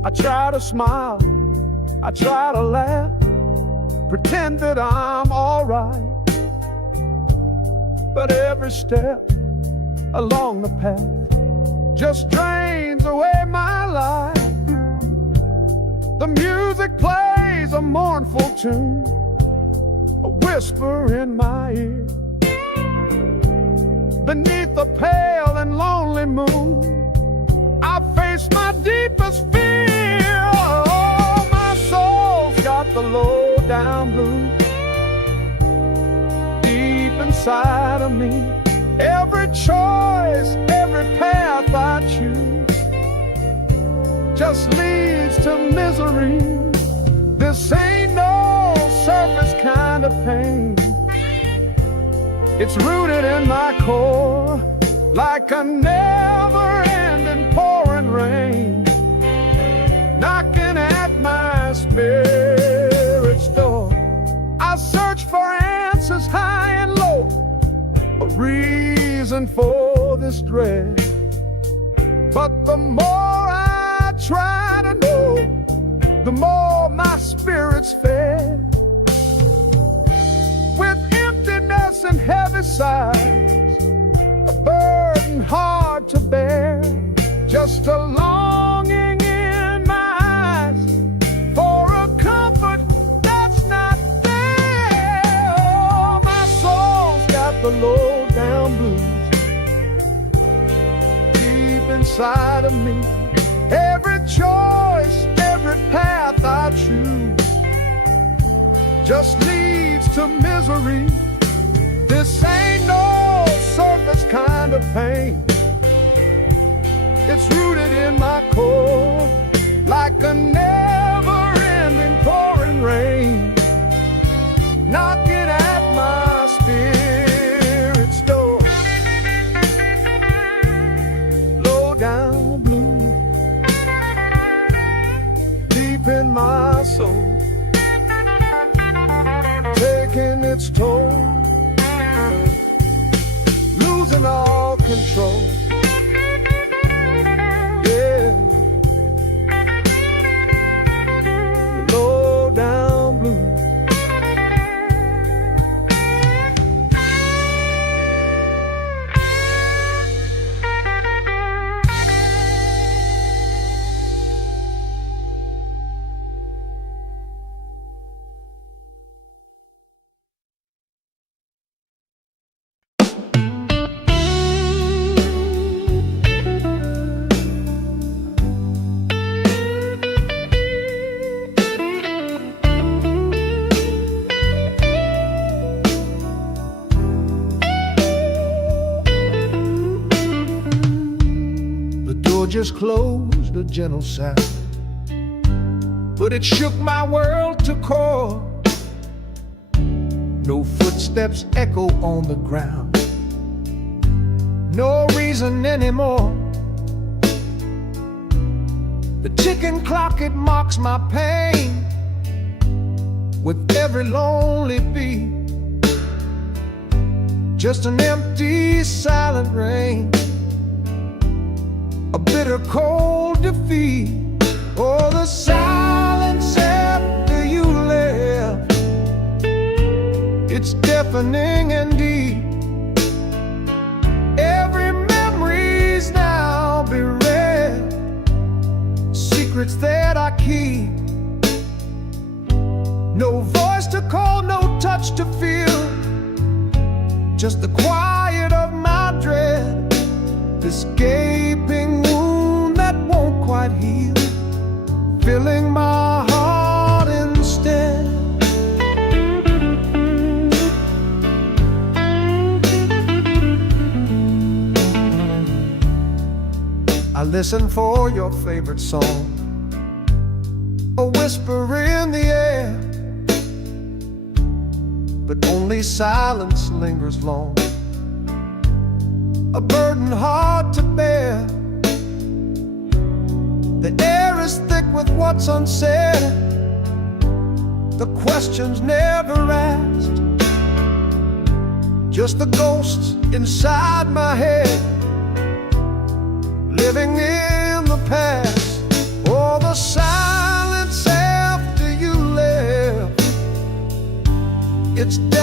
I try to smile, I try to laugh, pretend that I'm alright. But every step along the path just drains away my life. The music plays a mournful tune, a whisper in my ear. Beneath the pale and lonely moon, I face my deepest fear. Oh, my soul's got the low down blues deep inside of me. Every choice, every path I choose just leads to misery. This ain't no surface kind of pain. It's rooted in my core, like a never-ending pouring rain, knocking at my spirit's door. I search for answers high and low, a reason for this dread. But the more I try to know, the more my spirit's fed. With emptiness and heavy sighs, a burden hard to bear, just a longing in my eyes for a comfort that's not there. Oh, my soul's got the low down blues deep inside of me. Every choice, every path I choose just leads to misery. This ain't no surface kind of pain. It's rooted in my core, like a never-ending pouring rain, knocking at my spirit's door. Low down blue, deep in my soul, taking its toll, losing all control. Yeah, low down blue. Just closed, a gentle sound, but it shook my world to core. No footsteps echo on the ground, no reason anymore. The ticking clock, it mocks my pain with every lonely beat. Just an empty, silent rain, a bitter cold defeat. Oh, the silence after you left, it's deafening and deep. Every memory's now bereft, secrets that I keep. No voice to call, no touch to feel, just the quiet of my dread. This gaping wound that won't quite heal, filling my heart instead. I listen for your favorite song, a whisper in the air, but only silence lingers long, a burden hard to bear. The air is thick with what's unsaid, the questions never asked, just the ghosts inside my head, living in the past. Oh, the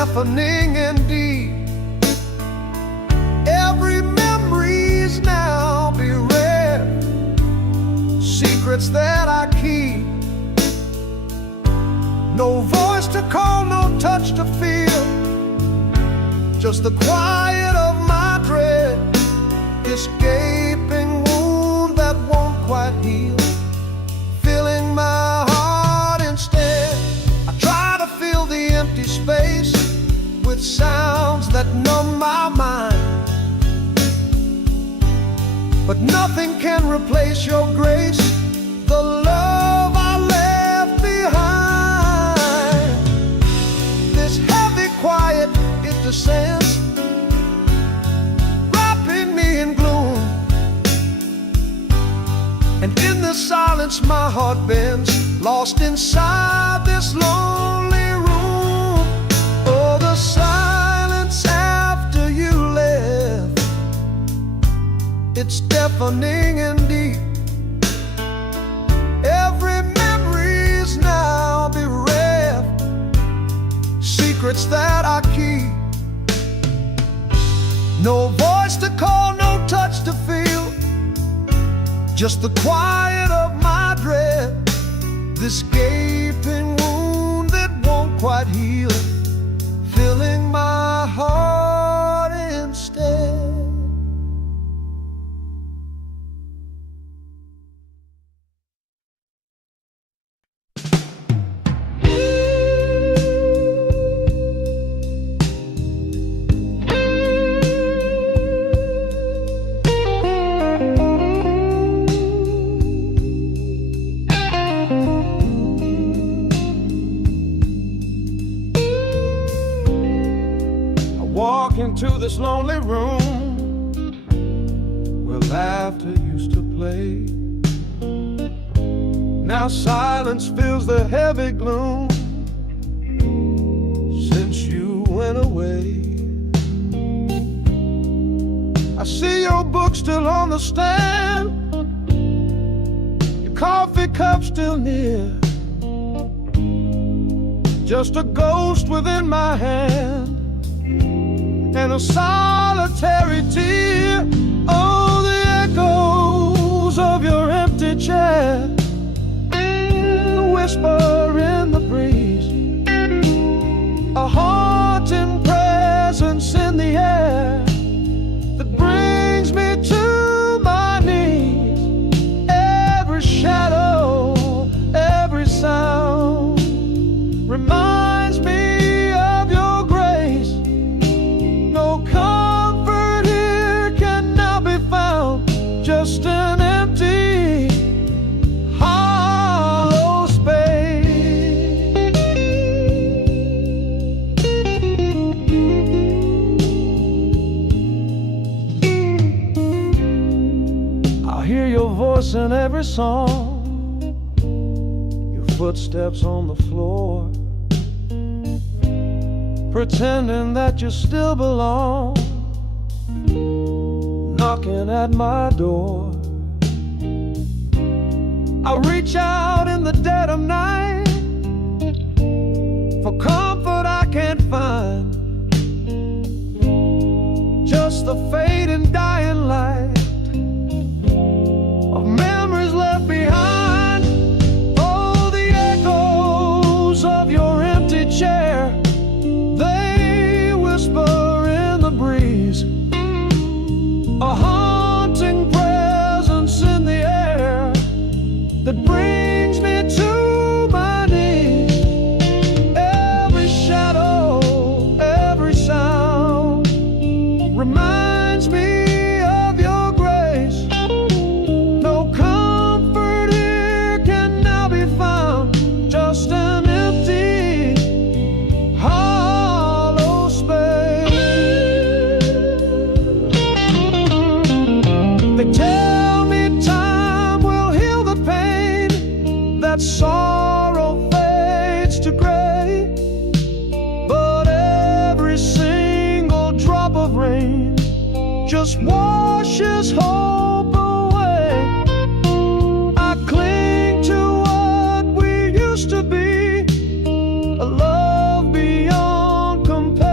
deafening indeed. Every memory's now bereft, secrets that I keep. No voice to call, no touch to feel, just the quiet of my dread. This gaping wound that won't quite heal, filling my heart instead. I try to fill the empty space with sounds that numb my mind, but nothing can replace your grace, the love I left behind. This heavy quiet, it descends, wrapping me in gloom, and in the silence my heart bends, lost inside this lonely room. Oh, the silence after you left, it's deafening indeed. Every memory's now bereft, secrets that I keep. No voice to call, no touch to feel, just the quiet of my dread. This gaping wound that won't quite heal, filling my heart instead. Walk into this lonely room where laughter used to play. Now silence fills the heavy gloom since you went away. I see your book still on the stand, your coffee cup still near, just a ghost within my hand and a solitary tear. Oh, the echoes of your empty chair, the whisper in the breeze, a haunting presence in the air that brings me to my knees. Every shadow, every sound reminds me of your grace. No comfort here can now be found, just an empty, hollow space. I'll hear your voice in every song, your footsteps on the floor, pretending that you still belong, knocking at my door. I reach out in the dead of night for comfort I can't find, just the fading dying light of memories left behind. Oh, the echoes of your empty chair, they whisper in the breeze, a haunting presence in the air that brings me to my knees. Every shadow, every sound reminds me of your grace. No comfort here can now be found, just an empty, hollow space. They tell me time will heal the pain, that sorrow fades to gray, but every single drop of rain just washes hope away. I cling to what we used to be, a love beyond compare.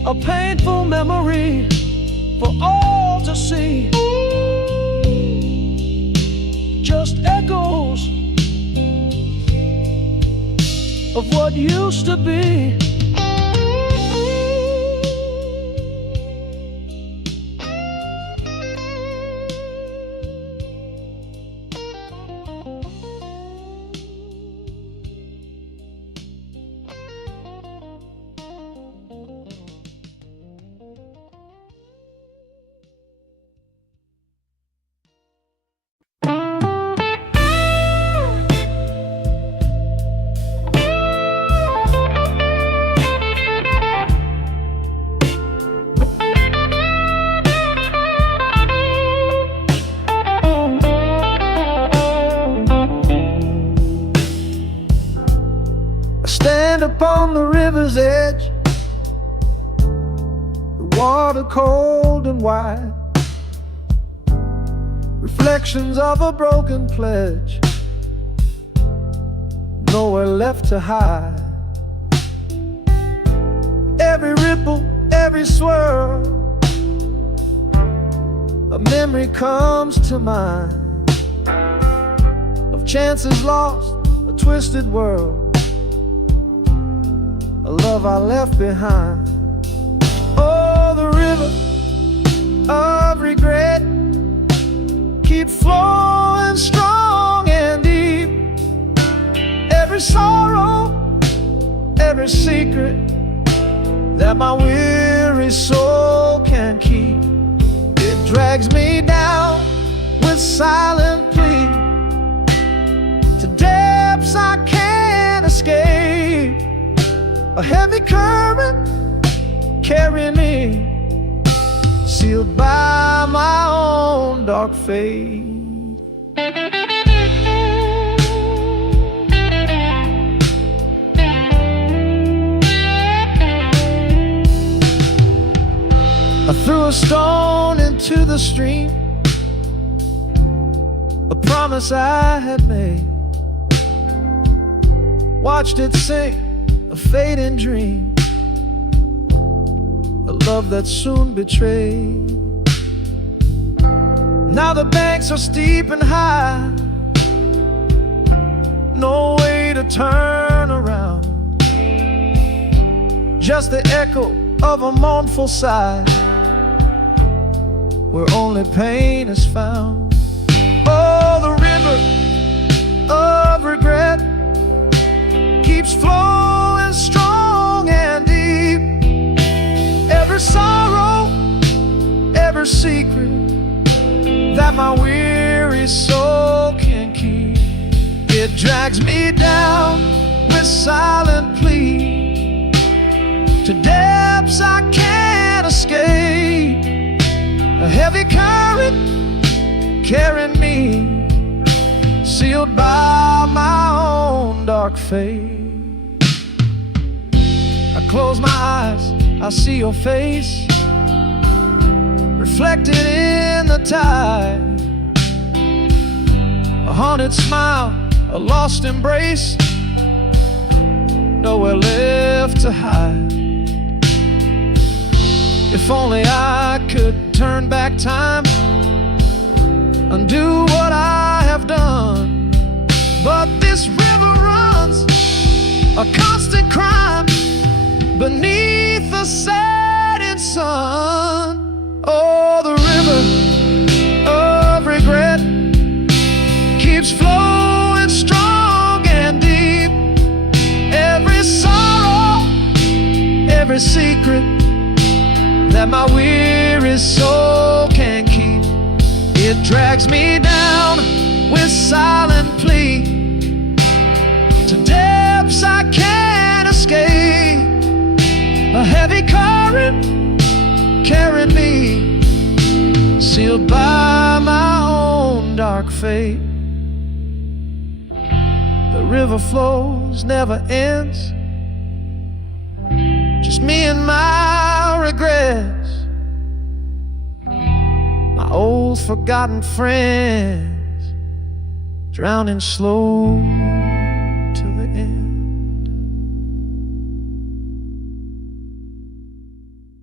a painful memory for all to see. Just echoes of what used to be. Stand upon the river's edge, the water cold and wide, reflections of a broken pledge, nowhere left to hide. Every ripple, every swirl, a memory comes to mind of chances lost, a twisted world, a love I left behind. Oh, the river of regret keeps flowing strong and deep. Every sorrow, every secret that my weary soul can keep, it drags me down with silent plea to depths I can't escape. A heavy current carrying me, sealed by my own dark fate. I threw a stone into the stream, a promise I had made, watched it sink, a fading dream, a love that soon betrayed. Now the banks are steep and high, no way to turn around, just the echo of a mournful sigh, where only pain is found. Oh, the river of regret keeps flowing strong and deep. Every sorrow, every secret that my weary soul can keep, it drags me down with silent plea to depths I can't escape. A heavy current carrying me, sealed by my own dark fate. I close my eyes, I see your face reflected in the tide, a haunted smile, a lost embrace, nowhere left to hide. If only I could turn back time, undo what I have done, but this river runs a constant crime beneath the setting sun. Oh, the river of regret keeps flowing strong and deep. Every sorrow, every secret that my weary soul can keep, it drags me down with silent plea to depths I can't escape. A heavy current carrying me, sealed by my own dark fate. The river flows, never ends, just me and my regrets, my old forgotten friends, drowning slow till the end.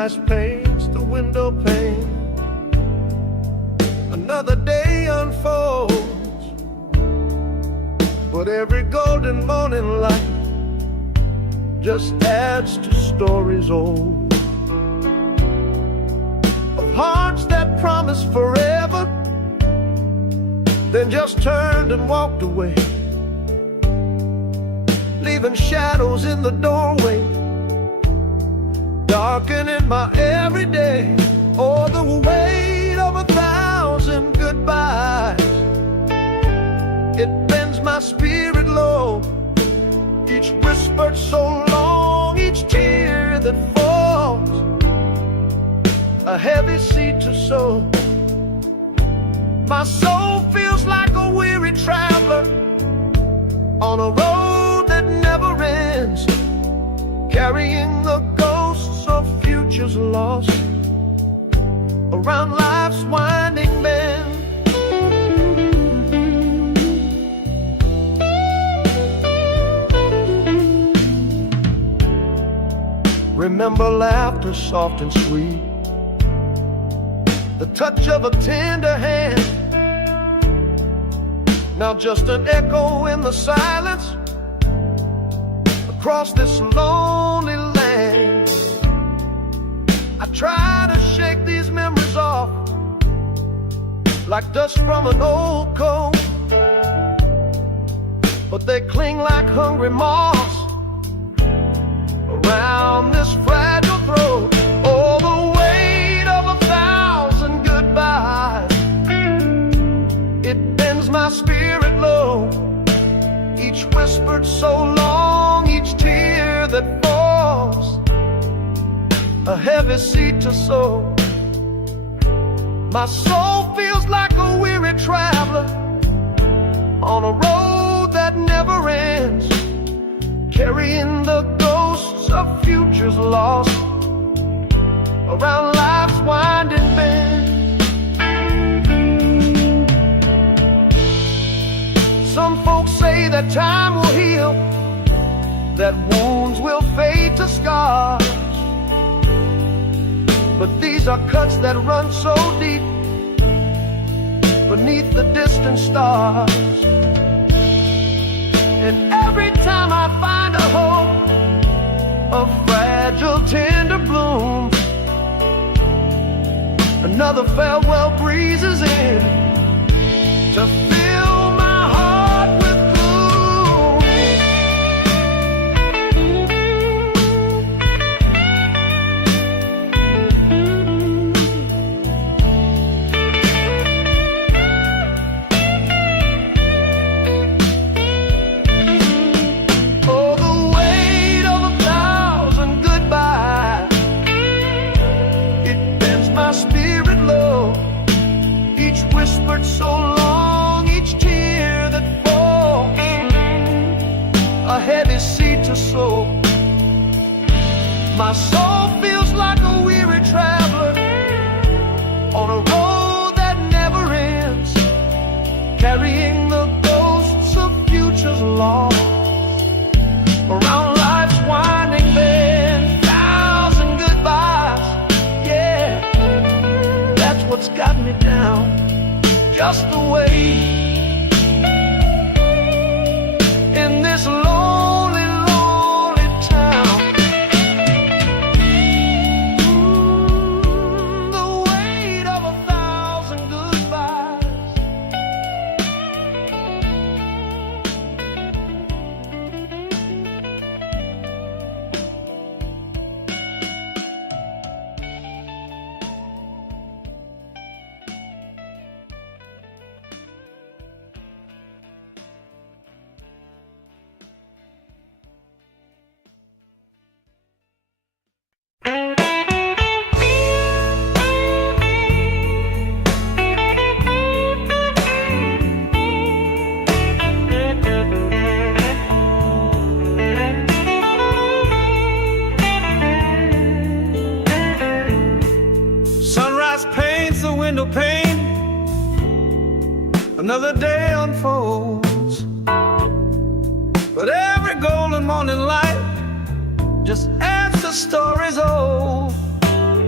Sunrise paints the window pane. Another day unfolds, but every golden morning light just adds to stories old of hearts that promised forever, then just turned and walked away, leaving shadows in the doorway, darkening my everyday. Oh, the weight of 1,000 goodbyes, it bends my spirit low. Each whispered so long, each tear that falls, a heavy seed to sow. My soul feels like a weary traveler on a road that never ends, carrying the ghosts of futures lost around life's winding bend. Remember laughter soft and sweet, the touch of a tender hand, now just an echo in the silence across this lonely land. I try to shake these memories off like dust from an old coat, but they cling like hungry moths around this fragile throat. Oh, the weight of 1,000 goodbyes, it bends my spirit low. Each whispered so long, each tear that falls, a heavy seed to sow. My soul feels like a weary traveler on a road that never ends, carrying the ghosts of futures lost around life's winding bend. Some folks say that time will heal, that wounds will fade to scars, but these are cuts that run so deep beneath the distant stars. And every time I find a hope, a fragile tender bloom, another farewell breezes in to fill my heart with so long, each tear that falls, a heavy seed to sow. My soul feels like a weary traveler on a road that never ends, carrying the ghosts of futures lost around life's winding bend. 1,000 goodbyes, yeah, that's what's got me down. Just the way in this lonely, lonely town. The weight of 1,000 goodbyes. Window pane, another day unfolds, but every golden morning light just adds to stories old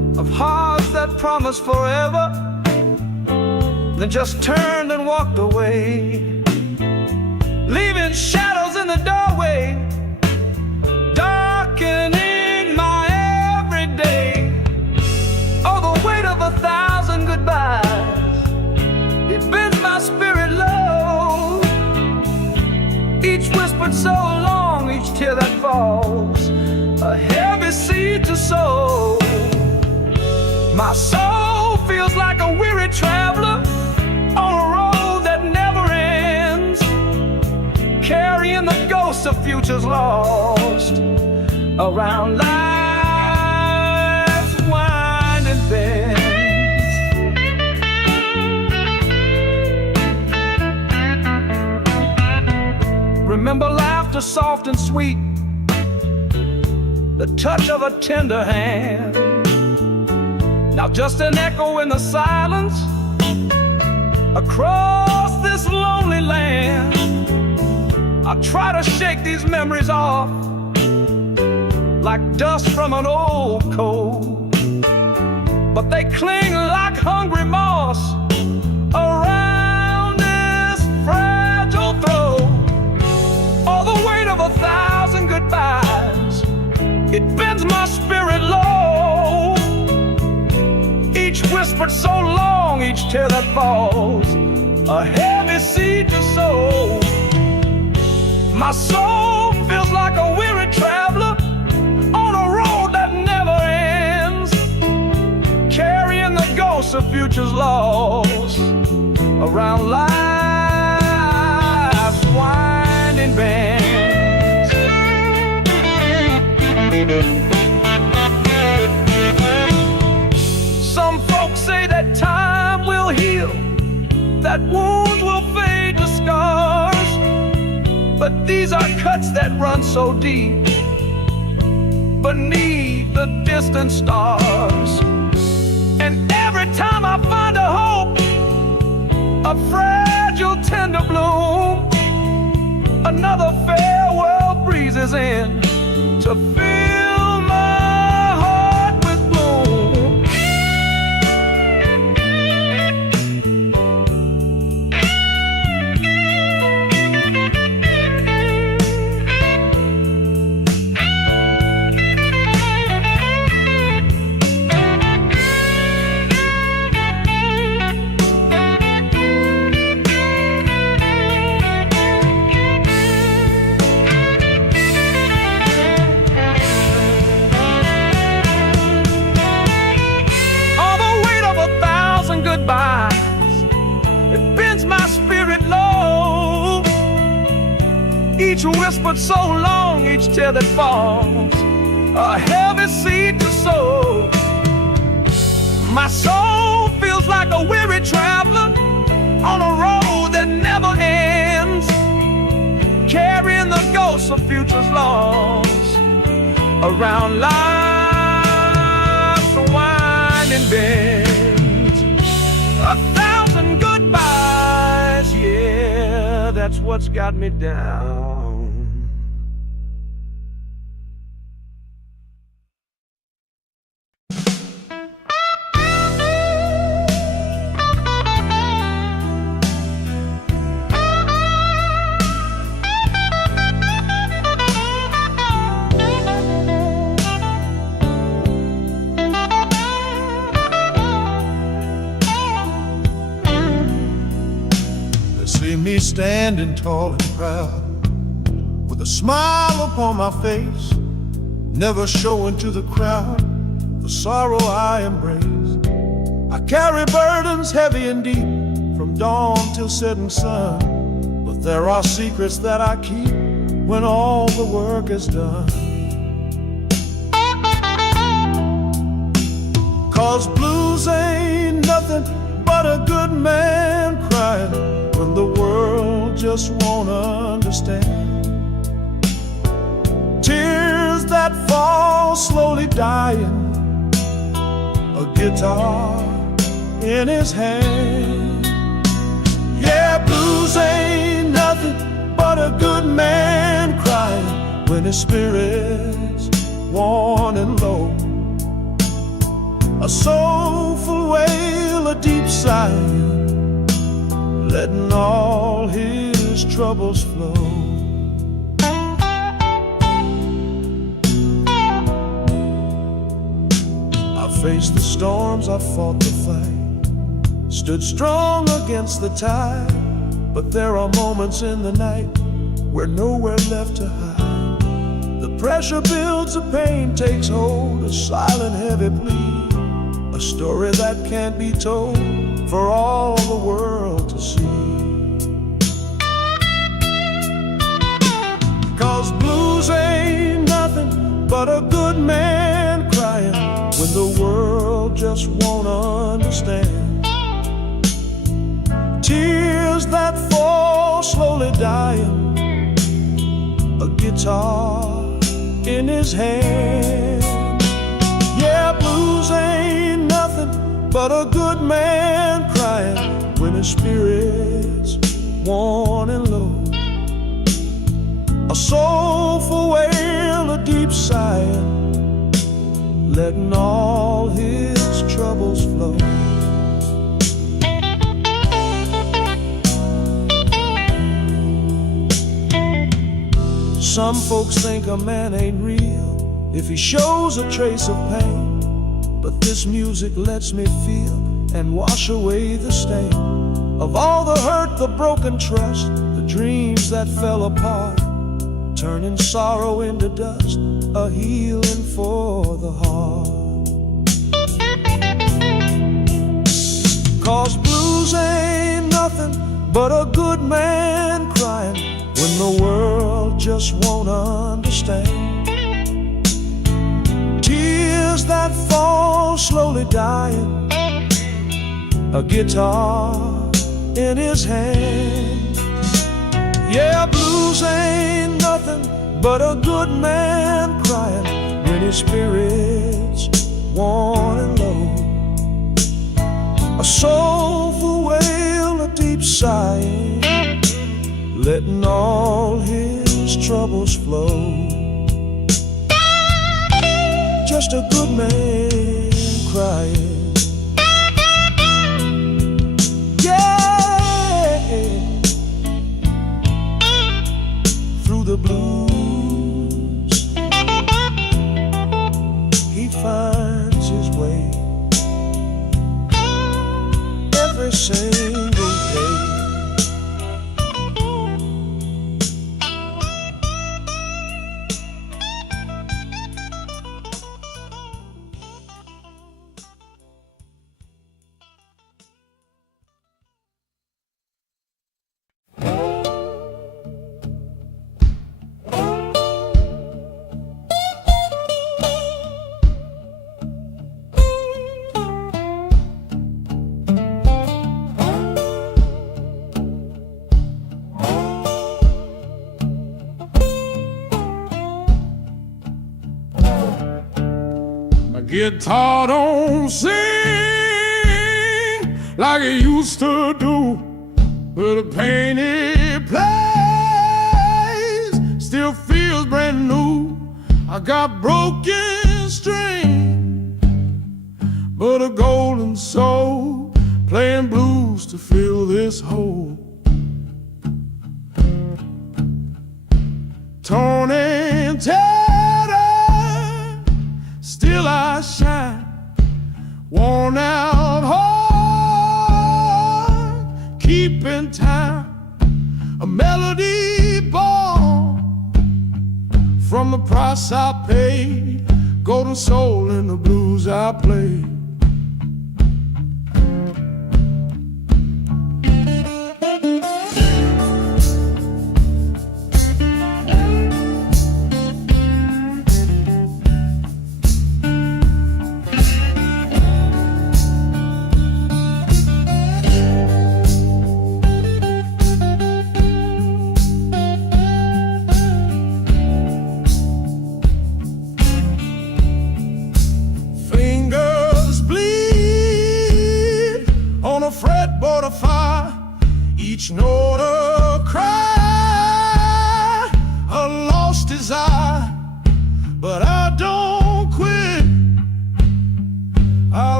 had promised forever, then just turned and walked away, leaving shadows in the doorway, darkening my everyday. Oh, the weight of 1,000 goodbyes, it bends my spirit low. Each whispered so long, each tear that falls, a heavy seed to sow. My soul feels like a weary traveler on a road that never ends, carrying the ghosts of futures lost around life's winding bends. Remember laughter soft and sweet, the touch of a tender hand. Now just an echo in the silence across this lonely land. I try to shake these memories off like dust from an old coat, but they cling like hungry moss around this fragile throat. All the weight of 1,000 goodbyes, it bends my spirit low. Each whispered so long, each tear that falls, a heavy seed to sow. My soul feels like a weary traveler on a road that never ends, carrying the ghosts of futures lost around life's winding bends. Some folks say that time will heal, that wounds will fade to scars, but these are cuts that run so deep beneath the distant stars. And every time I find a hope, a fragile tender bloom, another farewell breezes in to fill my heart with gloom. It bends my spirit low. Each whispered so long, each tear that falls, a heavy seed to sow. My soul feels like a weary traveler on a road that never ends, carrying the ghosts of futures lost around life's winding bend. 1,000 goodbyes, yeah, that's what's got me down. Me standing tall and proud, with a smile upon my face, never showing to the crowd the sorrow I embrace. I carry burdens heavy and deep, from dawn till setting sun, but there are secrets that I keep when all the work is done. 'Cause blues ain't nothing but a good man crying when the world just won't understand. Tears that fall slowly dying, a guitar in his hand. Yeah, blues ain't nothing but a good man crying when his spirit's worn and low. a soulful wail, a deep sigh, letting all his troubles flow. I faced the storms, I fought the fight, stood strong against the tide. But there are moments in the night where nowhere left to hide. The pressure builds, the pain takes hold, a silent heavy plea, a story that can't be told for all the world to see. 'Cause blues ain't nothing but a good man crying when the world just won't understand. Tears that fall slowly dying, a guitar in his hand. Yeah, blues ain't nothing but a good man crying when his spirit's worn and low. A soulful wail, a deep sigh, letting all his troubles flow. Some folks think a man ain't real if he shows a trace of pain, but this music lets me feel and wash away the stain of all the hurt, the broken trust, the dreams that fell apart, turning sorrow into dust, a healing for the heart. 'Cause blues ain't nothing but a good man crying when the world just won't understand. Tears that fall slowly dying, a guitar in his hand. Yeah, blues ain't nothing but a good man crying when his spirit's worn and low. A soulful wail, a deep sigh, letting all his troubles flow. Just a good man crying. Yeah, through the blues he finds his way every single day. Guitar don't sing like it used to do, but the pain it plays still feels brand new. I got broken string, but a golden soul playing blues to fill this hole. Torn and tattered, still I shine, worn out heart, keeping time, a melody born from the price I paid, golden soul in the blues I play. Fretboard of fire, each note a cry, a lost desire, but I don't quit. I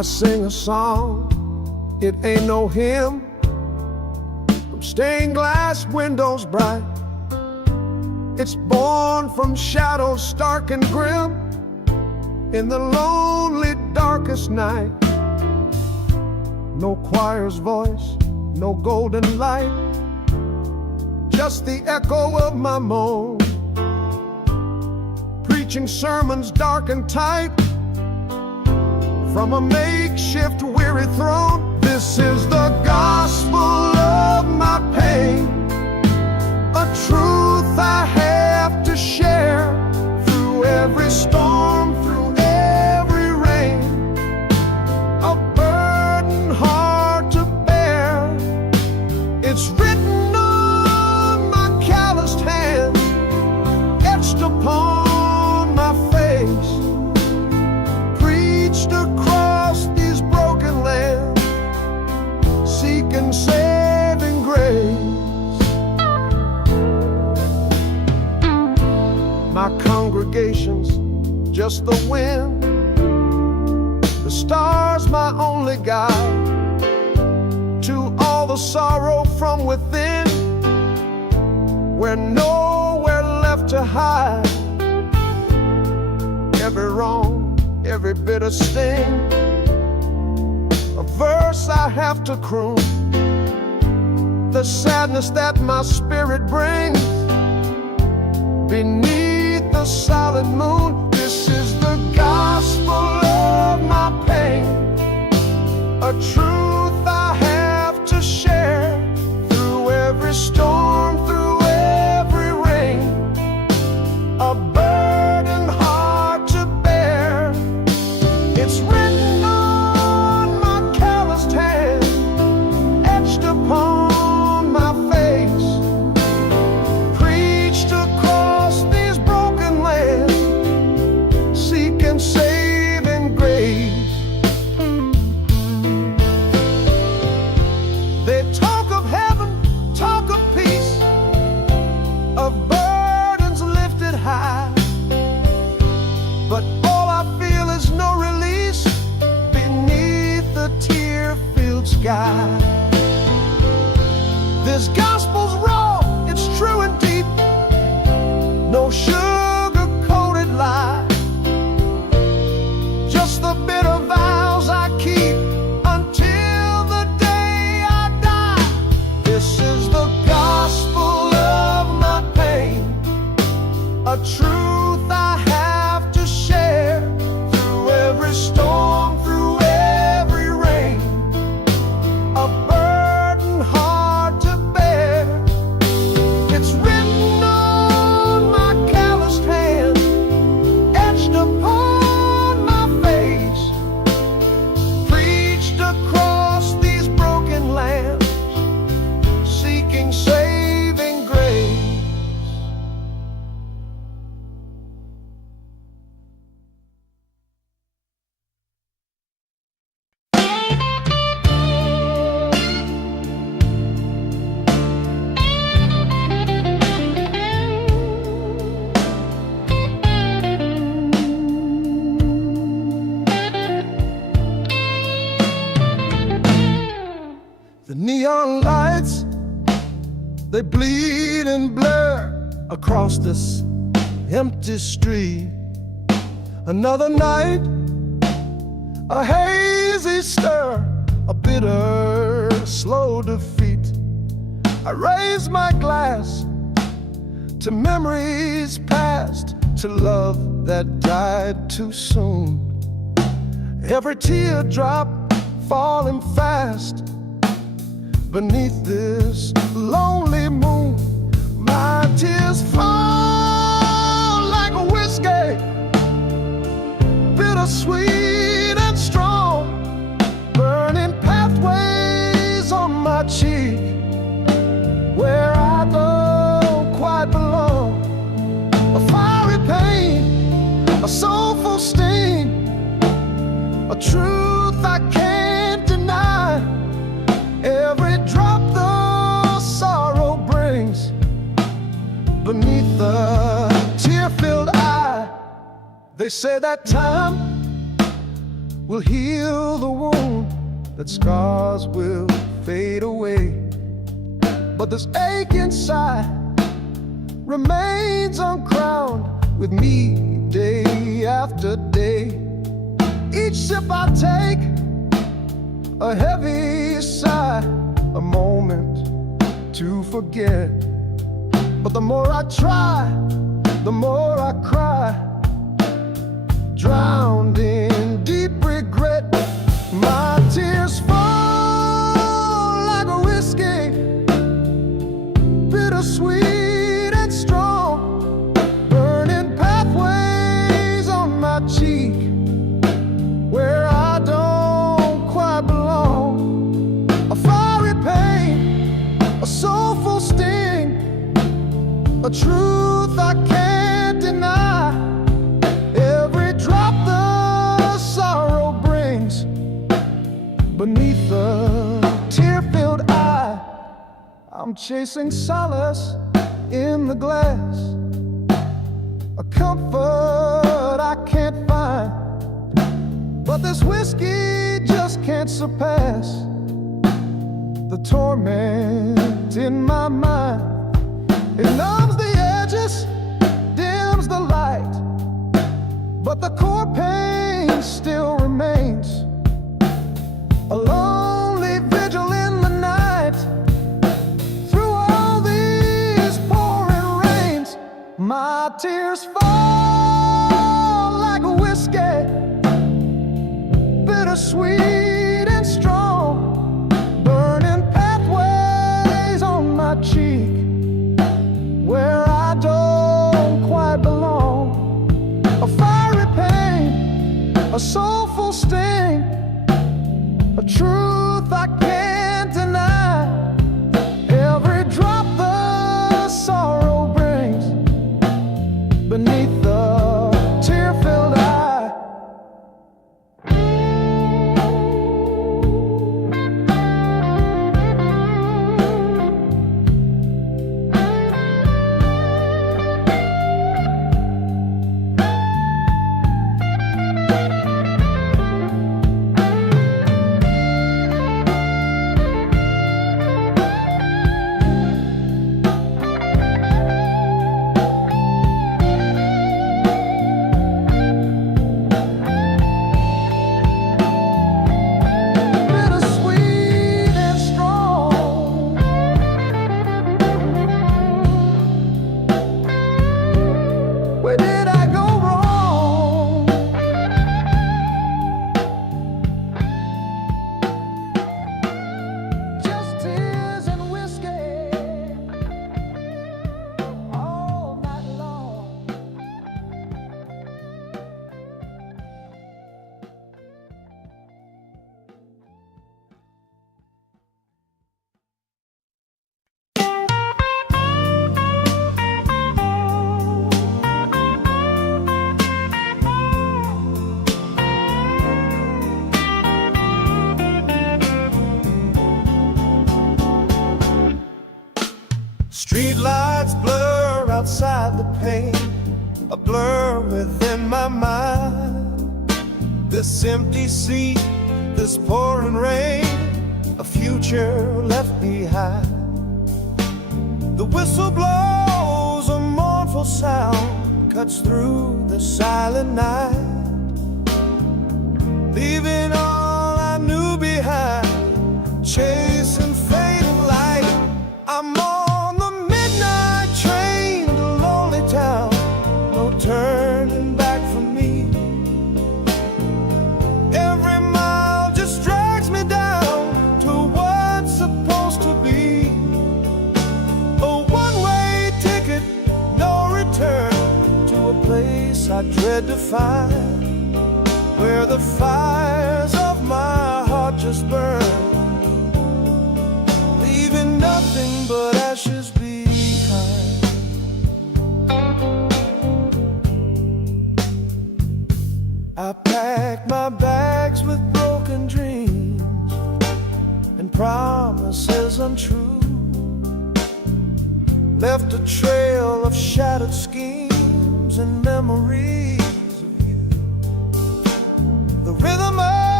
I sing a song, it ain't no hymn, from stained glass windows bright. It's born from shadows stark and grim, in the lonely darkest night. No choir's voice, no golden light, just the echo of my moan, preaching sermons dark and tight, from a makeshift weary throne. This is the gospel of my pain, a truth I have to share, through every storm, through every rain, a burden hard to bear. It's written on my calloused hands, etched upon my face, preached across these broken lands, seeking saving grace. My congregation's just the wind, the stars my only guide, to all the sorrow from within, we're nowhere left to hide. Every wrong, every bitter sting, a verse I have to croon, the sadness that my spirit brings beneath the solid moon. This is the gospel of my pain, a truth I have to share, through every storm, through every rain, a burden hard to bear. It's written on my calloused hand, etched upon my face, preached across these broken lands, seeking saving grace. They talk of heaven, talk of peace, of burdens lifted high, but all I feel is no release beneath the tear-filled sky. This gospel's raw, it's true and deep, no sugar-coated lie, just the bitter vows I keep until the day I die. This is the gospel of my pain, a truth I have to share, through every storm, through every rain, a burden hard to bear. It's written on my calloused hand, etched upon my face, preached across these broken lands, seeking saving grace. The neon lights, they bleed and blur across this empty street. Another night, a hazy stir, a bitter, slow defeat. I raise my glass to memories past, to love that died too soon. Every teardrop falling fast beneath this lonely moon. My tears fall like a whiskey, bittersweet and strong, burning pathways on my cheek, where I don't quite belong. A fiery pain, a soulful sting, a truth I can't deny. Every drop the sorrow brings beneath the tear-filled eye. They say that time will heal the wound, that scars will fade away. But this ache inside remains uncrowned with me day after day. Each sip I take, a heavy sigh, a moment to forget. But the more I try, the more I cry, drowned in deep regret. My tears fall like a whiskey, bittersweet and strong, burning pathways on my cheek where I don't quite belong. A fiery pain, a soulful sting, a truth I can't deny. Every drop the sorrow brings beneath the tear-filled eye. I'm chasing solace in the glass, a comfort I can't find. But this whiskey just can't surpass the torment in my mind. It numbs the edges, dims the light, but the core pain still remains. A lonely vigil in the night, through all these pouring rains. My tears fall like a whiskey, bittersweet and strong, burning pathways on my cheek where I don't quite belong. A fiery pain, a soulful sting, a truth I can't deny. Every drop the sorrow brings beneath the tear-filled eye. Where did I go wrong? Just tears and whiskey all night long. Street lights blur outside the pane, a blur within my mind. This empty seat, this pouring rain, a future left behind. The whistle blows, a mournful sound cuts through the silent night, leaving all I knew behind, chasing fading light. I'm on the midnight train to lonely town, no turning back for me. Every mile just drags me down to what's supposed to be a one-way ticket, no return, to a place I dread to find, where the fires of my heart just burn, leaving nothing but ashes behind. I packed my bags with broken dreams and promises untrue, left a trail of shattered schemes and memories of you. The rhythm of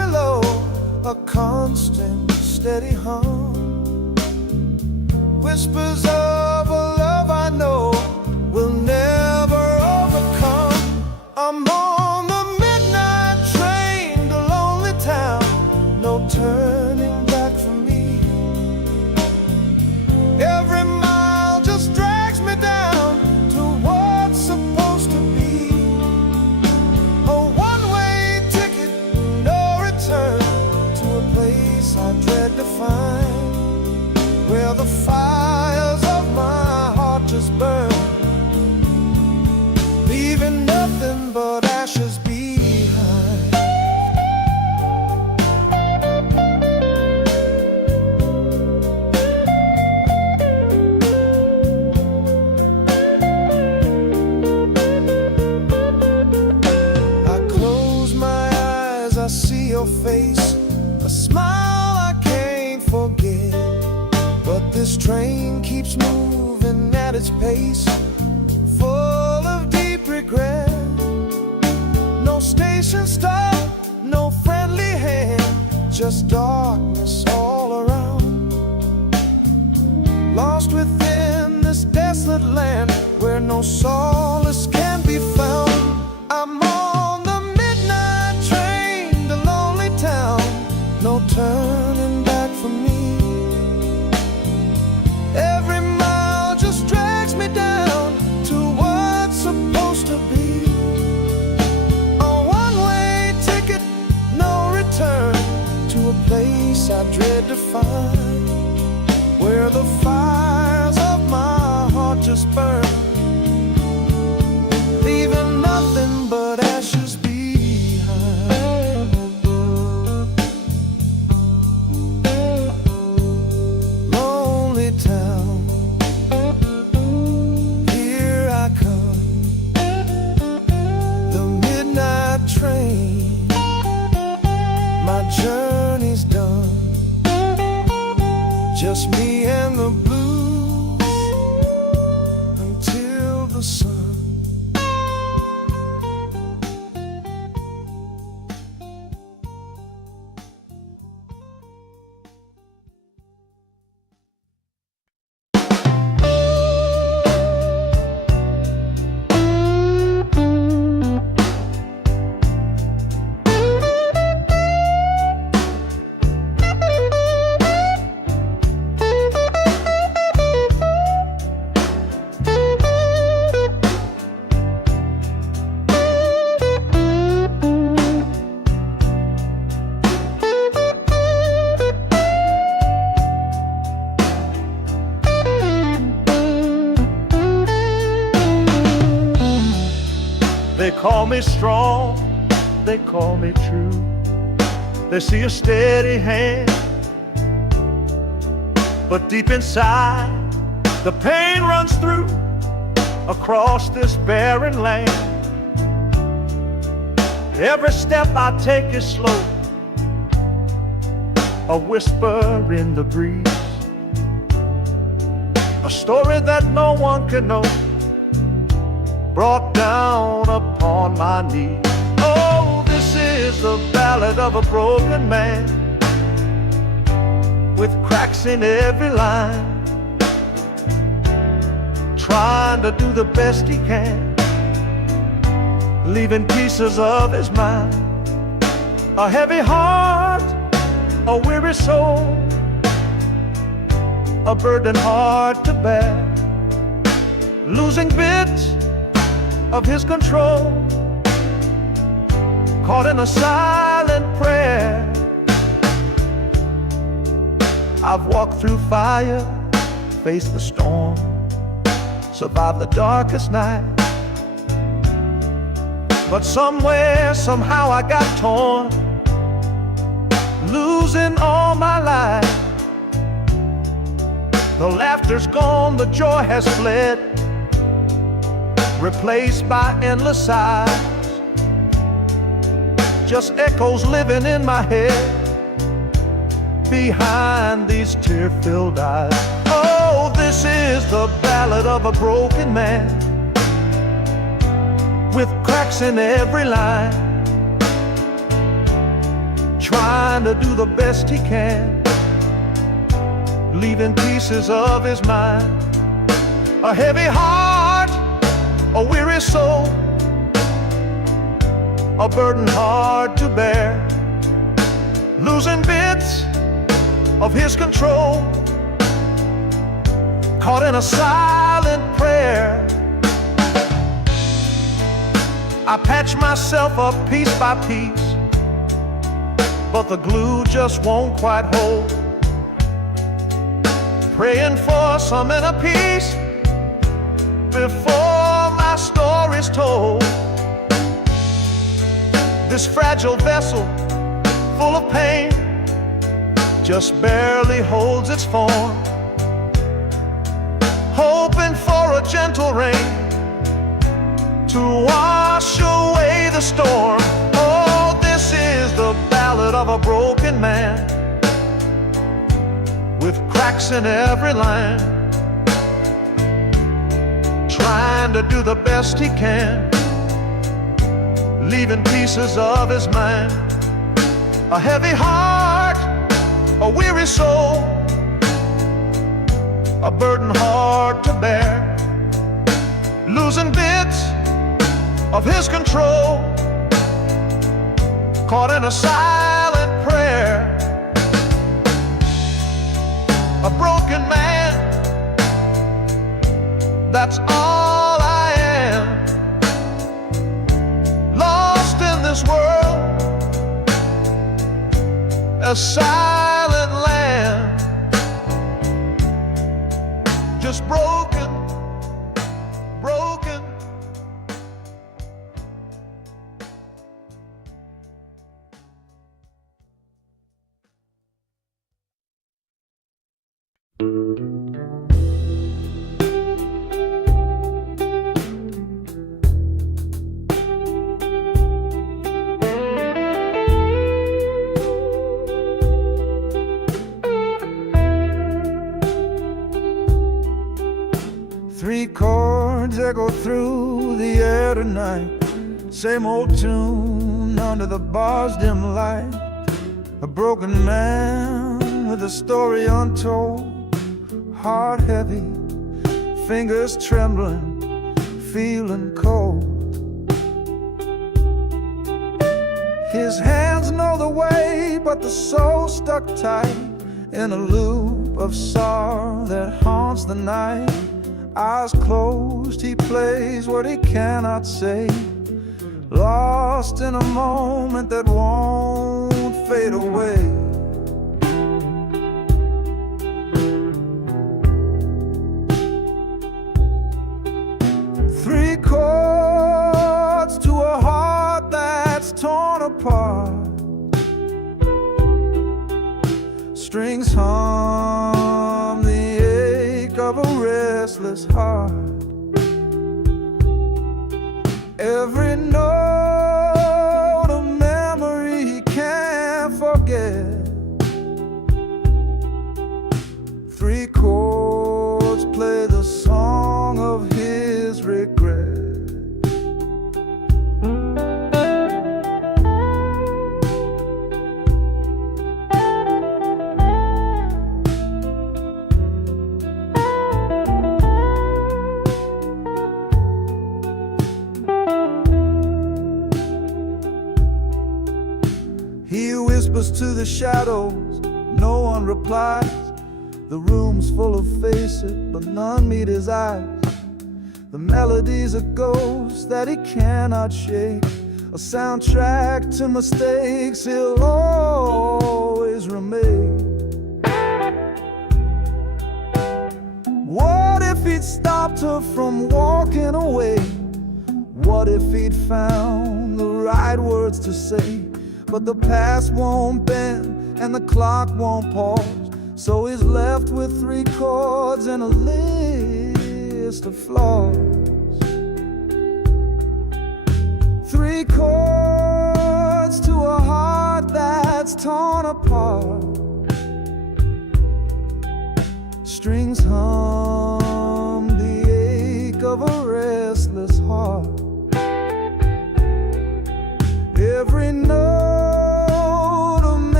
a constant, steady hum. Whispers of a love I know will never overcome. I'm on the midnight train to lonely town, no turning back for me. Every mile just drags me down to what's supposed to be. A one-way ticket, no return, to a place I dread to find, where the fires of my heart just burn, leaving nothing but ashes behind. I close my eyes, I see your face, a smile I can't forget. But this train keeps moving at its pace, full of deep regret. No station stop, no friendly hand, just darkness all around. Lost within this desolate land where no solace can be found. I'm on the midnight train to lonely town, no turning back for me. Every mile just drags me down to what's supposed to be. A one-way ticket, no return, to a place I dread to find, where the fires of my heart just burn, leaving nothing but ashes behind. Lonely town, here I come, the midnight train, my journey's done, just me and the blues until the sun. They call me strong, they call me true. They see a steady hand, but deep inside the pain runs through across this barren land. Every step I take is slow, a whisper in the breeze, a story that no one can know, brought down upon my knees. Oh, this is the ballad of a broken man, with cracks in every line, trying to do the best he can, leaving pieces of his mind. A heavy heart, a weary soul, a burden hard to bear, losing bits of his control, caught in a silent prayer. I've walked through fire, faced the storm, survived the darkest night, but somewhere, somehow I got torn, losing all my life. The laughter's gone, the joy has fled, replaced by endless sighs, just echoes living in my head behind these tear-filled eyes. Oh, this is the ballad of a broken man, with cracks in every line, trying to do the best he can, leaving pieces of his mind. A heavy heart, a weary soul, a burden hard to bear, losing bits of his control, caught in a silent prayer. I patch myself up piece by piece, but the glue just won't quite hold. Praying for some inner peace before my story's told. This fragile vessel, full of pain, just barely holds its form, hoping for a gentle rain to wash away the storm. Oh, this is the ballad of a broken man, with cracks in every line, trying to do the best he can, leaving pieces of his mind. A heavy heart, a weary soul, a burden hard to bear, losing bits of his control, caught in a silent prayer. A broken man, that's all I am, lost in this world, a silent land, just broken, broken. Three chords echo through the air tonight, same old tune under the bar's dim light. A broken man with a story untold, heart heavy, fingers trembling, feeling cold. His hands know the way, but the soul stuck tight in a loop of sorrow that haunts the night. Eyes closed, he plays what he cannot say, lost in a moment that won't fade away. Three chords to a heart that's torn apart, strings hum the ache of a restless heart. Every note a memory he can't forget. Three chords play the song of his regret. He whispers to the shadows, no one replies. The room's full of faces, but none meet his eyes. The melody's a ghost that he cannot shake, a soundtrack to mistakes he'll always remake. What if he'd stopped her from walking away? What if he'd found the right words to say? But the past won't bend and the clock won't pause, so he's left with three chords and a list of flaws. Three chords to a heart that's torn apart, strings hum the ache of a restless heart. Every note a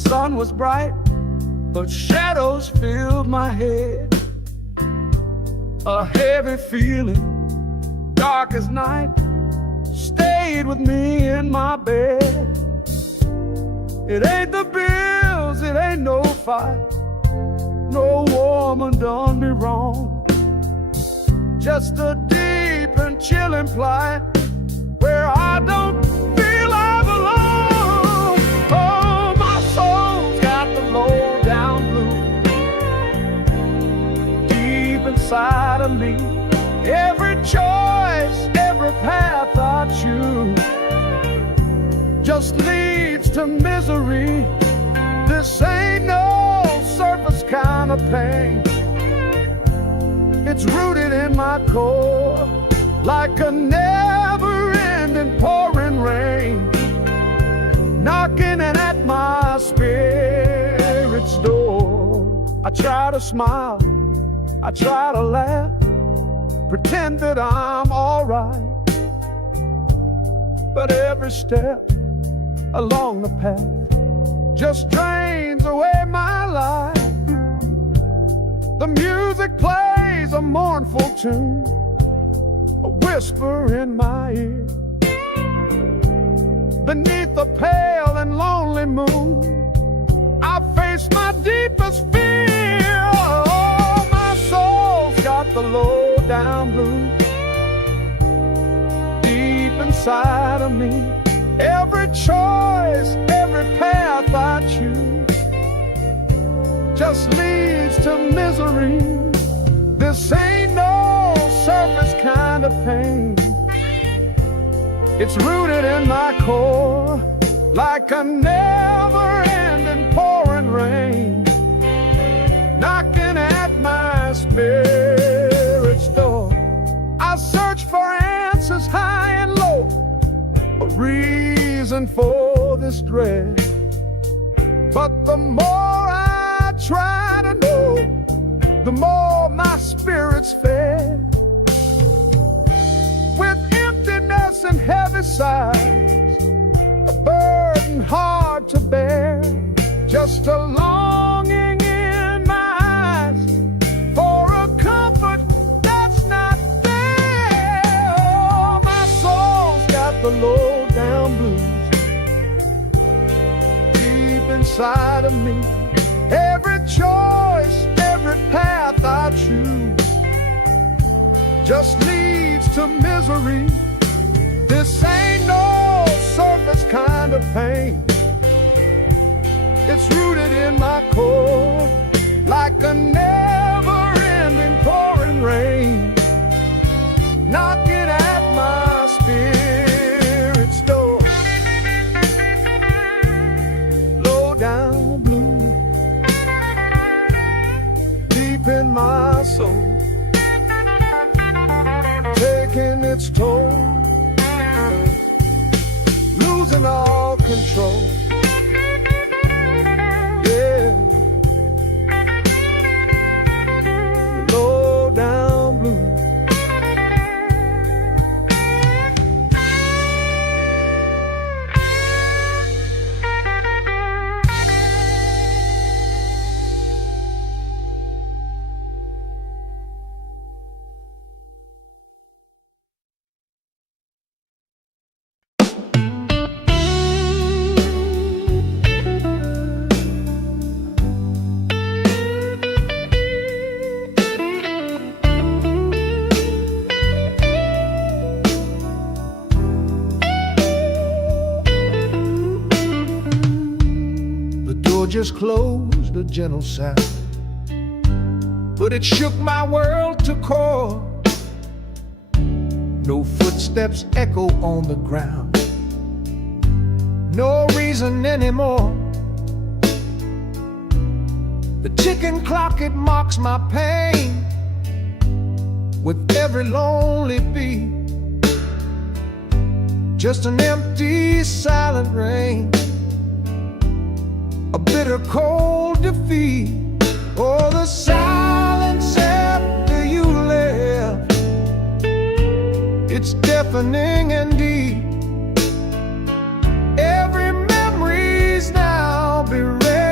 Sun was bright, but shadows filled my head. A heavy feeling, dark as night, stayed with me in my bed. It ain't the bills, it ain't no fight, no woman done me wrong. Just a deep and chilling plight where I don't feel I belong. Oh, my soul's got the low down blues deep inside of me. Every choice, every path I choose just leads to misery. This ain't no surface kind of pain. It's rooted in my core like a never-ending pouring rain, knocking at my spirit's door. I try to smile, I try to laugh, pretend that I'm alright, but every step along the path just drains away my life. The music plays a mournful tune, a whisper in my ear. Beneath the pale and lonely moon, I face my deepest fear. Oh, my soul's got the low down blues deep inside of me. Every choice, every path I choose just leads to misery. This ain't no surface kind of pain. It's rooted in my core like a never-ending pouring rain, knocking at my spirit's door. I search for answers high and low, a reason for this dread, but the more I try to know, the more my spirit's fed. With emptiness and heavy sighs, a burden hard to bear, just a longing in my eyes for a comfort that's not there. Oh, my soul's got the low down blues deep inside of me. Every choice, every path I choose just leads to misery. This ain't no surface kind of pain. It's rooted in my core like a never-ending pouring rain, knocking at my spirit's door. Low down blue deep in my soul, taking its toll, losing all control. Yeah, low down blue. Just closed, a gentle sound, but it shook my world to core. No footsteps echo on the ground, no reason anymore. The ticking clock, it mocks my pain with every lonely beat. Just an empty, silent rain, a bitter cold defeat. Oh, the silence after you left, it's deafening and deep. Every memory's now bereft.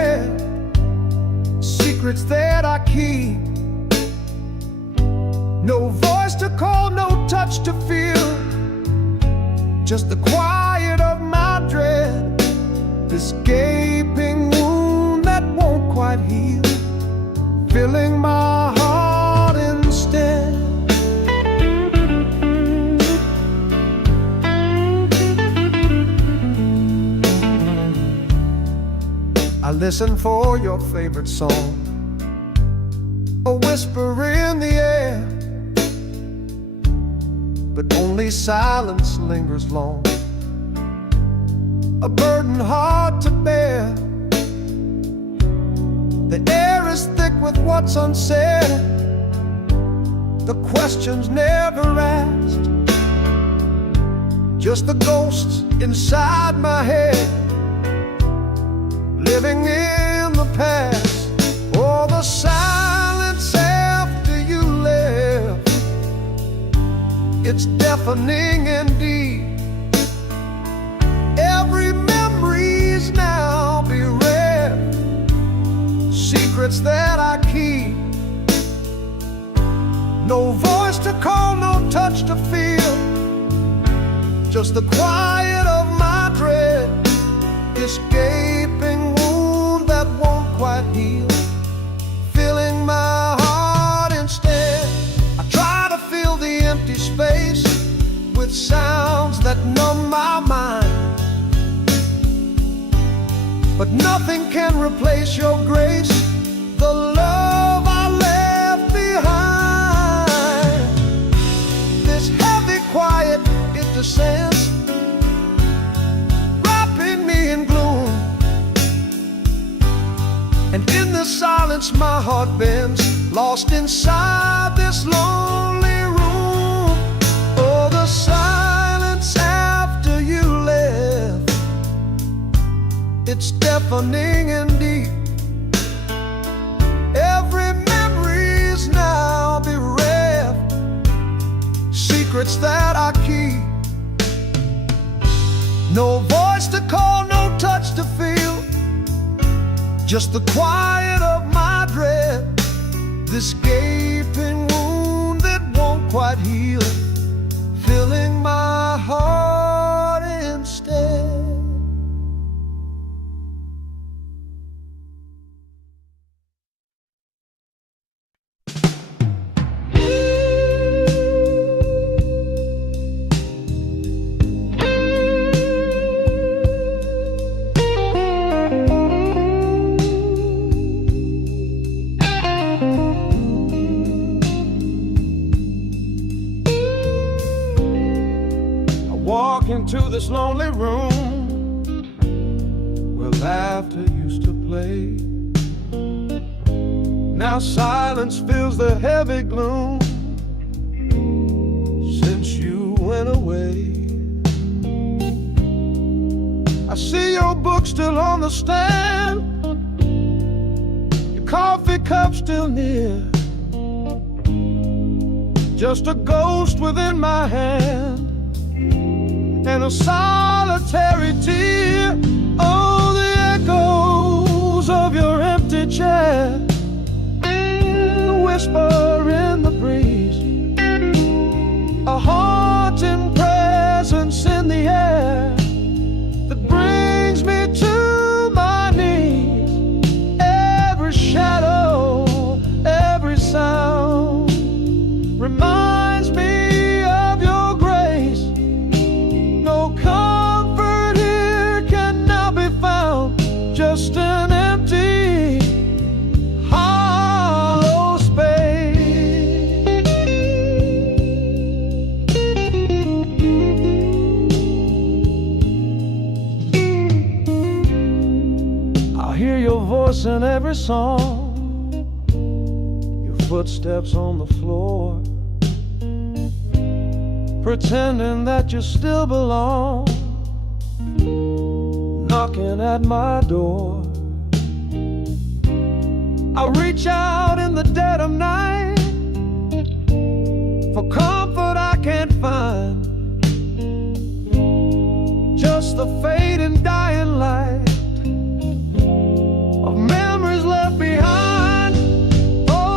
keep. No voice to call, no touch to feel, just the quiet of my dread, this gaping wound that won't quite heal, filling my heart instead. I listen for your favorite song, a whisper in the air, but only silence lingers long, a burden hard to bear. The air is thick with what's unsaid, the questions never asked, just the ghosts inside my head, living in the past. Oh, the silence after you left, it's deafening indeed. Every memory's now bereft, secrets that I keep. No voice to call, no touch to feel, just the quiet of my dread, this gaping wound that won't quite heal, filling my heart instead. I try to fill the empty space with sounds that numb my mind, but nothing can replace your grace, the love I left behind. This heavy quiet, it descends, wrapping me in gloom, and in the silence my heart bends, lost inside this lonely room. Oh, the silence after you left, it's deafening indeed. Every memory's now bereft, secrets that I keep. No voice to call, no touch to feel, just the quiet of my dread, this gaping wound that won't quite heal, filling my heart instead. Walk into this lonely room where laughter used to play. Now silence fills the heavy gloom since you went away. I see your book still on the stand, your coffee cup still near, just a ghost within my hand and a solitary tear. Oh, the echoes of your empty chair, the whisper in the breeze, a haunting presence in the air that brings me to my knees. Every shadow, every sound reminds me of your grace. No comfort here can now be found, just an empty, hollow space. I hear your voice in every song, your footsteps on the floor, pretending that you still belong, knocking at my door. I reach out in the dead of night for comfort I can't find, just the fading dying light of memories left behind. Oh,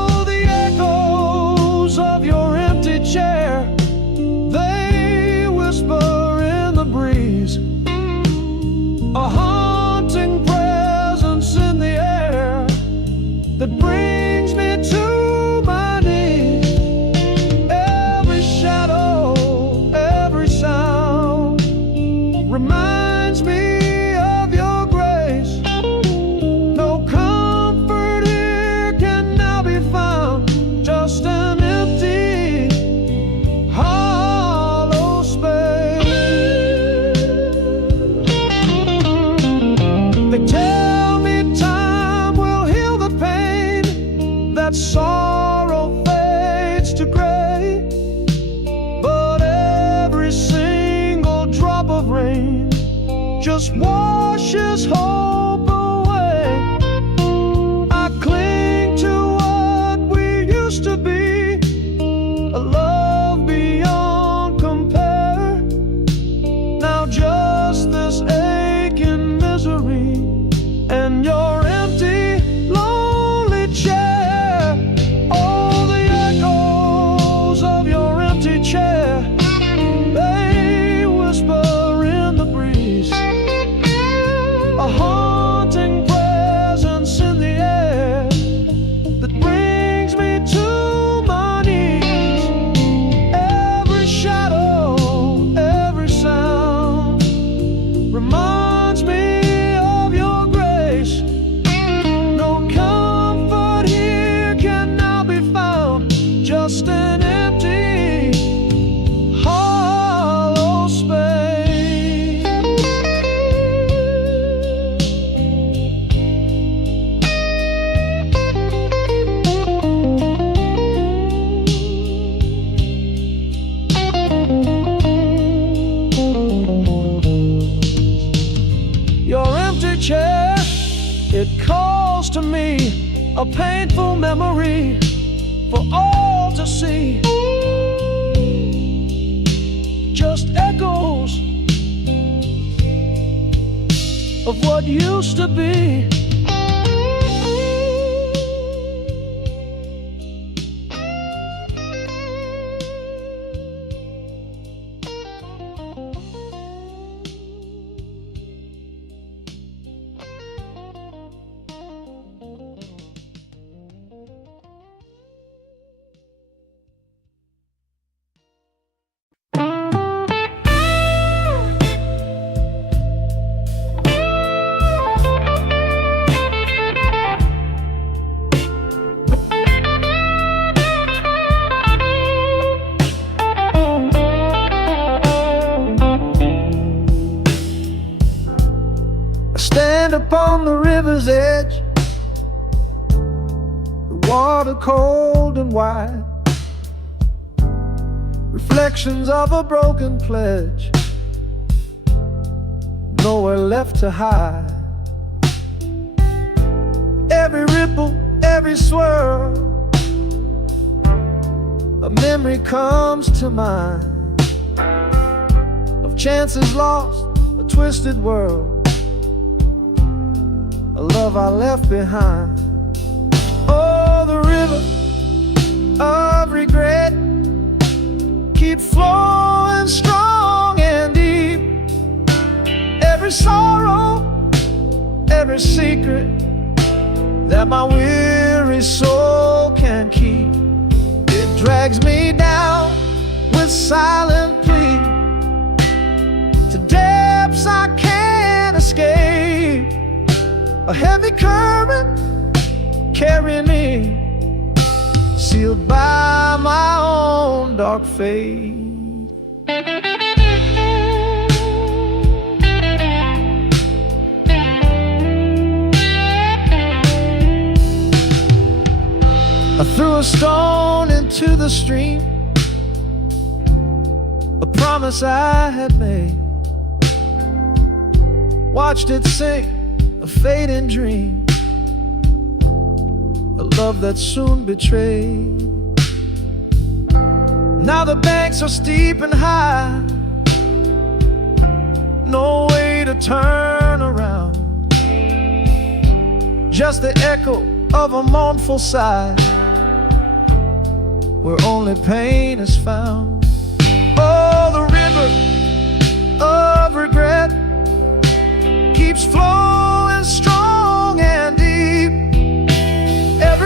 that brings me to my knees. Every shadow, every sound reminds me of your grace. No comfort here can now be found, just an empty, hollow space. They tell me time will heal the pain, that sorrow fades to gray, but every single drop of rain just washes hope away. I cling to what we used to be, a love beyond compare. Now just this aching misery and your empty, lonely chair. Oh, the echoes of your empty chair, they whisper in the breeze, a haunting presence in the air that brings me to my knees. Every shadow, every sound reminds me of your grace. No comfort here can now be found, just an empty, hollow space. Your empty chair, it calls to me, a painful memory for all to see. Just echoes of what used to be. Stand upon the river's edge, the water cold and wide, reflections of a broken pledge, nowhere left to hide. Every ripple, every swirl, a memory comes to mind of chances lost, a twisted world, a love I left behind. Oh, the river of regret keeps flowing strong and deep. Every sorrow, every secret that my weary soul can keep, it drags me down with silent plea to depths I can't escape. A heavy current carrying me, sealed by my own dark fate. I threw a stone into the stream, a promise I had made, watched it sink, a fading dream, a love that soon betrayed. Now the banks are steep and high, no way to turn around, just the echo of a mournful sigh, where only pain is found. Oh, the river of regret keeps flowing strong and deep.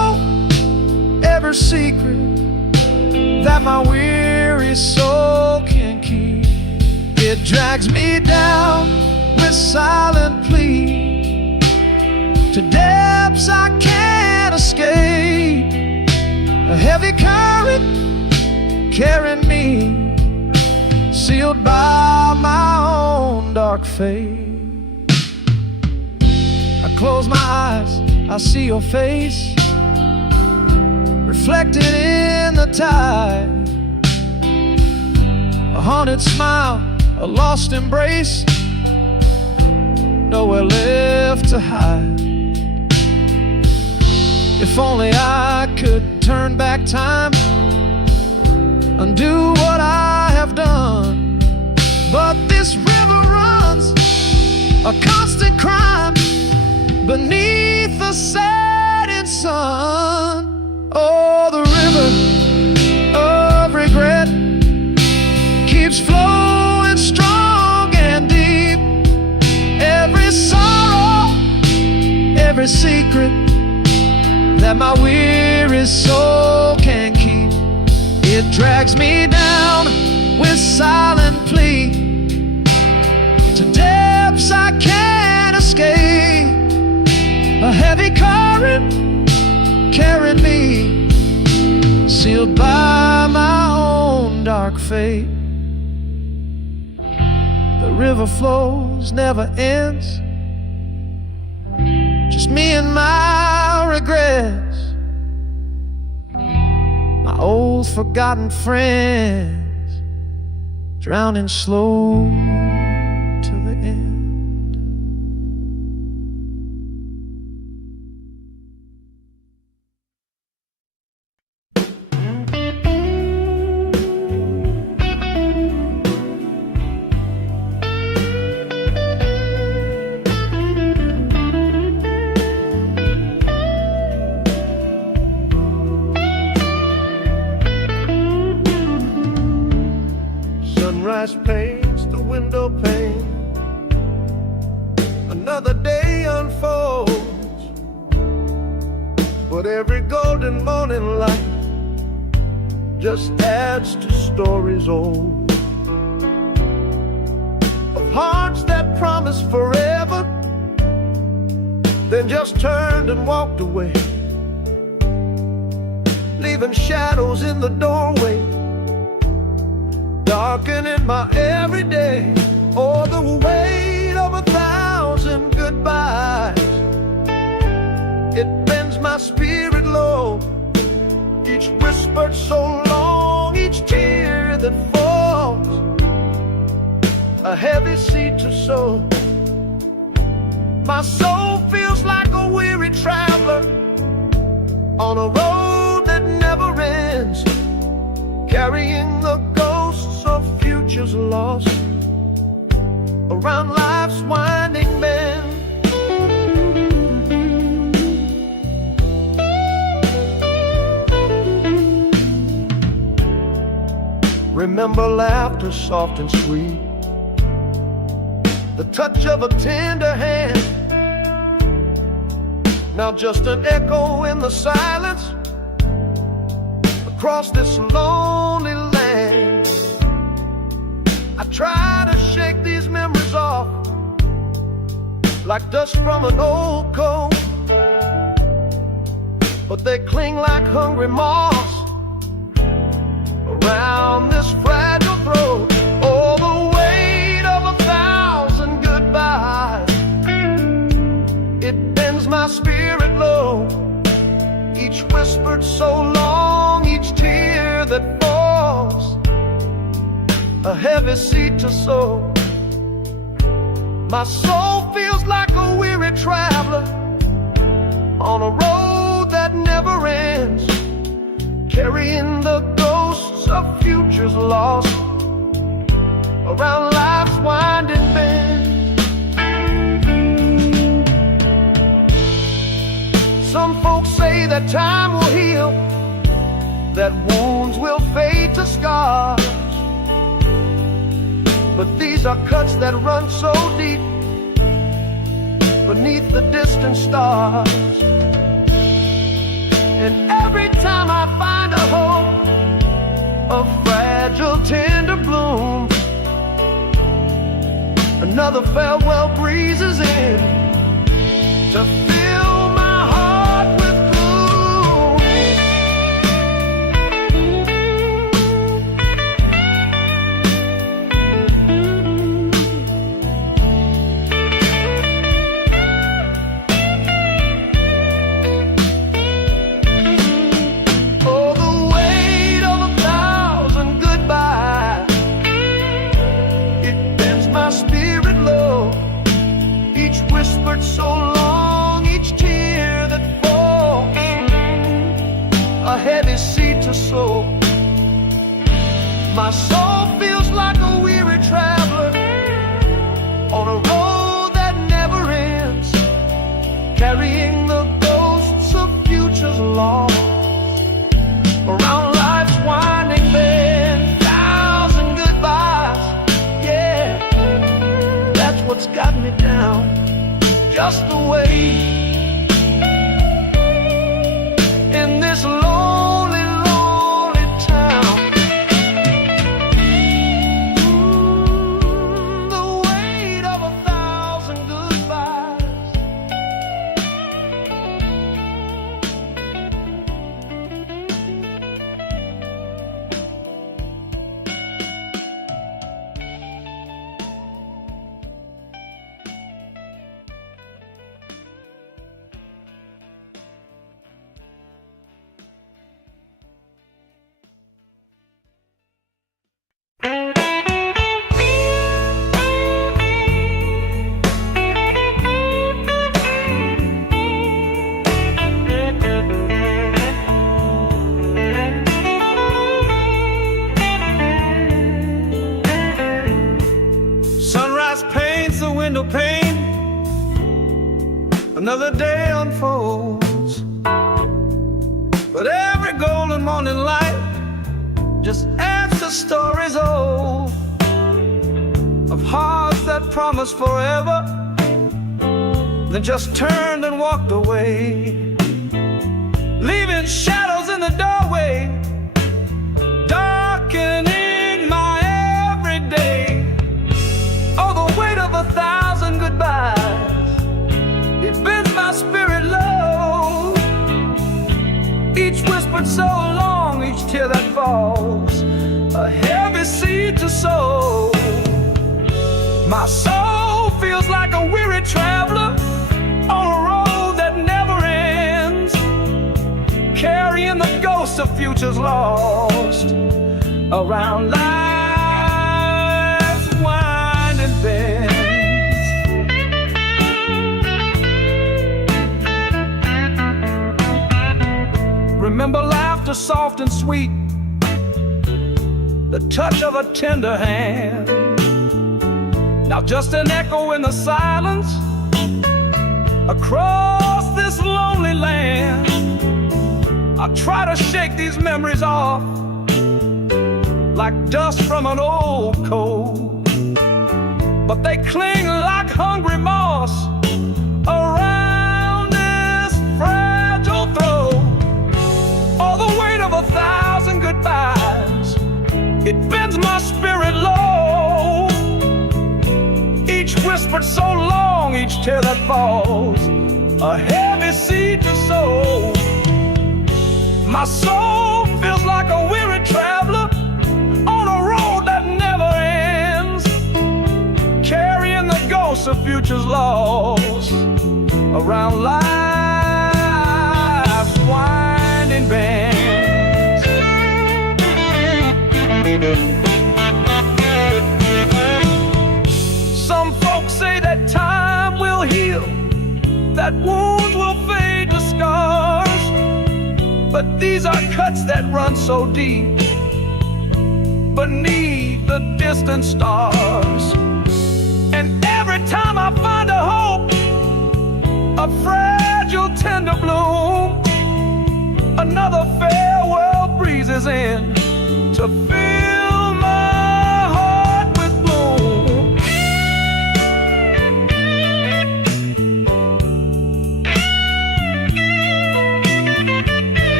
secret that my weary soul can keep. It drags me down with silent plea to depths I can't escape. A heavy current carrying me, sealed by my own dark fate. I close my eyes, I see your face reflected in the tide. A haunted smile, a lost embrace, nowhere left to hide. If only I could turn back time, undo what I have done. But this river runs a constant crime beneath the setting sun. Oh, the river of regret keeps flowing strong and deep. Every sorrow, every secret that my weary soul can keep, it drags me down with silent plea to depths I can't escape. A heavy current carrying me, sealed by my own dark fate. The river flows, never ends, just me and my regrets, my old forgotten friends, drowning slow to the end. Sunrise paints the window pane, another day unfolds, but every golden morning light just adds to stories old, of hearts that promised forever, then just turned and walked away, leaving shadows in the doorway, darkening my everyday. Oh, the weight of 1,000 goodbyes, it bends my spirit low. Each whispered so long, each tear that falls, a heavy seed to sow. My soul feels like a weary traveler on a road that never ends, carrying the ghosts of futures lost around life's winding bend. Remember laughter soft and sweet, the touch of a tender hand, now just an echo in the silence across this lonely land. I try to shake these memories off like dust from an old coat, but they cling like hungry moths around this fragile throat. Oh, the weight of 1,000 goodbyes, it bends my spirit low. Each whispered so long, each tear that falls, a heavy seed to sow. My soul feels like a weary traveler on a road that never ends, carrying the ghosts of futures lost around life's winding bend. Some folks say that time will heal, that wounds will fade to scars, but these are cuts that run so deep beneath the distant stars. And every time I find a hope, a fragile, tender bloom, another farewell breezes in to fill my heart with gloom. Oh, the weight of 1,000 goodbyes, it bends my spirit low. Each whispered so long, each tear that falls, a heavy seed to sow. My soul feels like a weary traveler on a road that never ends, carrying the ghosts of futures lost around life's winding bend. 1,000 goodbyes, yeah, that's what's got me down. Just the way in this lonely, lonely town. The weight of 1,000 goodbyes. Sunrise paints the window pane, another day unfolds, but every golden morning light just adds to stories old of hearts that promised forever, then just turned and walked away, leaving shadows in the doorway, darkening my everyday. Oh, the weight of 1,000 goodbyes, it bends my spirit low. Each whispered so long, each tear that falls, a heavy seed to sow. My soul feels like a weary traveler on a road that never ends, carrying the ghosts of futures lost around life's winding bends. Remember laughter soft and sweet, the touch of a tender hand. Now just an echo in the silence across this lonely land. I try to shake these memories off like dust from an old coat, but they cling like hungry moss around this fragile throat. All the weight of 1,000 goodbyes, it bends my spirit low. Each whispered so long, each tear that falls, a heavy seed to sow. My soul feels like a weary traveler on a road that never ends, carrying the ghosts of futures lost around life's winding bends. Some folks say that time will heal, that wounds will fade to scars, but these are cuts that run so deep beneath the distant stars. And every time I find a hope, a fragile tender bloom, another farewell breezes in to fill my heart with gloom.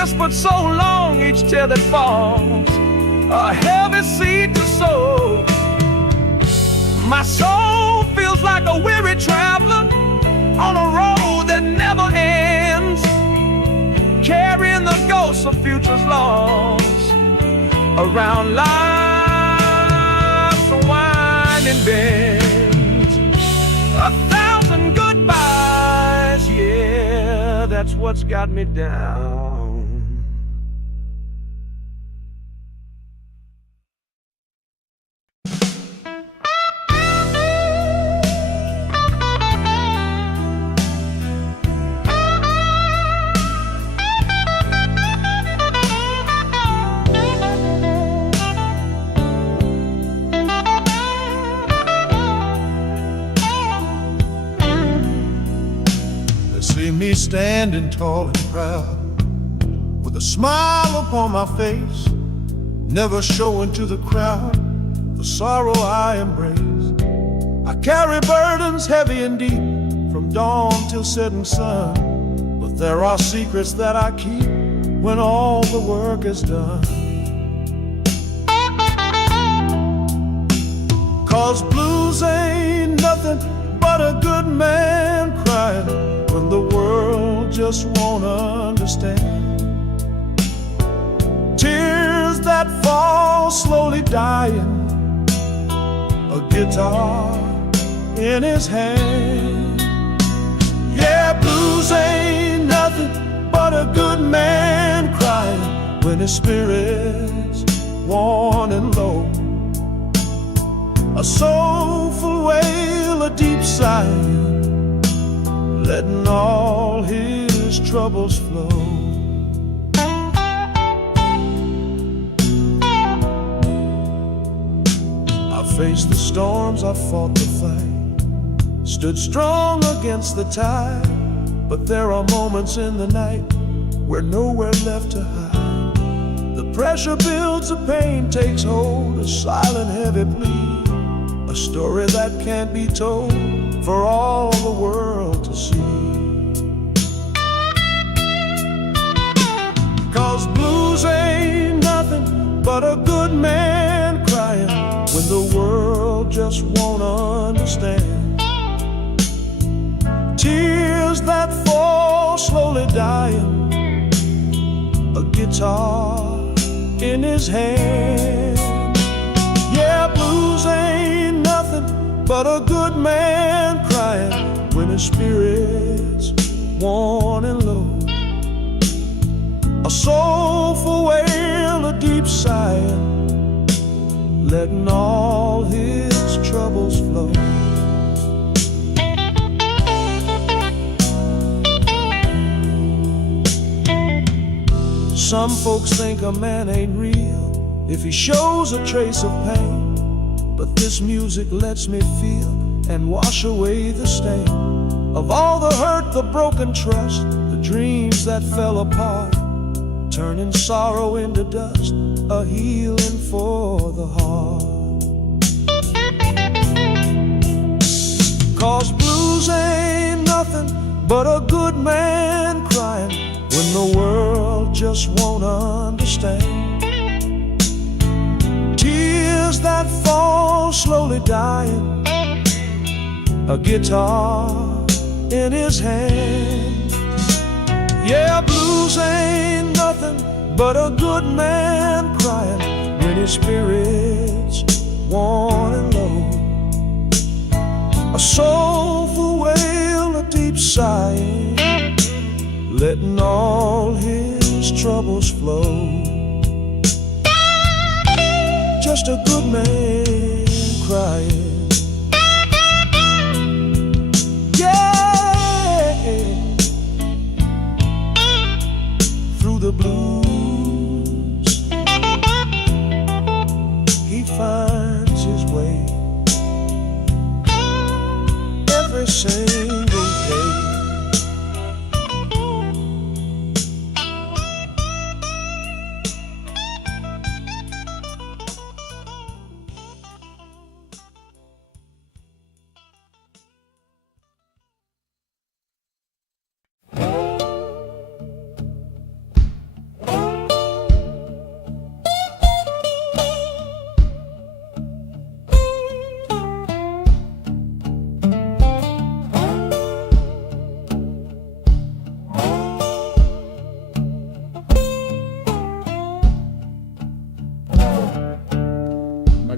whispered so long, each tear that falls a heavy seed to sow. My soul feels like a weary traveler on a road that never ends, carrying the ghosts of futures lost around life's winding bends. 1,000 goodbyes, yeah, that's what's got me down. See me standing tall and proud, with a smile upon my face, never showing to the crowd the sorrow I embrace. I carry burdens heavy and deep, from dawn till setting sun, but there are secrets that I keep when all the work is done. 'Cause blues ain't nothing but a good man crying when the world just won't understand. Tears that fall slowly dying, a guitar in his hand. Yeah, blues ain't nothing but a good man crying when his spirit's worn and low. A soulful wail, a deep sigh, letting all his troubles flow. I faced the storms, I fought the fight, stood strong against the tide, but there are moments in the night where nowhere left to hide. The pressure builds, the pain takes hold, a silent heavy plea, a story that can't be told for all the world to see. 'Cause blues ain't nothing but a good man crying when the world just won't understand. Tears that fall slowly dying, a guitar in his hand. Yeah, blues ain't nothing but a good man crying when his spirit's worn and low. A soulful wail, a deep sigh, letting all his troubles flow. Some folks think a man ain't real if he shows a trace of pain, but this music lets me feel and wash away the stain of all the hurt, the broken trust, the dreams that fell apart, turning sorrow into dust, a healing for the heart. 'Cause blues ain't nothing but a good man crying when the world just won't understand. Tears that fall slowly dying, a guitar in his hand. Yeah, blues ain't nothing but a good man crying when his spirit's worn and low. A soulful wail, a deep sigh, letting all his troubles flow. Just a good man crying. Yeah, through the blues he finds his way every single day.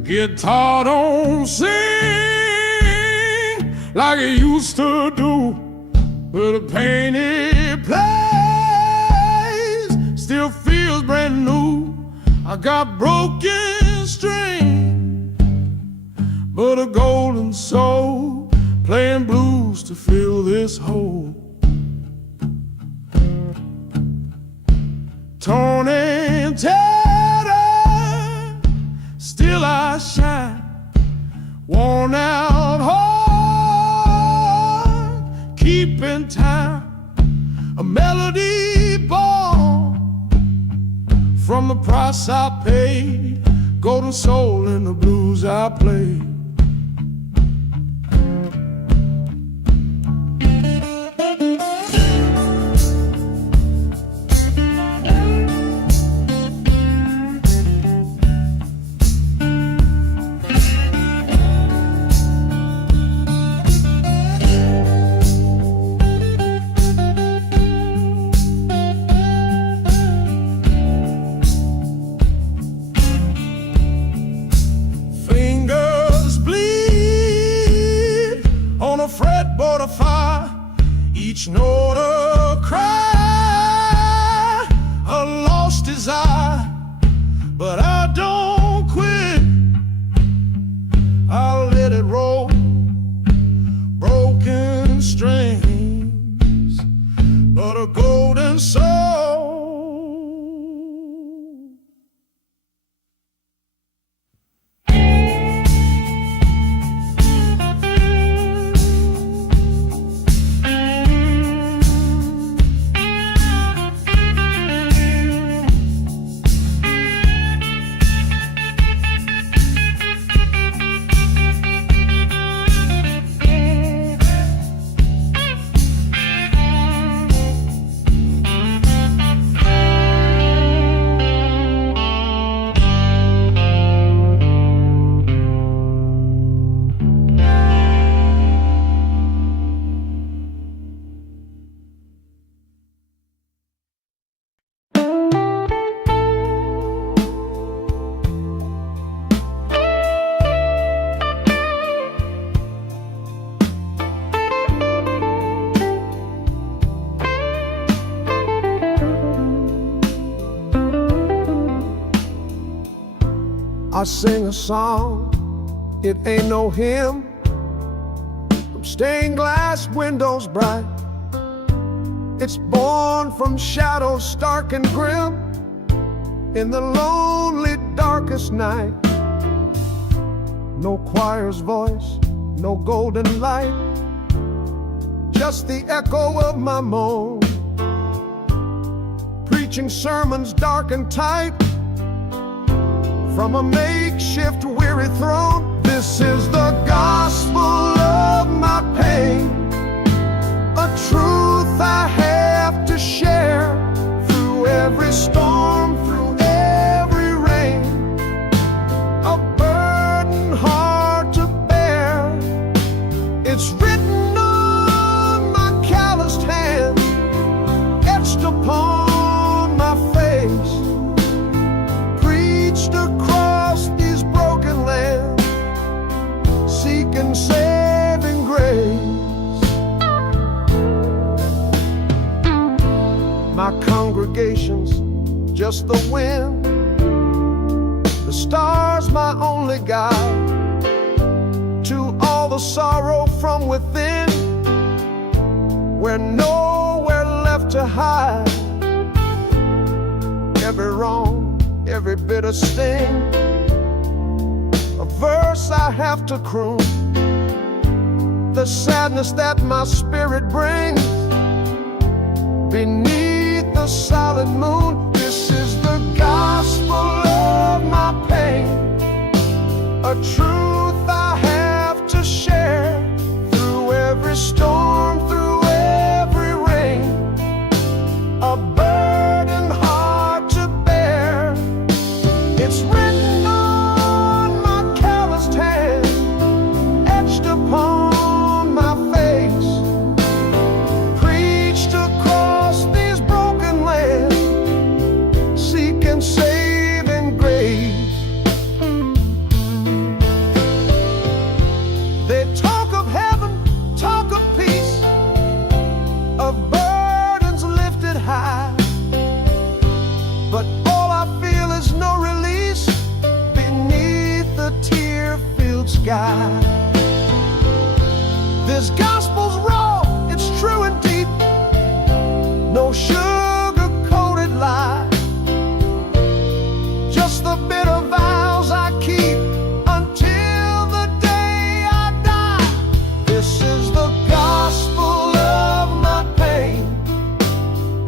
guitar don't sing like it used to do, but the pain it plays still feels brand new. I got broken strings, but a golden soul playing blues to fill this hole. Torn and tattered, still I shine. Worn out heart, keeping time. A melody born from the price I paid. Golden soul in the blues I play. Fretboard of fire, each note a cry, a lost desire, but I don't quit. I'll let it roll, broken strings, but a golden soul. I sing a song, it ain't no hymn, from stained glass windows bright. It's born from shadows stark and grim, in the lonely darkest night. No choir's voice, no golden light, just the echo of my moan, preaching sermons dark and tight from a makeshift weary throne. This is the gospel of my pain, a truth I have to share through every storm, through every rain, a burden hard to bear. It's written on my calloused hands, etched upon my face, preached across these broken lands, seeking saving grace. My congregation's just the wind, the stars my only guide to all the sorrow from within, we're nowhere left to hide. Every wrong, every bitter sting, a verse I have to croon, the sadness that my spirit brings beneath the solid moon. This is the gospel of my pain, a truth I have to share through every storm, through every rain, a burden hard to bear. It's written on my calloused hand, etched upon my face, preached across these broken lands, seeking saving grace.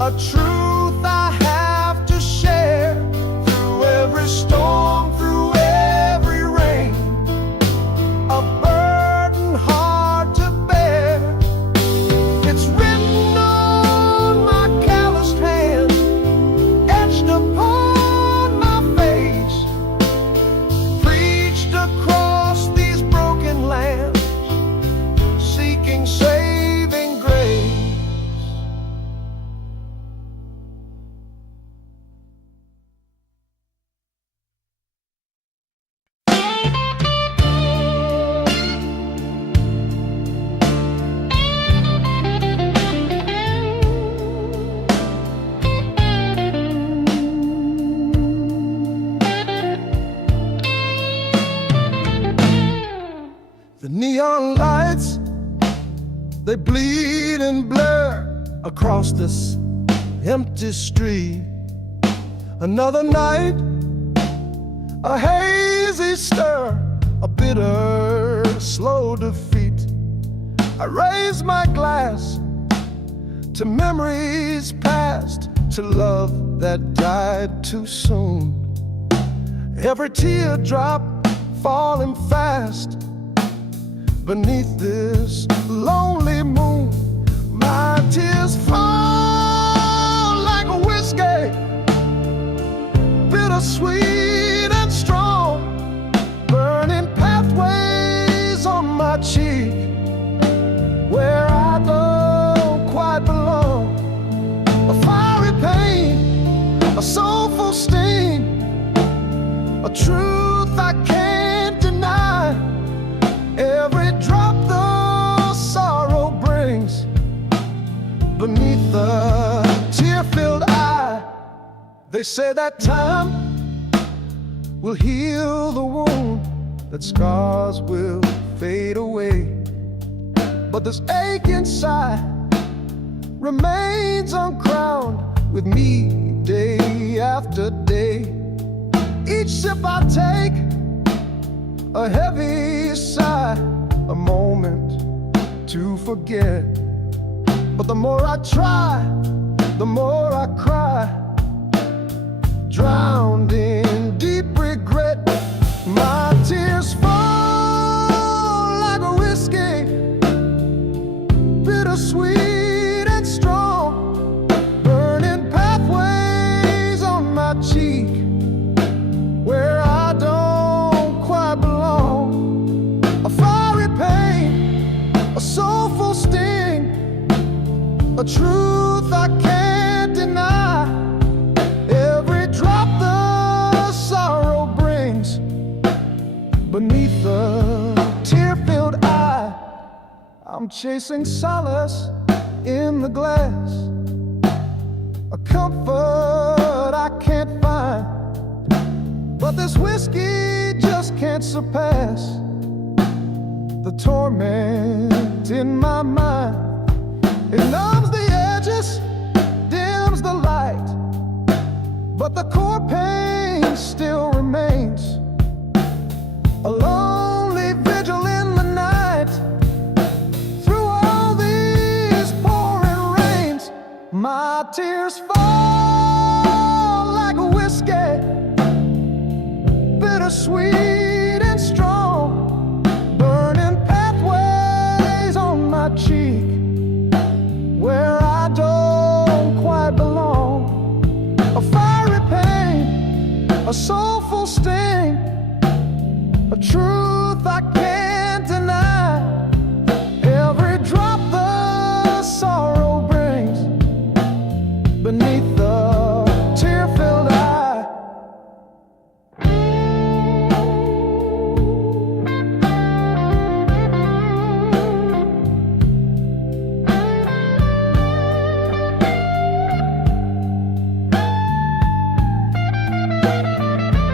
a truth I have to share. Through every storm, through every rain, a burden hard to bear. It's written on my calloused hand, etched upon my face, preached across these broken lands, seeking saving grace. The neon lights, they bleed and blur across this empty street. Another night, a hazy stir, a bitter, slow defeat. I raise my glass to memories past, to love that died too soon. Every teardrop falling fast beneath this lonely moon. My tears fall like a whiskey, bittersweet and strong, burning pathways on my cheek, where I don't quite belong. A fiery pain, a soulful sting, a truth I can't deny. Every drop the sorrow brings beneath the tear-filled eye. They say that time will heal the wound, that scars will fade away, but this ache inside remains uncrowned with me day after day. Each sip I take, a heavy sigh, a moment to forget. But the more I try, the more I cry, drowned in deep regret. My tears fall like a whiskey, bittersweet and strong, burning pathways on my cheek, where I don't quite belong. A fiery pain, a soulful sting, a truth I can't deny. Every drop the sorrow brings beneath the tear-filled eye. I'm chasing solace in the glass, a comfort I can't find, but this whiskey just can't surpass the torment in my mind. It numbs the edges, dims the light, but the core pain still remains. A lonely vigil in the night, through all these pouring rains. My tears fall like a whiskey, bittersweet and strong, burning pathways on my cheek, where I don't quite belong. A fiery pain, a soulful sting, a truth I can't deny. Every drop the sorrow brings beneath the tear-filled eye.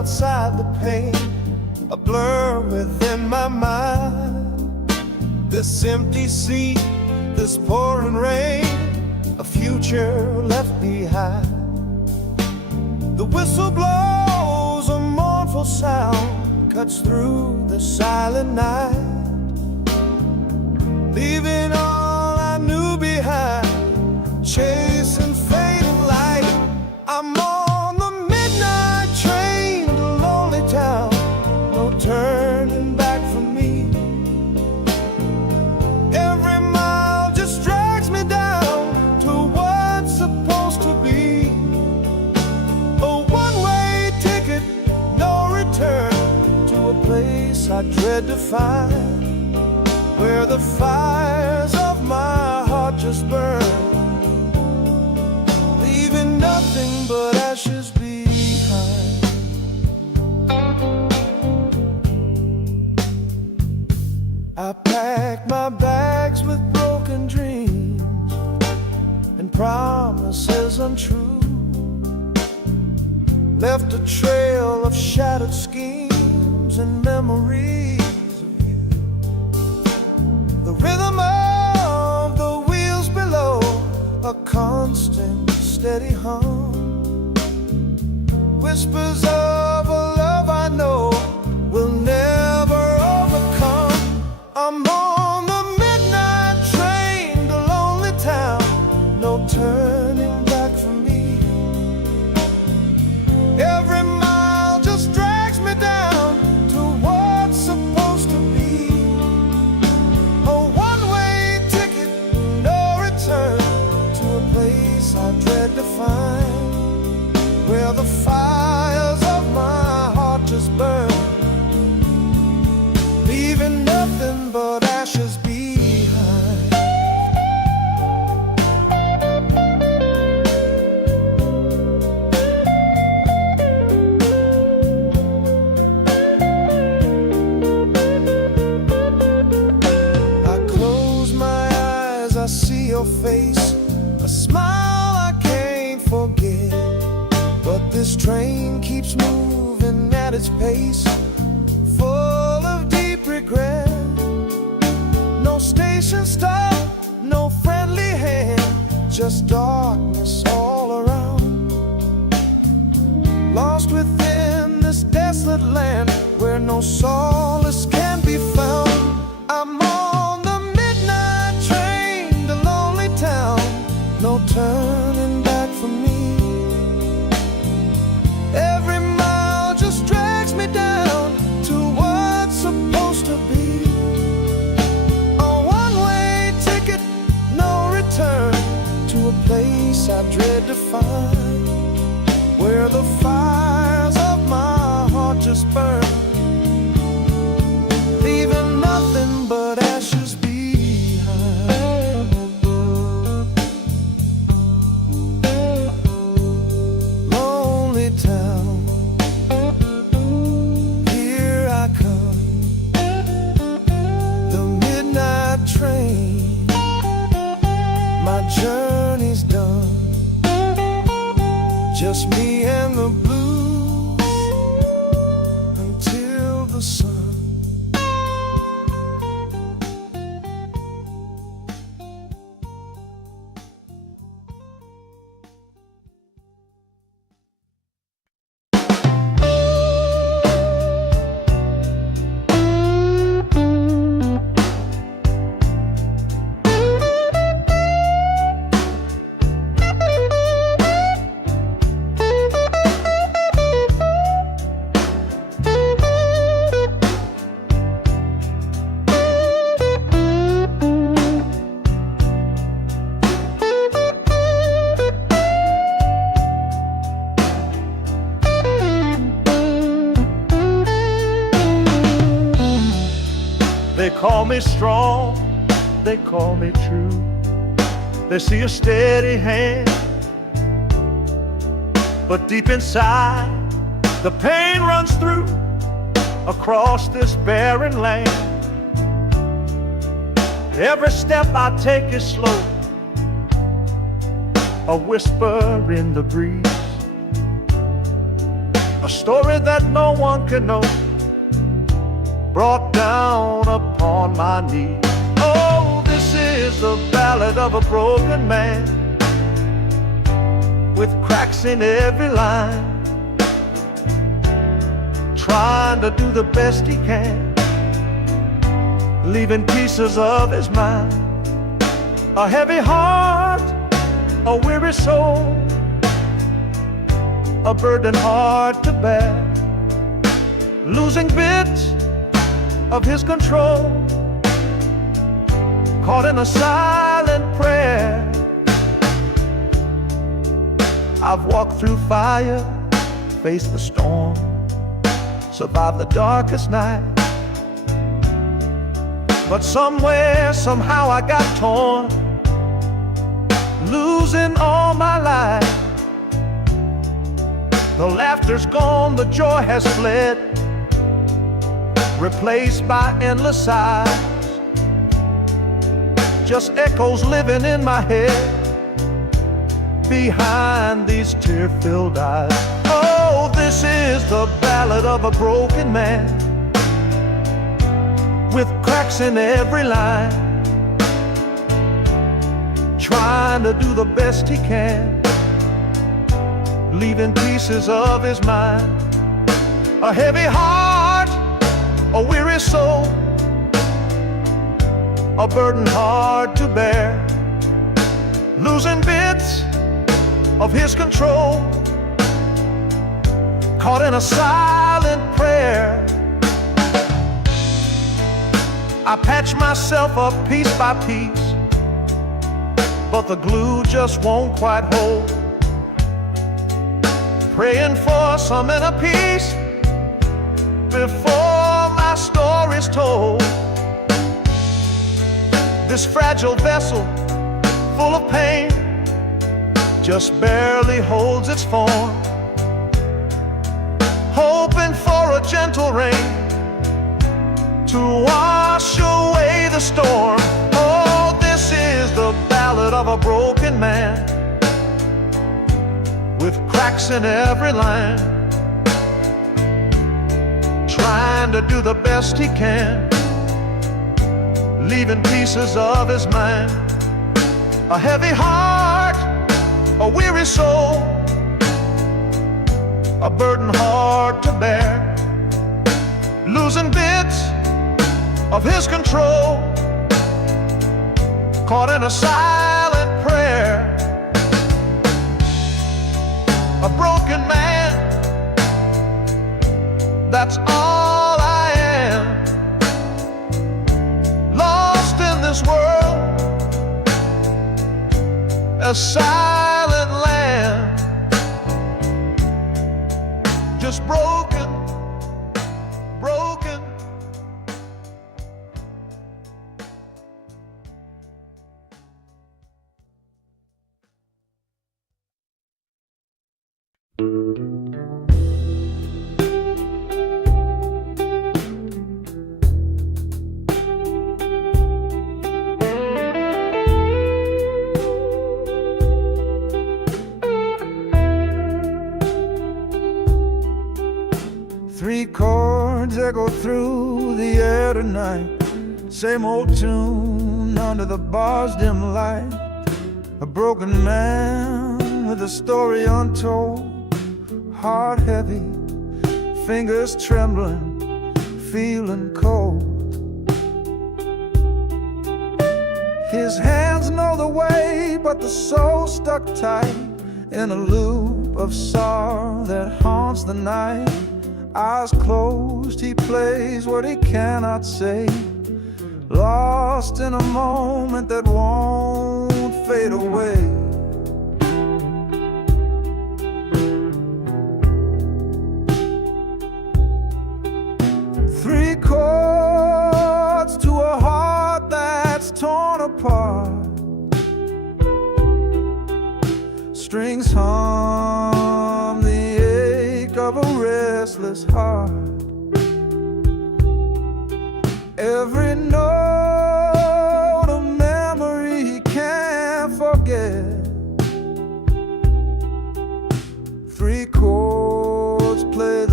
outside the pain, a blur within my mind. This empty sea, this pouring rain, a future left behind. The whistle blows, a mournful sound cuts through the silent night, leaving all I knew behind, chasing fatal light. I'm on the midnight train to lonely town, no turning back for me. Every mile just drags me down to what's supposed to be. A one-way ticket, no return, to a place I dread to find, where the fires of my heart just burn, leaving nothing but ashes behind. I packed my bags with broken dreams and promises untrue, left a trail of shattered schemes and memories of you. The rhythm of the wheels below, a constant steady hum, whispers of a love I know will never overcome. I'm on the midnight train to lonely town, no turning back for me. Every mile just drags me down to what's supposed to be. A one-way ticket, no return, to a place I dread to find, where the fires of my heart just burn, leaving nothing but ashes behind. I close my eyes, I see your face, a smile I can't forget. But this train keeps moving at its pace, full of deep regret. No station stop, no friendly hand, just darkness all around. Lost within this desolate land, where no solace can be found. I'm on the midnight train to lonely town, no turning back for me. Every mile just drags me down to what's supposed to be. A one-way ticket, no return, to a place I dread to find, where the fires of my heart just burn, leaving nothing but ashes behind. Lonely town, here I come, the midnight train, my journey's done, just me and the blues until the sun. They call me strong, they call me true. They see a steady hand, but deep inside the pain runs through across this barren land. Every step I take is slow, a whisper in the breeze. a story that no one can know, brought down upon my knee. Oh, this is the ballad of a broken man, with cracks in every line, trying to do the best he can, leaving pieces of his mind. A heavy heart, a weary soul, a burden hard to bear, losing bits of his control, caught in a silent prayer. I've walked through fire, faced the storm, survived the darkest night, but somewhere, somehow I got torn, losing all my life. The laughter's gone, the joy has fled, replaced by endless sighs, just echoes living in my head behind these tear-filled eyes. Oh, this is the ballad of a broken man, with cracks in every line, trying to do the best he can, leaving pieces of his mind. A heavy heart, a weary soul, a burden hard to bear, losing bits of his control, caught in a silent prayer. I patch myself up piece by piece, but the glue just won't quite hold, praying for some inner peace before my story's told. This fragile vessel, full of pain, just barely holds its form, hoping for a gentle rain to wash away the storm. Oh, this is the ballad of a broken man, with cracks in every line, trying to do the best he can, leaving pieces of his mind. A heavy heart, a weary soul, a burden hard to bear, losing bits of his control, caught in a silent prayer. A broken man, that's all I am, lost in this world, a silent land, just broken, broken. Three chords echo through the air tonight, same old tune under the bar's dim light. A broken man with a story untold, heart heavy, fingers trembling, feeling cold. His hands know the way, but the soul stuck tight in a loop of sorrow that haunts the night. Eyes closed, he plays what he cannot say, lost in a moment that won't fade away. Three chords to a heart that's torn apart, strings hum the ache of a restless heart. Every note a memory he can't forget. Three chords play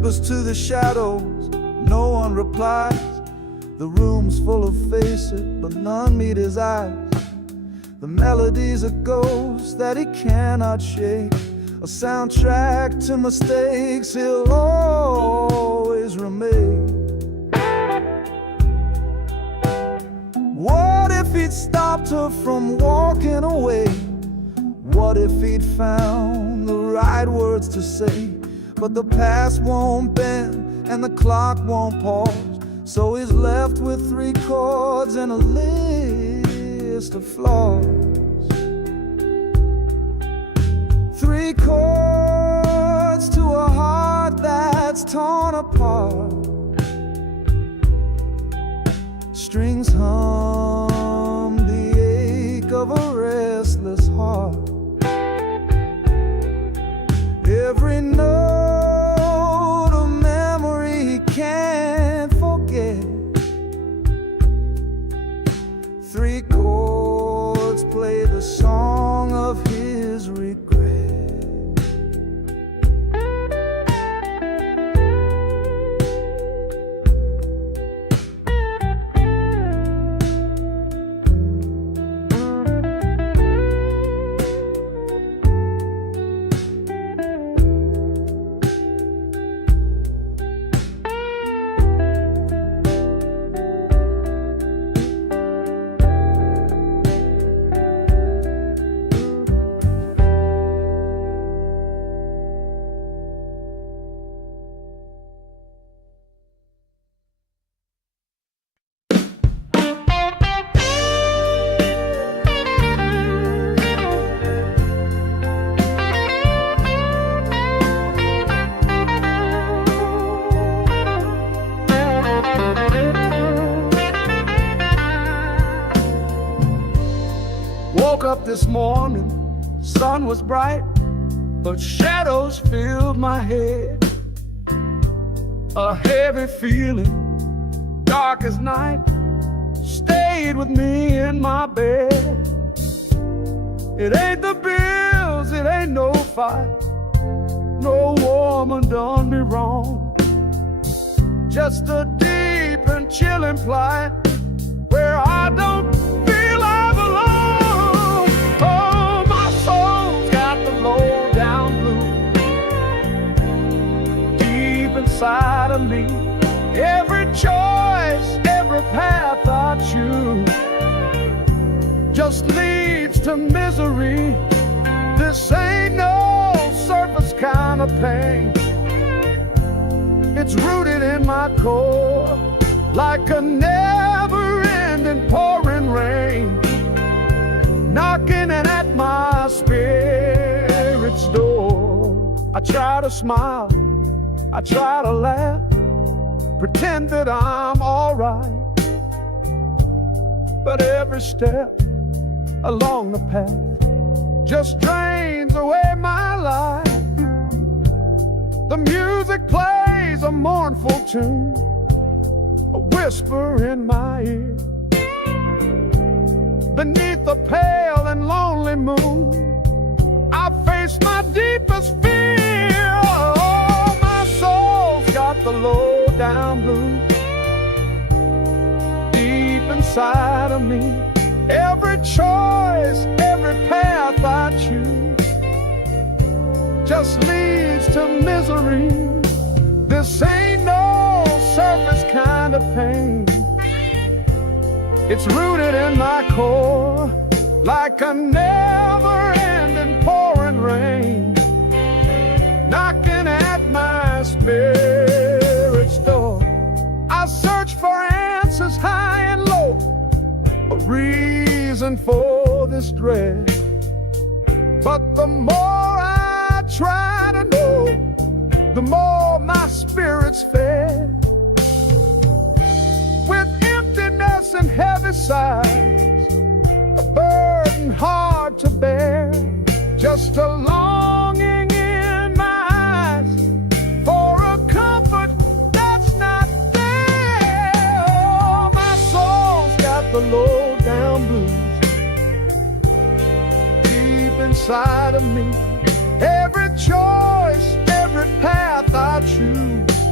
whispers to the shadows, no one replies. The room's full of faces, but none meet his eyes. The melody's a ghost that he cannot shake, a soundtrack to mistakes he'll always remain. What if he'd stopped her from walking away? What if he'd found the right words to say? But the past won't bend and the clock won't pause, so he's left with 3 chords and a list of flaws. 3 chords to a heart that's torn apart. Strings hum the ache of a restless heart. Every note a memory he can't forget. 3 chords play the song of his regret. Woke up this morning, sun was bright, but shadows filled my head. A heavy feeling, dark as night, stayed with me in my bed. It ain't the bills, it ain't no fight, no woman done me wrong. Just a deep and chilling plight where I don't feel I belong. Oh, my soul's got the low down blues deep inside of me. Every choice, every path I choose just leads to misery. This ain't no surface kind of pain. It's rooted in my core like a never-ending pouring rain, knocking at my spirit's door. I try to smile, I try to laugh, pretend that I'm alright, but every step along the path just drains away my life. The music plays a mournful tune, a whisper in my ear. Beneath the pale and lonely moon, I face my deepest fear. Oh, my soul's got the low down blues deep inside of me. Every choice, every path I choose just leads to misery. This ain't no surface kind of pain. It's rooted in my core like a never-ending pouring rain, knocking at my spirit's door. I search for answers high and low, a reason for this dread, but the more I try to know, the more my spirit's fed. With emptiness and heavy sighs, a burden hard to bear, just a longing in my eyes for a comfort that's not there. Oh, my soul's got the low down blues deep inside of me. Every choice, every path I choose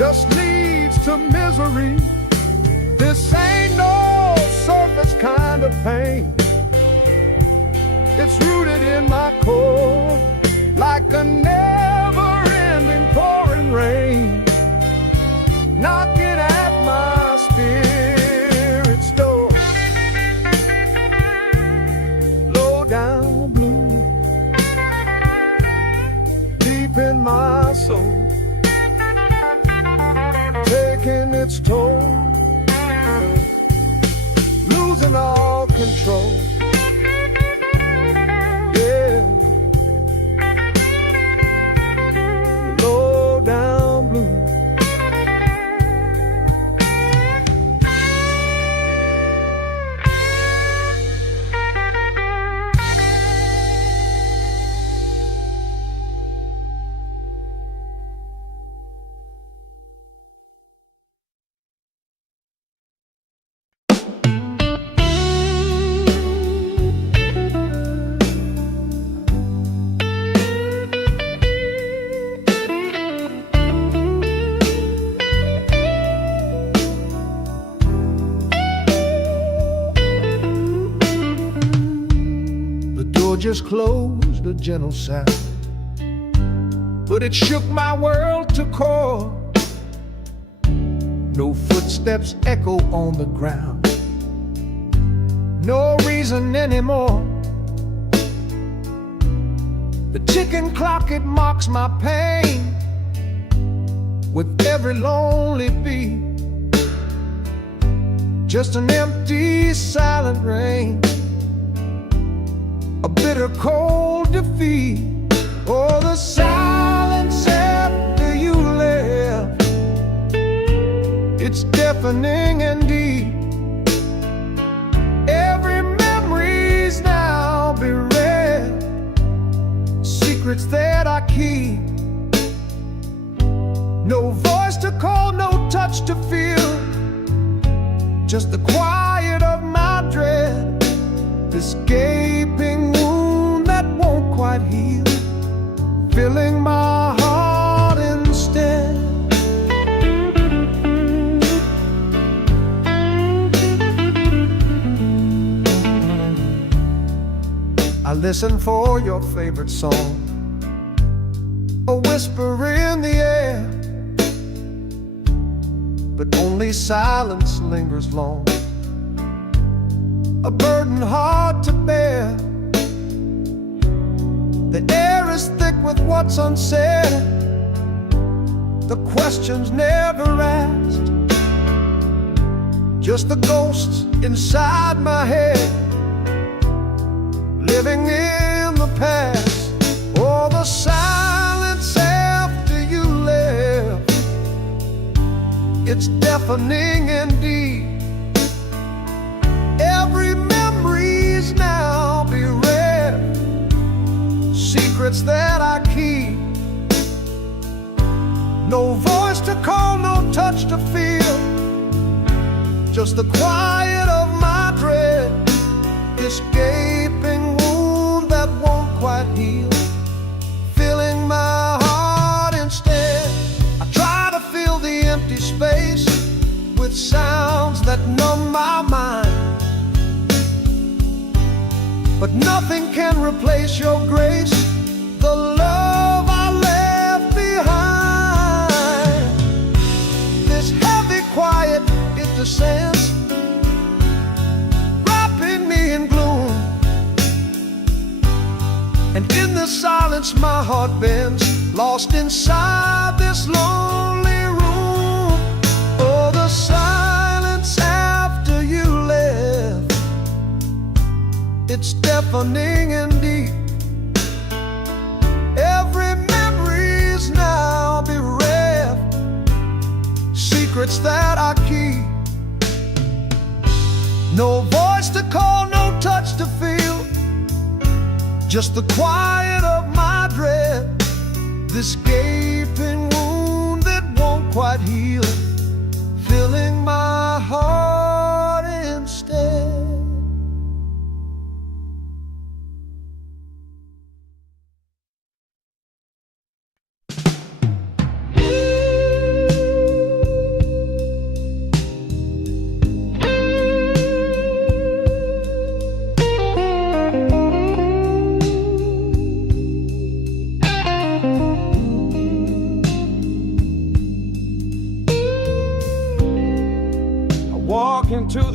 just leads to misery. This ain't no surface kind of pain. It's rooted in my core, like a never-ending pouring rain, knocking at my spirit's door. Low down blue, deep in my soul, taking its toll, losing all control. Yeah, low down blue. Just closed, a gentle sound, but it shook my world to core. No footsteps echo on the ground, no reason anymore. The ticking clock, it mocks my pain with every lonely beat. Just an empty, silent rain, a bitter cold defeat. Oh, the silence after you left, it's deafening and deep. Every memory's now bereft, secrets that I keep. No voice to call, no touch to feel, just the quiet of my dread. This gaping wound that won't quite heal, filling my heart instead. I listen for your favorite song, a whisper in the air, but only silence lingers long, a burden hard to bear. The air is thick with what's unsaid, the questions never asked, just the ghosts inside my head, living in the past. Oh, the silence after you left, it's deafening indeed. Every memory's now bereft, secrets that I keep. No voice to call, no touch to feel, just the quiet of my dread. This gaping wound that won't quite heal, filling my heart instead. I try to fill the empty space with sounds that numb my mind, but nothing can replace your grace, the love I left behind. This heavy quiet, it descends, wrapping me in gloom, and in the silence my heart bends, lost inside this lonely room. Oh, the silence after you left, it's deafening and deep. Every memory's now bereft, secrets that I keep. No voice to call, no touch to feel, just the quiet of my dread. This gaping wound that won't quite heal, filling my heart instead.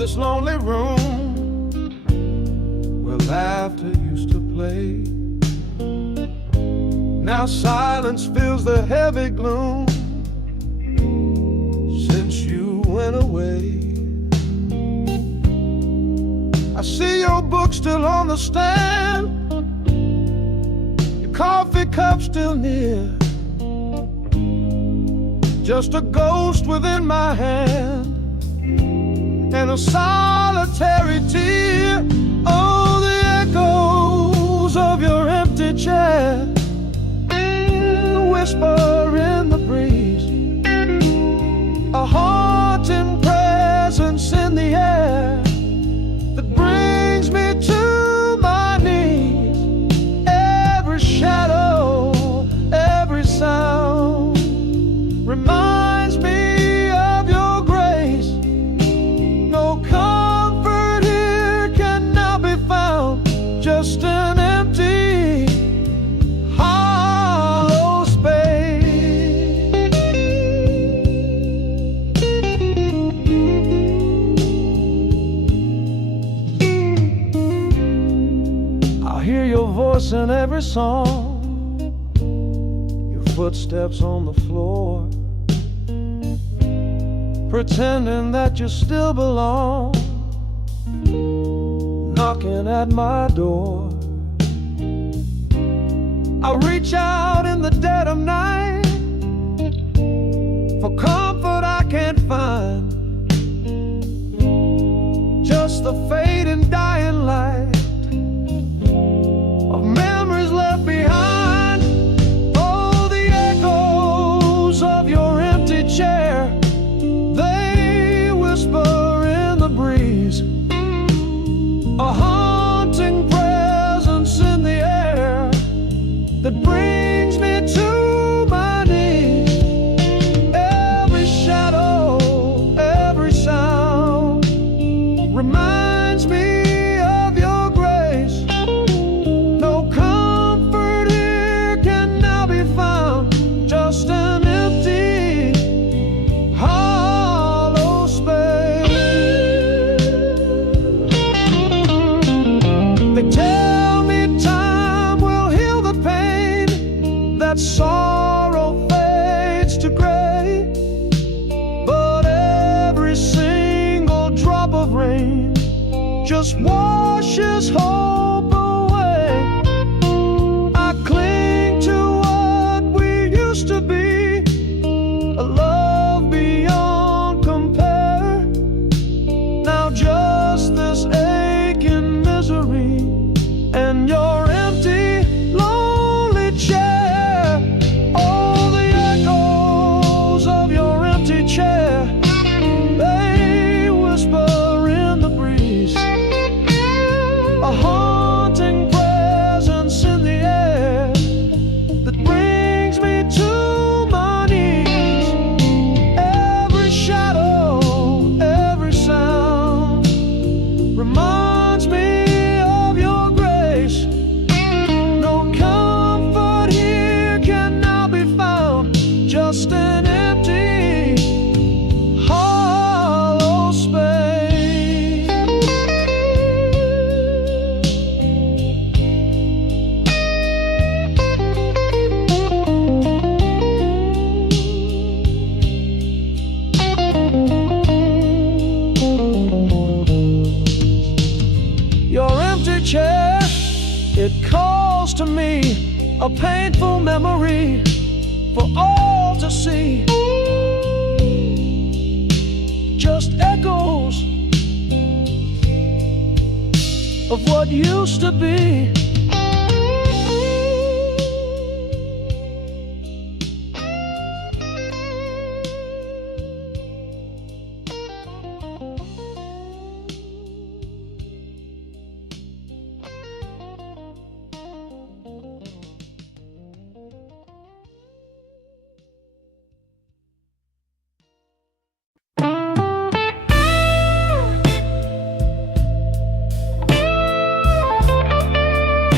this lonely room where laughter used to play. Now silence fills the heavy gloom since you went away. I see your book still on the stand, your coffee cup still near, just a ghost within my hand and a solitary tear. Oh, the echoes of your empty chair, the whisper in the breeze, a haunting presence in the air that brings me to my knees. Every shadow, every sound reminds me of your grace. No comfort here can now be found, just an empty, hollow space. I hear your voice in every song, your footsteps on the floor, pretending that you still belong, knocking at my door. I reach out in the dead of night for comfort I can't find, just the fading dying light of memories left behind. Oh, the echoes of your empty chair, they whisper in the breeze, a haunting presence in the air that brings me to my knees. Every shadow, every sound reminds me of your grace. No comfort here can now be found, just an empty, hollow space. They tell me time will heal the pain, that sorrow fades to gray, but every single drop of rain just washes hope away. I cling to what we used to be, a love beyond compare. Now just this aching misery and your empty, lonely chair. Oh, the echoes of your empty chair, they whisper in the breeze, a haunting presence in the air that brings me to my knees. Every shadow, every sound reminds me of your grace. No comfort here can now be found, just an empty, hollow space. Your empty chair, it calls to me, a painful memory for all to see. Just echoes of what used to be.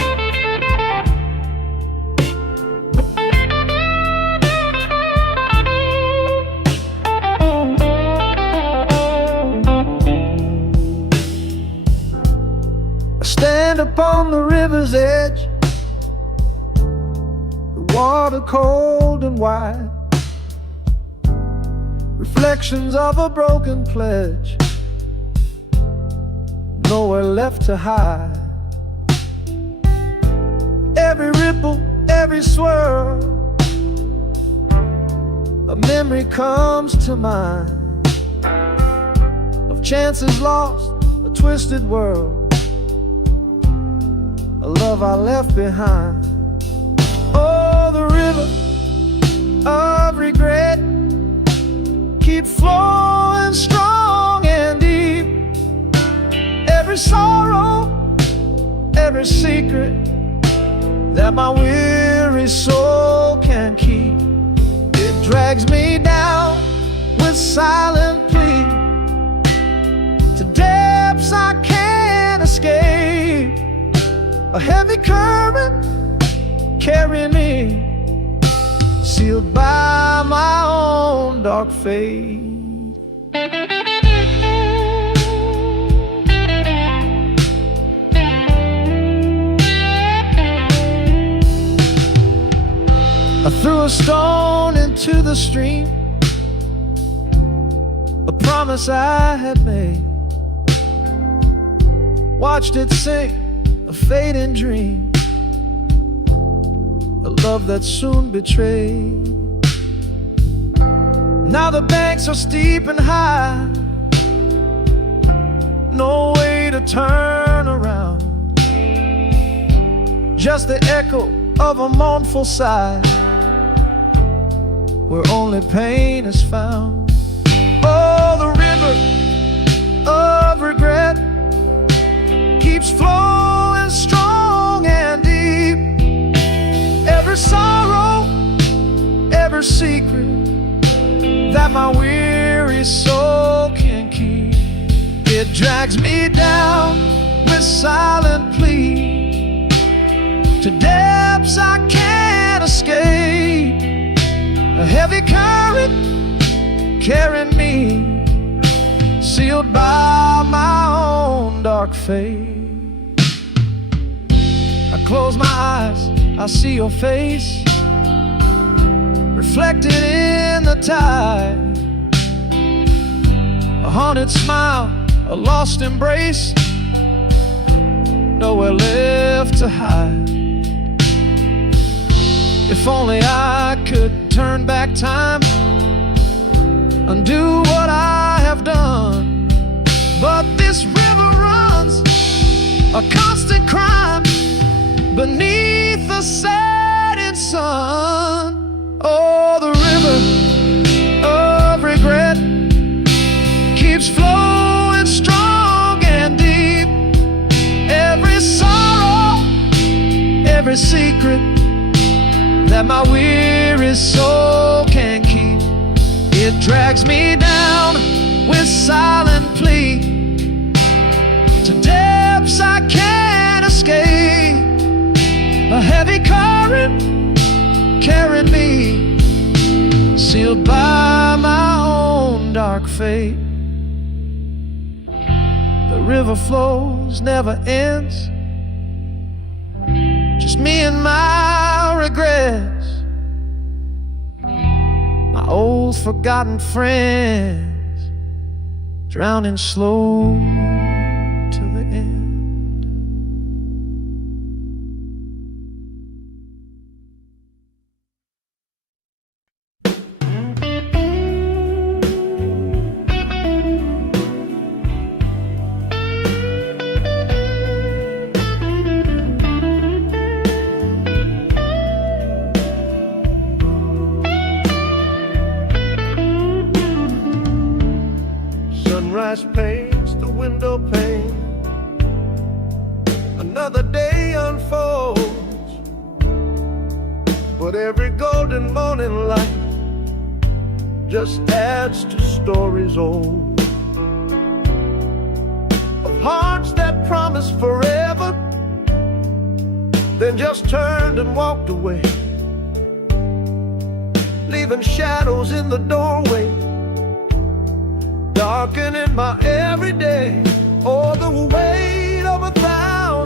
I stand upon the river's edge, the water cold and wide, reflections of a broken pledge, nowhere left to hide. Every ripple, every swirl, a memory comes to mind of chances lost, a twisted world, a love I left behind. Oh, the river of regret keeps flowing strong and deep. Every sorrow, every secret that my weary soul can keep, it drags me down with silent plea to depths I can't escape. A heavy current carrying me, sealed by my own dark fate. I threw a stone into the stream, a promise I had made, watched it sink, a fading dream, a love that soon betrayed. Now the banks are steep and high, no way to turn around, just the echo of a mournful sigh, where only pain is found. Oh, the river of regret keeps flowing strong and deep. Every sorrow, every secret that my weary soul can keep, it drags me down with silent plea to depths I can't escape. A heavy current carrying me, sealed by my own dark fate. I close my eyes, I see your face reflected in the tide, a haunted smile, a lost embrace, nowhere left to hide. If only I could turn back time, undo what I have done, but this river runs a constant crime beneath the setting sun. Oh, the river of regret keeps flowing strong and deep. Every sorrow, every secret that my weary soul can keep, it drags me down with silent plea to depths I can't escape. A heavy current carrying me, sealed by my own dark fate. The river flows, never ends, just me and my regrets, my old forgotten friends, drowning slow till the end. Sunrise paints the window pane, another day unfolds, but every golden morning light just adds to stories old, of hearts that promised forever, then just turned and walked away, leaving shadows in the doorway, darkening my everyday. Oh, the weight of 1,000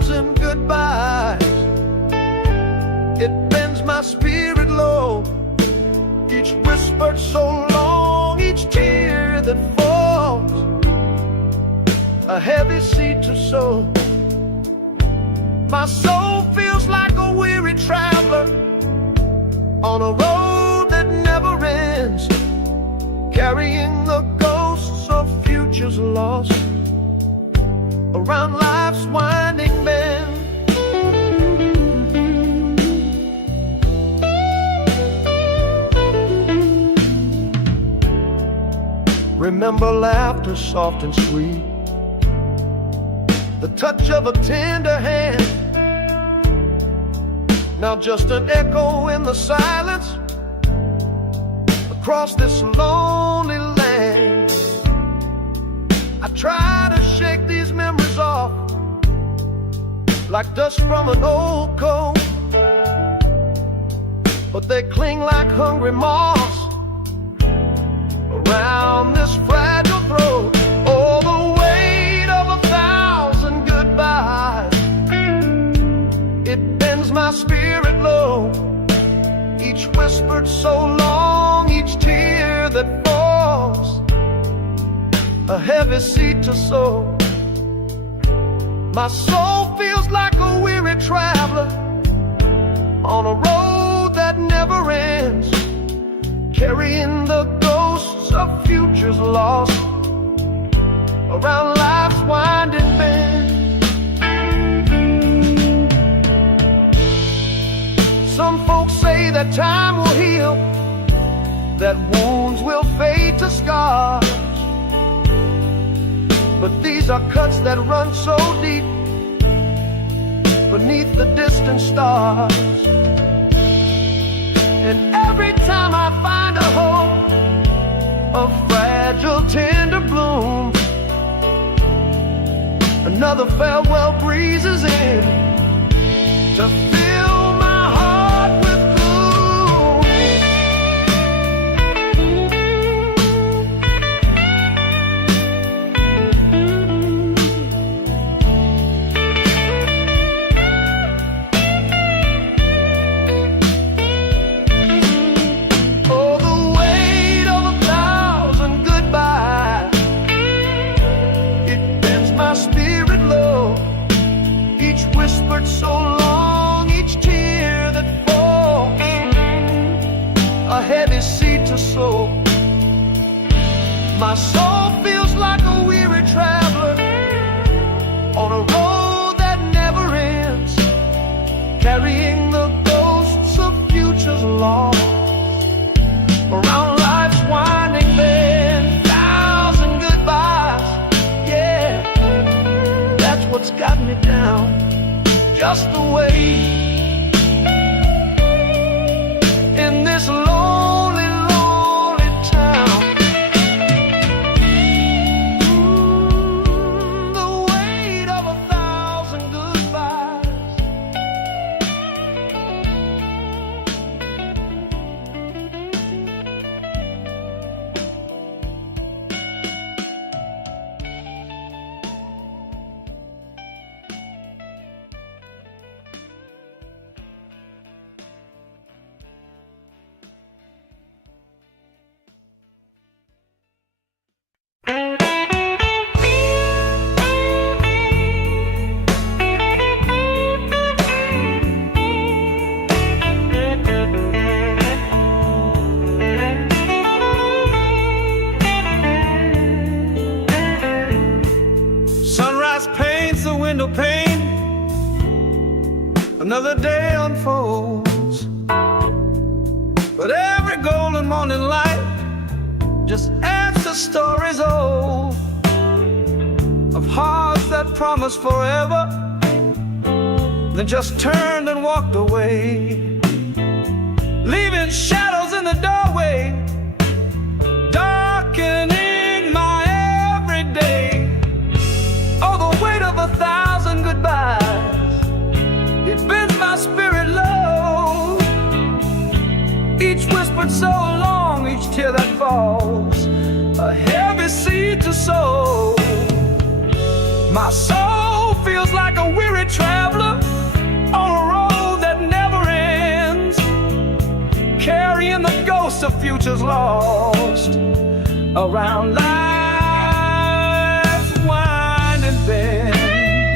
soul. My soul feels like a weary traveler on a road that never ends, carrying the ghosts of futures lost around life's winding bend. Remember laughter soft and sweet, the touch of a tender hand. Now just an echo in the silence across this lonely land. I try to shake these memories off like dust from an old coat, but they cling like hungry moths around this fragile throat. Oh, the weight of 1,000 goodbyes, it bends my spirit low. Each whispered so long, each tear that falls, a heavy seed to sow. My soul feels like a weary traveler on a road that never ends, carrying the ghosts of futures lost around life's winding bend. Some folks say that time will heal, that wounds will fade to scars, but these are cuts that run so deep beneath the distant stars. And every time I find a hope, a fragile tender bloom, another farewell breezes in to fill my heart with gloom. Oh, the weight of 1,000 goodbyes, it bends my spirit low. Each whispered so long, each tear that falls, a heavy seed to sow. My soul feels like a weary traveler on a road that never ends, carrying the ghosts of futures lost around life's winding bend. 1,000 goodbyes, yeah, that's what's got me down, just the way in this lonely, lonely town. The weight of 1,000 goodbyes. Sunrise paints the window pane, another day unfolds, but every golden morning light just adds to stories old of hearts that promised forever, then just turned and walked away, leaving shadows in the doorway, darkening my everyday. Oh, the weight of 1,000 goodbyes, it bends my spirit low. Each whispered so long, each tear that falls, a heavy seed to sow. My soul feels like a weary traveler on a road that never ends, carrying the ghosts of futures lost around life's winding bend.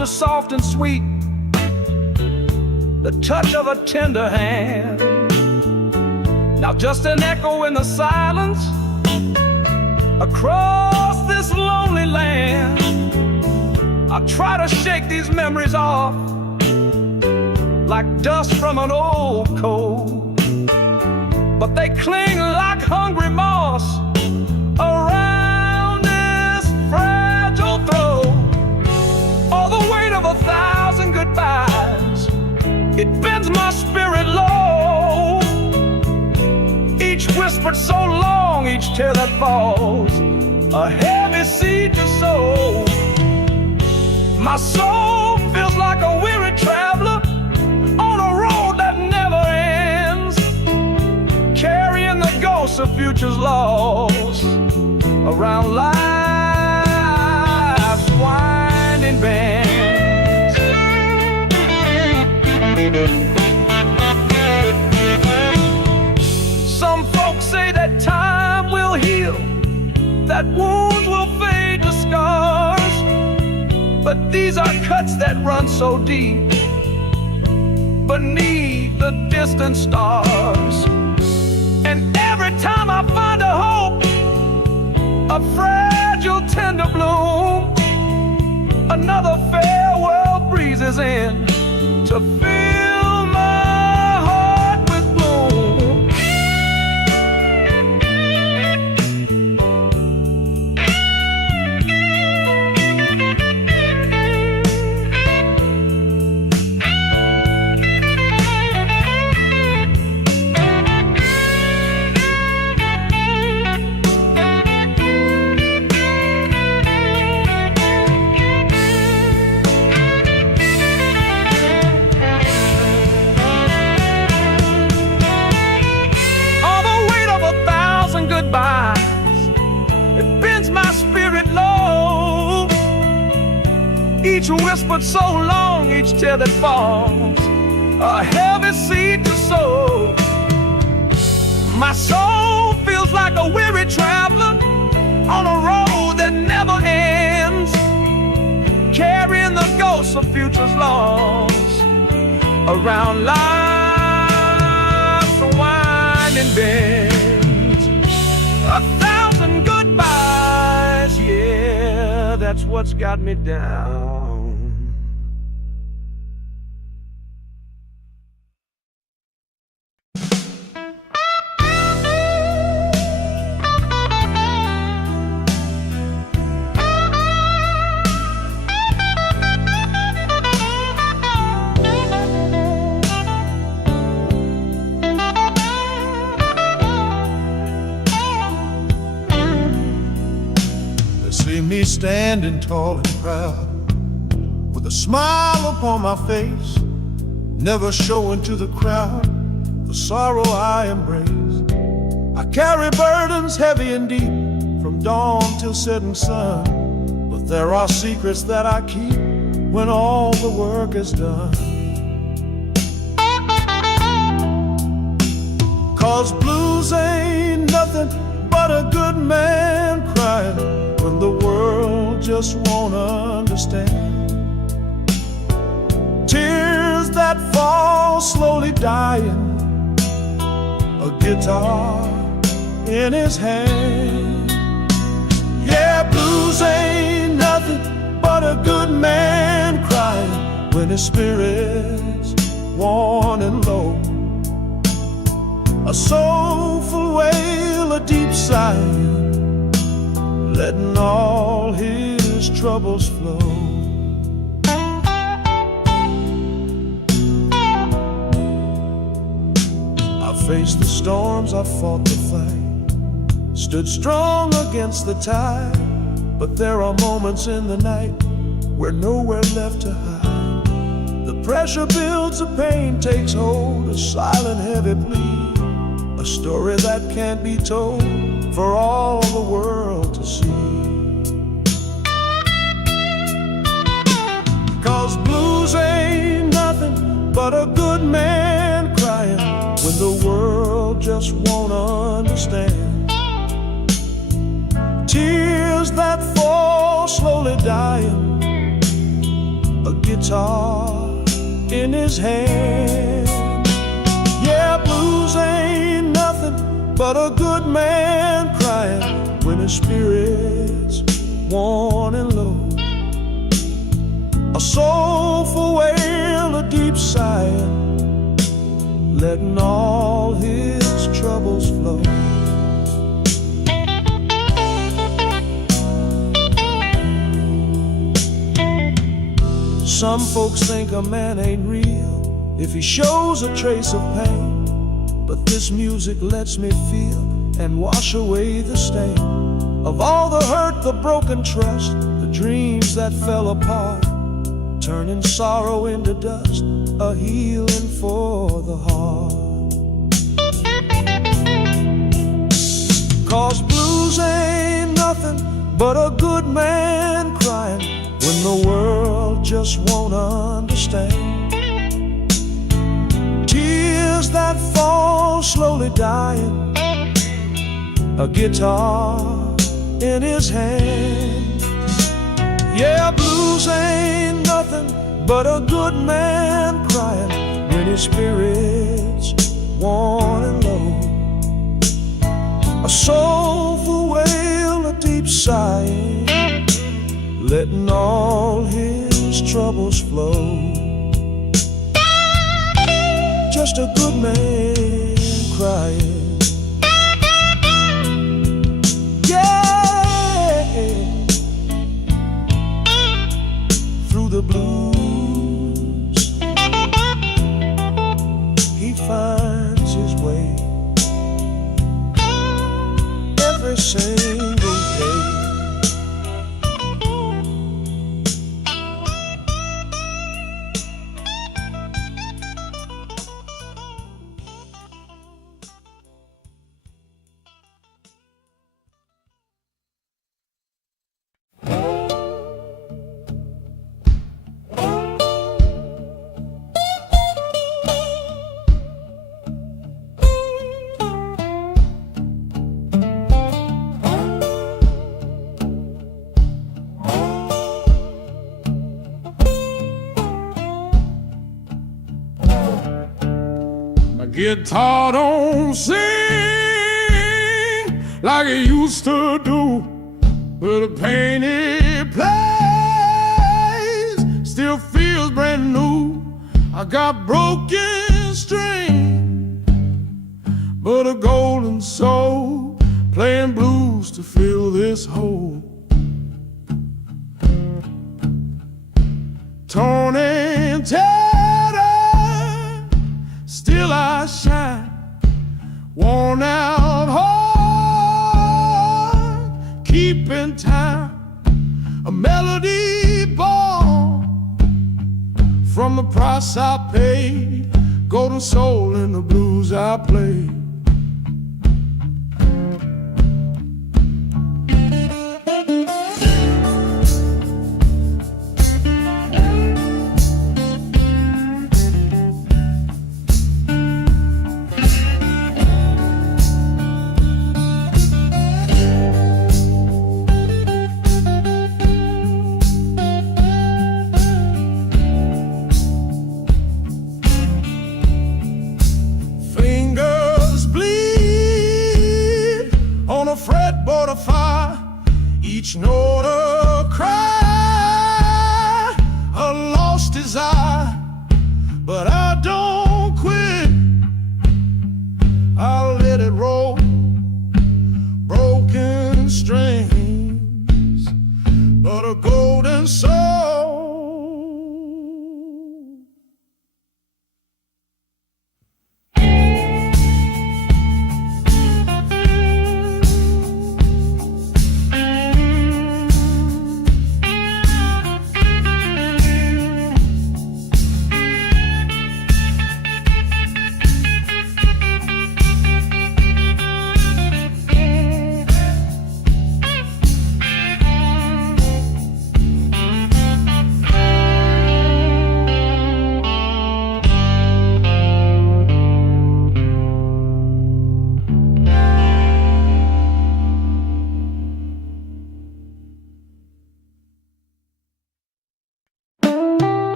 laughter soft and sweet, the touch of a tender hand. Now just an echo in the silence across this lonely land. I try to shake these memories off like dust from an old coat, but they cling like hungry moss around this fragile throat. All the weight of 1,000 goodbyes, it bends my spirit low. Each whispered so long, each tear that falls, a heavy seed to sow. My soul feels like a weary traveler on a road that never ends, carrying the ghosts of futures lost around life's winding bend. Some folks say that time will heal, that wounds will fade to scars, but these are cuts that run so deep beneath the distant stars. And every time I find a hope, a fragile tender bloom, another farewell breezes in to fill my heart with gloom. It bends my spirit low. Each whispered so long, each tear that falls, a heavy seed to sow. My soul feels like a weary traveler on a road that never ends, carrying the ghosts of futures lost around life's winding bend. 1,000 goodbyes, yeah, that's what's got me down. Me standing tall and proud, with a smile upon my face, never showing to the crowd the sorrow I embrace. I carry burdens heavy and deep, from dawn till setting sun, but there are secrets that I keep when all the work is done. 'Cause blues ain't nothing but a good man crying when the world just won't understand. Tears that fall slowly dying, a guitar in his hand. Yeah, blues ain't nothing but a good man crying when his spirit's worn and low. A soulful wail, a deep sigh, letting all his troubles flow. I faced the storms, I fought the fight, stood strong against the tide, but there are moments in the night where nowhere left to hide. The pressure builds, the pain takes hold, a silent heavy plea, a story that can't be told for all the world to see. 'Cause blues ain't nothing but a good man crying when the world just won't understand. Tears that fall slowly dying, a guitar in his hand. Yeah, blues ain't nothing but a good man crying when his spirit's worn and low. A soulful wail, a deep sighing, letting all his troubles flow. Some folks think a man ain't real if he shows a trace of pain, but this music lets me feel and wash away the stain of all the hurt, the broken trust, the dreams that fell apart, turning sorrow into dust, a healing for the heart. 'Cause blues ain't nothing but a good man crying when the world just won't understand. Tears that fall slowly dying, a guitar in his hand. Yeah, blues ain't nothing but a good man crying when his spirit's worn and low. A soulful wail, a deep sighing, letting all his troubles flow. Just a good man crying. Yeah, through the blues he finds his way every single day. Guitar don't sing like it used to do, but the pain it plays still feels brand new. I got broken string, but a golden soul playing blues to fill this hole. Torn and tattered, still I shine, worn out heart, keeping time, a melody born from the price I paid, golden soul in the blues I play. Fretboard of fire, each note a cry, a lost desire, but I don't quit. I'll let it roll, broken strings, but a golden soul.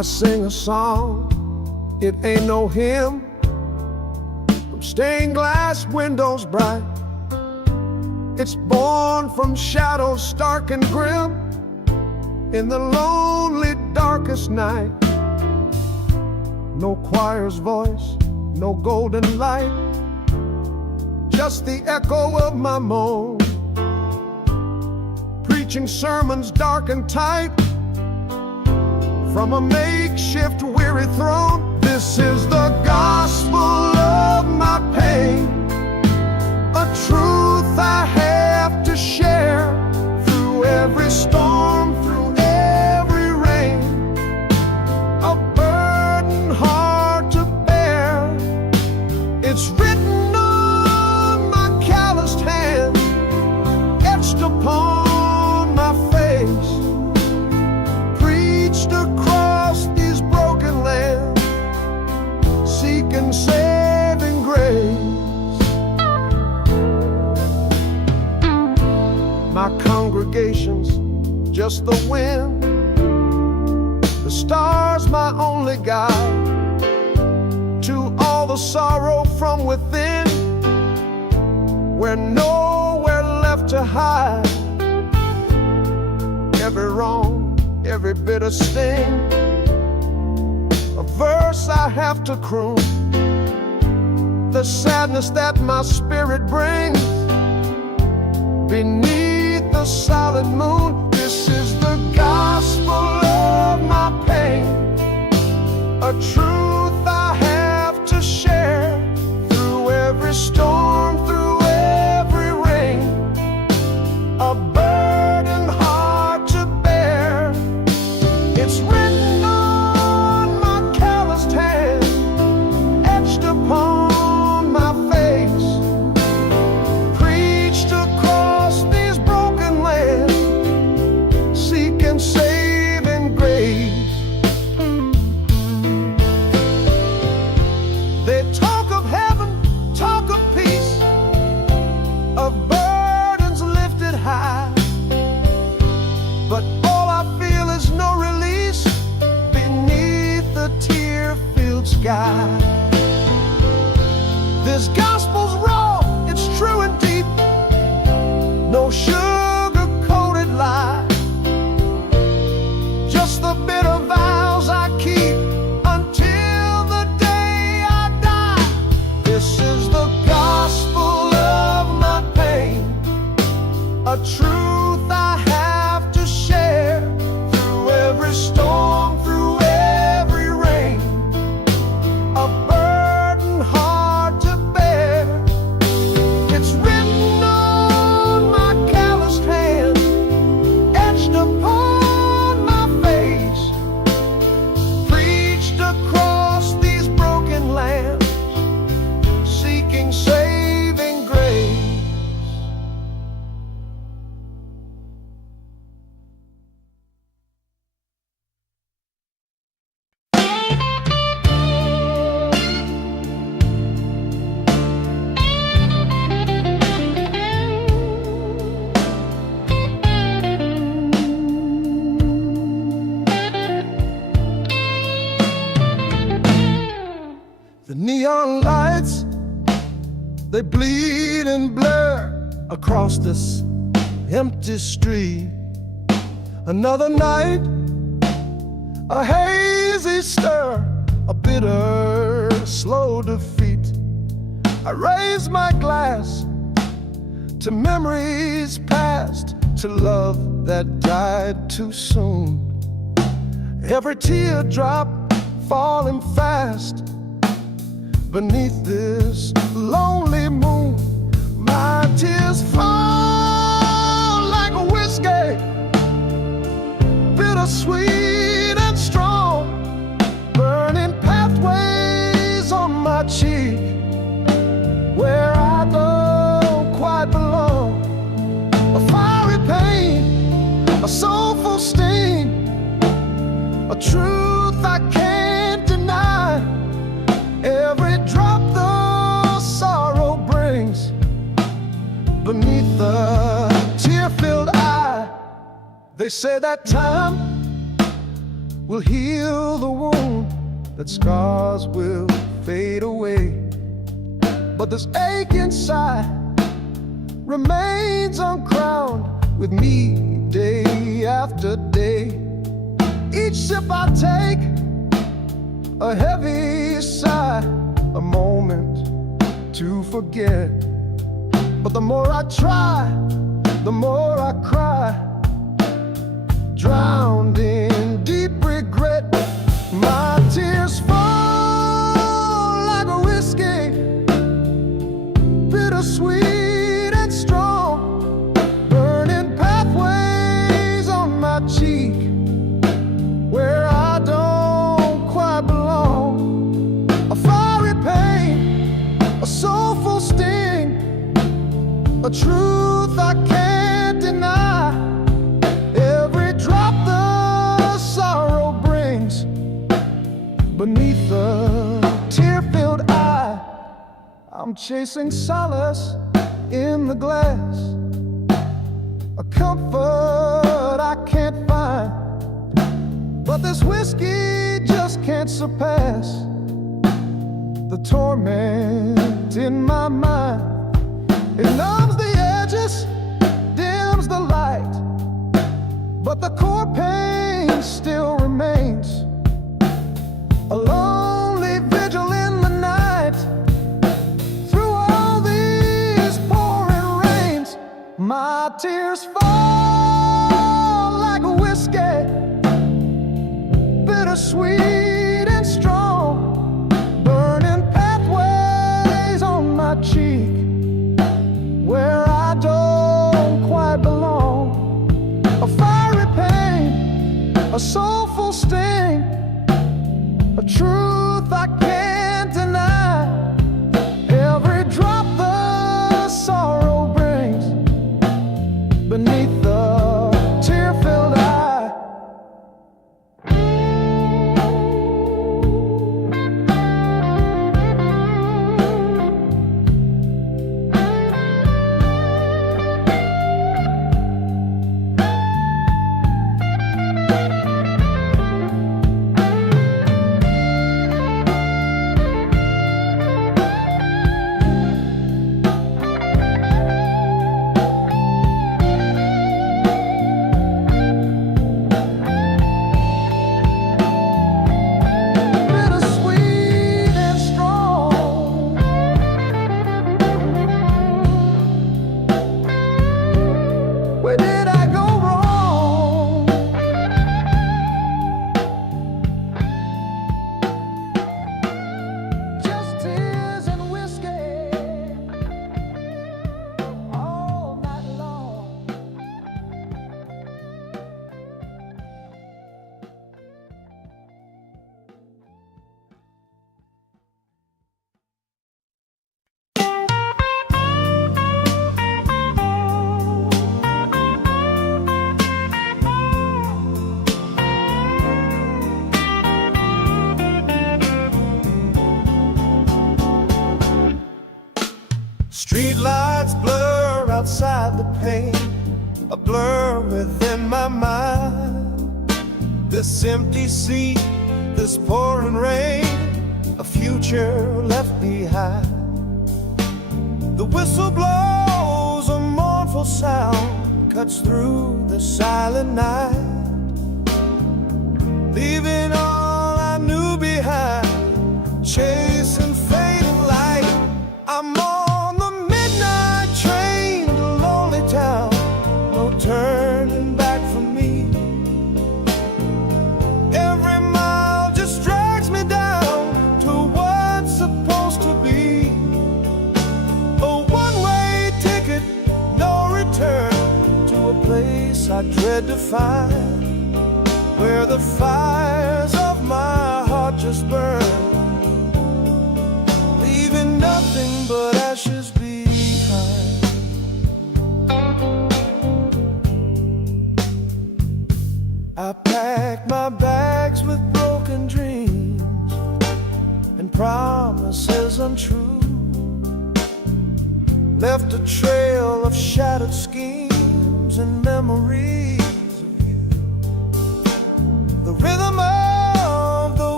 I sing a song, it ain't no hymn, from stained glass windows bright. It's born from shadows stark and grim, in the lonely darkest night. No choir's voice, no golden light, just the echo of my moan, preaching sermons dark and tight from a makeshift weary throne. This is the gospel of my pain, a truth I have to share through every storm, through every rain, a burden hard to bear. It's written on my calloused hand, etched upon my face, preached across these broken lands, seeking saving grace. My congregation's just the wind, the stars my only guide, to all the sorrow from within, we're nowhere left to hide. Every wrong, every bitter sting, a verse I have to croon, the sadness that my spirit brings beneath the solid moon. This is the gospel of my pain, a truth I have to share through every storm, through every rain, a burden hard to bear. It's written on my calloused hand, etched upon my face, preached across these broken lands, seeking saving grace. They talk of heaven, talk of peace, of burdens lifted high, but all I feel is no release beneath the tear-filled sky. This gospel's raw, it's true and deep, no sugar-coated lie, just the bitter vows I keep until the day I die. This is the gospel of my pain, a truth I have to share through every storm, through every rain, a burden hard to bear. It's written on my calloused hand, etched upon my face, preached across these broken lands, seeking saving grace. The neon lights, they bleed and blur across this empty street. Another night, a hazy stir, a bitter, slow defeat. I raise my glass to memories past, to love that died too soon. Every teardrop falling fast beneath this lonely moon. My tears fall like a whiskey, bittersweet and strong, burning pathways on my cheek where I don't quite belong. A fiery pain, a soulful sting, a truth I can't deny. Every drop the sorrow brings beneath the tear-filled eye. They say that time will heal the wound, that scars will fade away. But this ache inside remains uncrowned with me day after day. Each sip I take, a heavy sigh, a moment to forget. But the more I try, the more I cry, drowned in deep regret. My tears fall like a whiskey, bittersweet and strong, burning pathways on my cheek where I don't quite belong. A fiery pain, a soulful sting, a truth I can't deny. Every drop the sorrow brings beneath the tear-filled eye. I'm chasing solace in the glass, a comfort I can't find. But this whiskey just can't surpass the torment in my mind. It numbs the edges, dims the light, but the core pain still remains. A lonely vigil in the night, through all these pouring rains. My tears fall like a whiskey, bittersweet and strong, burning pathways on my cheek where I don't quite belong. A fiery pain, a soulful sting, a truth I can't deny. Every drop the sorrow brings beneath the tear-filled eye. Where did I go wrong? Just tears and whiskey all night long. Street lights blur outside the pane, a blur within my mind. This empty seat, this pouring rain, a future left behind. The whistle blows, a mournful sound cuts through the silent night, leaving all I knew behind, chasing fading light. I'm on the midnight train to lonely town, no turning back for me. Every mile just drags me down to what's supposed to be a one-way ticket, no return, to a place I dread to find, where the fires of my heart just burn, leaving nothing but ashes behind. I packed my bags with broken dreams and promises untrue, left a trail of shattered schemes and memories of you. The rhythm of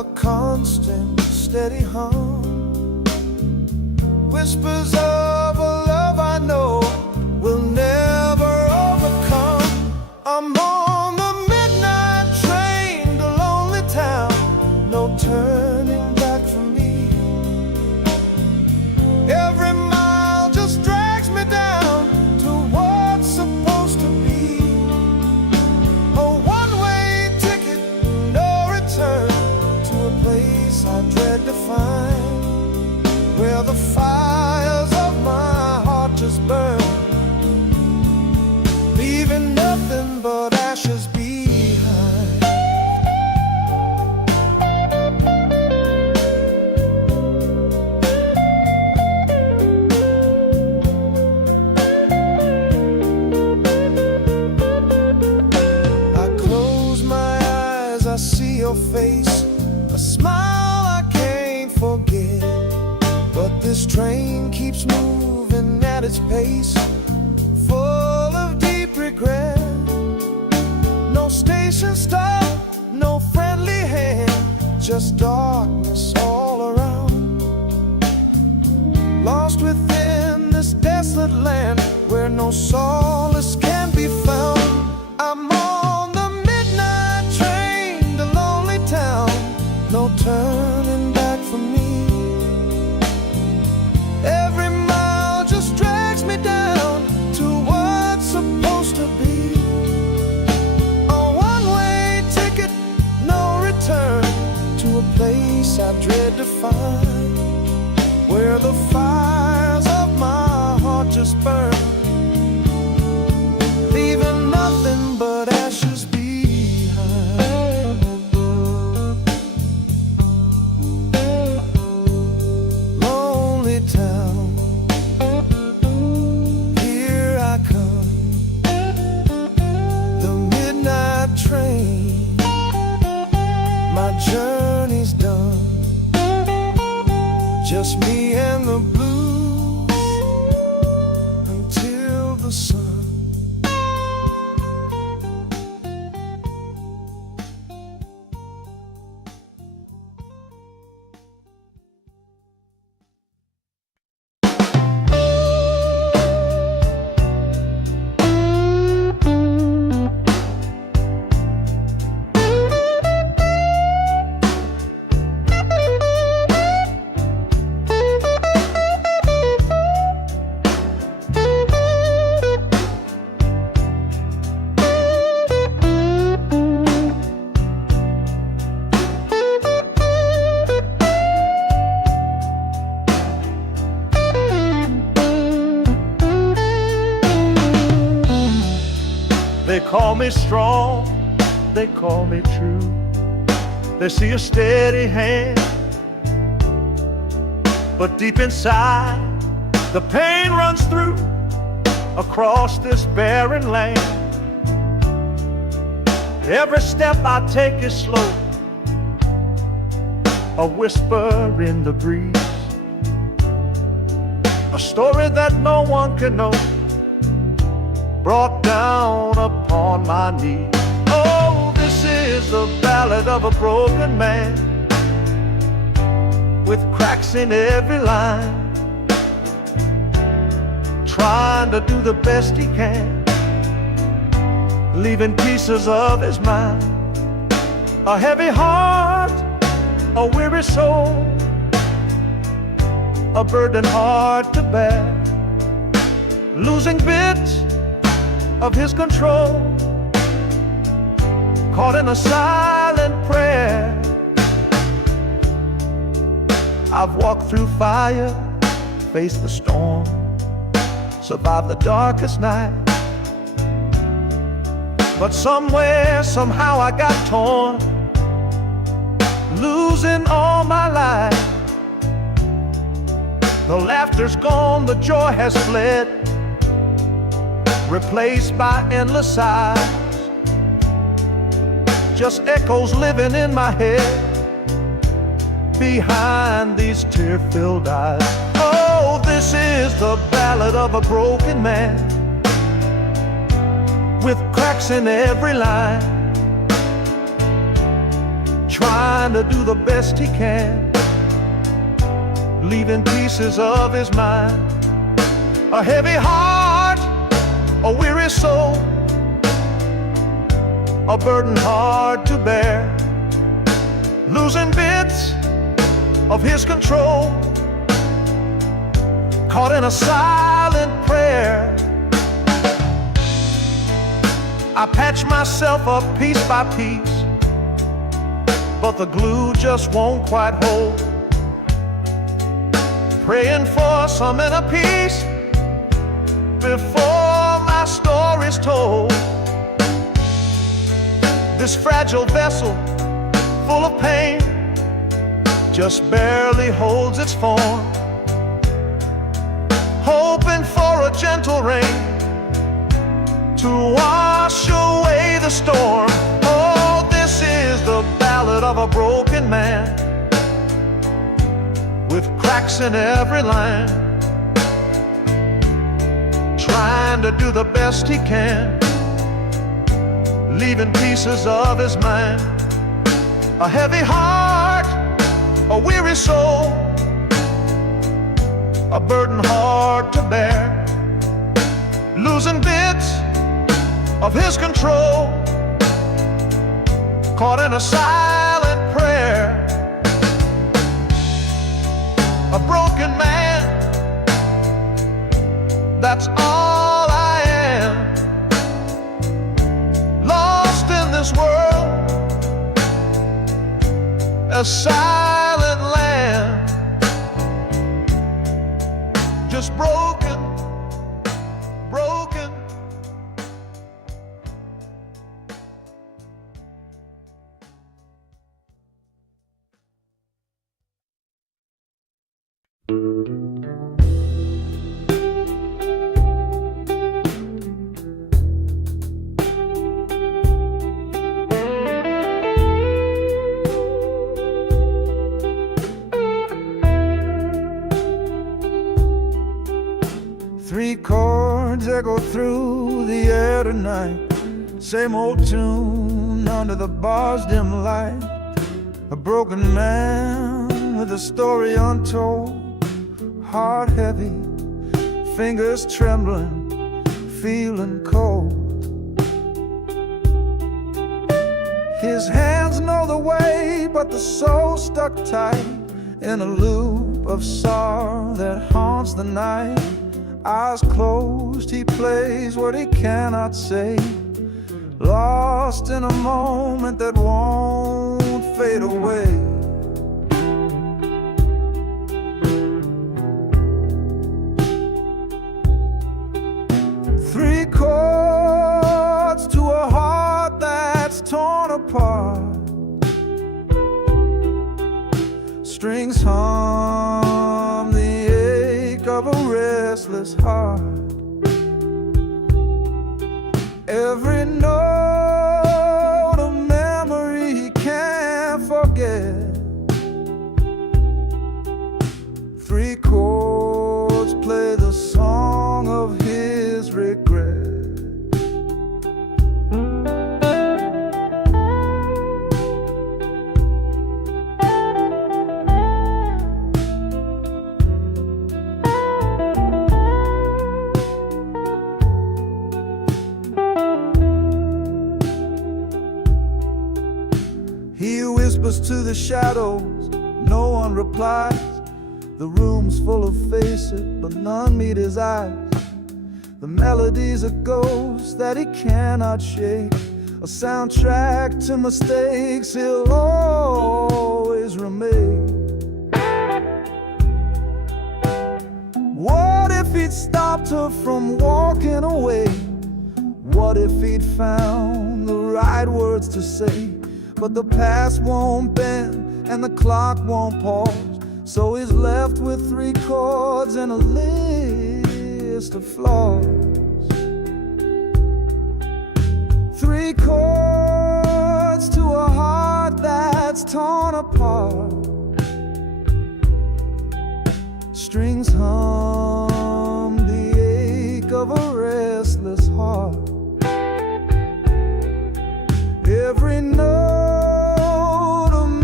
a constant, steady hum. Whispers of a love I know will never overcome. I'm on the midnight train to lonely town, no turning back for me. Every mile just drags me down to what's supposed to be. A one-way ticket, no return, to a place I dread to find, where the fires of my heart just burn, leaving nothing but ashes behind. I close my eyes, I see your face, a smile I can't forget. But this train keeps moving at its pace, full of deep regret. No station stop, no friendly hand, just darkness all around. Lost within this desolate land where no solace can be found. I'm on the midnight train to lonely town, no turning back for me. Every mile just drags me down to what's supposed to be. A one-way ticket, no return, to a place I dread to find, where the fires of my heart just burn, leaving nothing but ashes behind. Lonely town, here I come, the midnight train, my journey's done, just me and the blues until the sun. They call me strong, they call me true. They see a steady hand, but deep inside the pain runs through across this barren land. Every step I take is slow, a whisper in the breeze, a story that no one can know, brought down upon my knees. Oh, this is the ballad of a broken man, with cracks in every line, trying to do the best he can, leaving pieces of his mind. A heavy heart, a weary soul, a burden hard to bear, losing bits of his control, caught in a silent prayer. I've walked through fire, faced the storm, survived the darkest night, but somewhere, somehow I got torn, losing all my life. The laughter's gone, the joy has fled, replaced by endless sighs, just echoes living in my head behind these tear-filled eyes. Oh, this is the ballad of a broken man, with cracks in every line, trying to do the best he can, leaving pieces of his mind. A heavy heart, a weary soul, a burden hard to bear, losing bits of his control, caught in a silent prayer. I patch myself up piece by piece, but the glue just won't quite hold. Praying for some inner peace before my story's told. This fragile vessel, full of pain, just barely holds its form, hoping for a gentle rain to wash away the storm. Oh, this is the ballad of a broken man, with cracks in every line, trying to do the best he can, leaving pieces of his mind. A heavy heart, a weary soul, a burden hard to bear, losing bits of his control, caught in a silent prayer. A broken man, that's all I am, lost in this world, a silent land, just broken, broken. Three chords echo through the air tonight, same old tune under the bar's dim light. A broken man with a story untold, heart heavy, fingers trembling, feeling cold. His hands know the way, but the soul stuck tight in a loop of sorrow that haunts the night. Eyes closed, he plays what he cannot say, lost in a moment that won't fade away. Three chords to a heart that's torn apart, strings hum the ache of a restless heart. Every note a memory he can't forget. Three chords play the song of his regret. He whispers to the shadows, no one replies. The room's full of faces, but none meet his eyes. The melody's a ghost that he cannot shake, a soundtrack to mistakes he'll always remake. What if he'd stopped her from walking away? What if he'd found the right words to say? But the past won't bend and the clock won't pause, so he's left with three chords and a list of flaws. Three chords to a heart that's torn apart, strings hum the ache of a restless heart. Every note a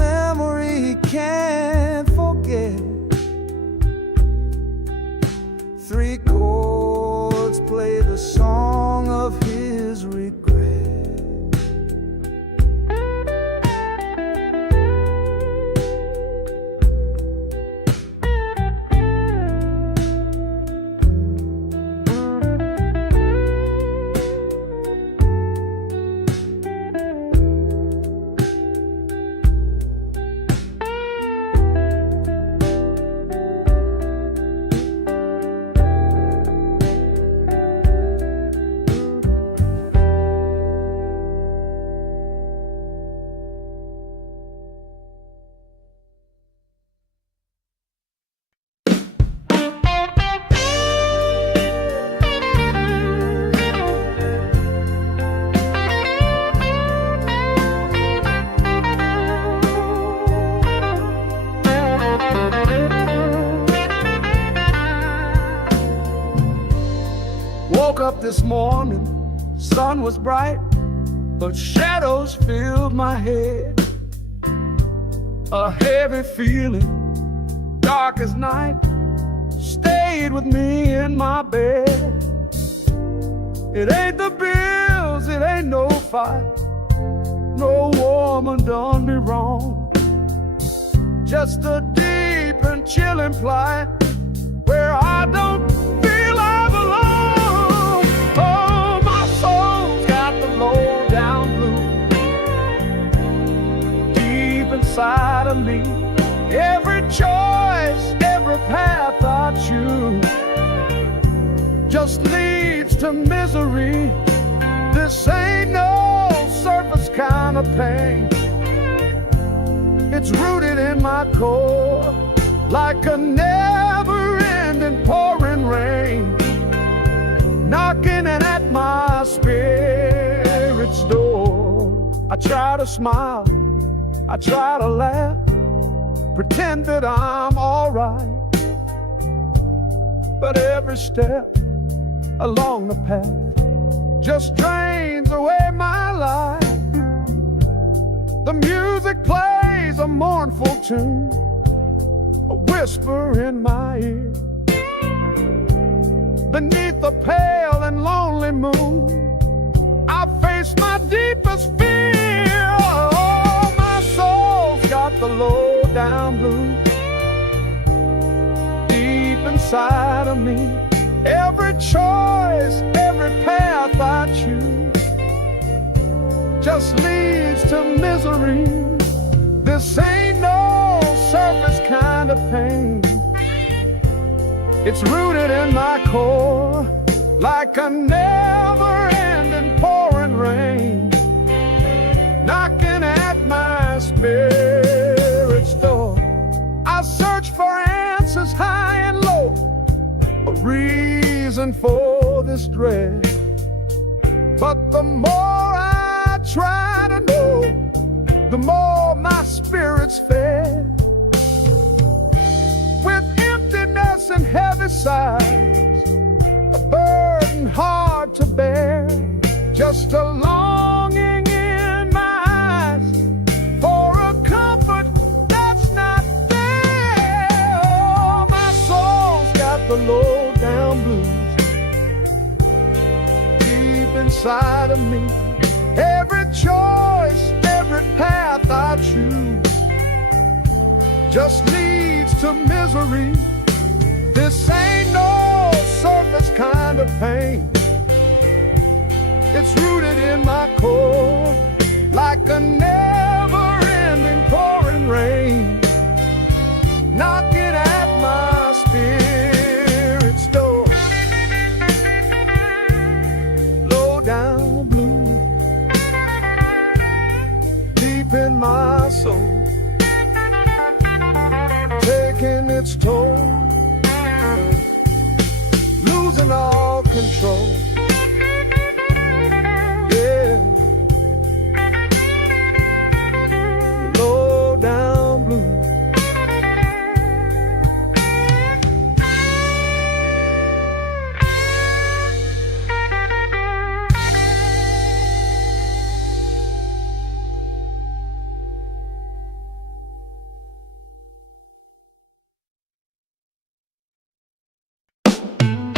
Three chords play the song of his regret. Woke up this morning, sun was bright, but shadows filled my head. A heavy feeling, dark as night, stayed with me in my bed. It ain't the bills, it ain't no fight, no woman done me wrong. Just a deep and chilling plight where I don't feel I belong. Oh, my soul's got the low down blues deep inside of me. Every choice, every path I choose just leads to misery. This ain't no surface kind of pain. It's rooted in my core like a never-ending pouring rain, knocking at my spirit's door. I try to smile, I try to laugh, pretend that I'm alright, but every step along the path just drains away my life. The music plays a mournful tune, a whisper in my ear. Beneath the pale and lonely moon, I face my deepest fear. Oh, my soul's got the low down blues deep inside of me. Every choice, every path I choose just leads to misery. This ain't no surface kind of pain. It's rooted in my core like a never-ending pouring rain, knocking at my spirit's door. I search for answers high and low, a reason for this dread. But the more I try to know, the more my spirit's fed. With emptiness and heavy sighs, a burden hard to bear, just a longing in my eyes for a comfort that's not there. Oh, my soul's got the low down blues deep inside of me. Every choice, every path I choose just leads to misery. This ain't no surface kind of pain. It's rooted in my core like a never-ending pouring rain, knocking at my spirit's door. Low down blue deep in my soul, taking its toll, losing all control. Yeah, low down blue.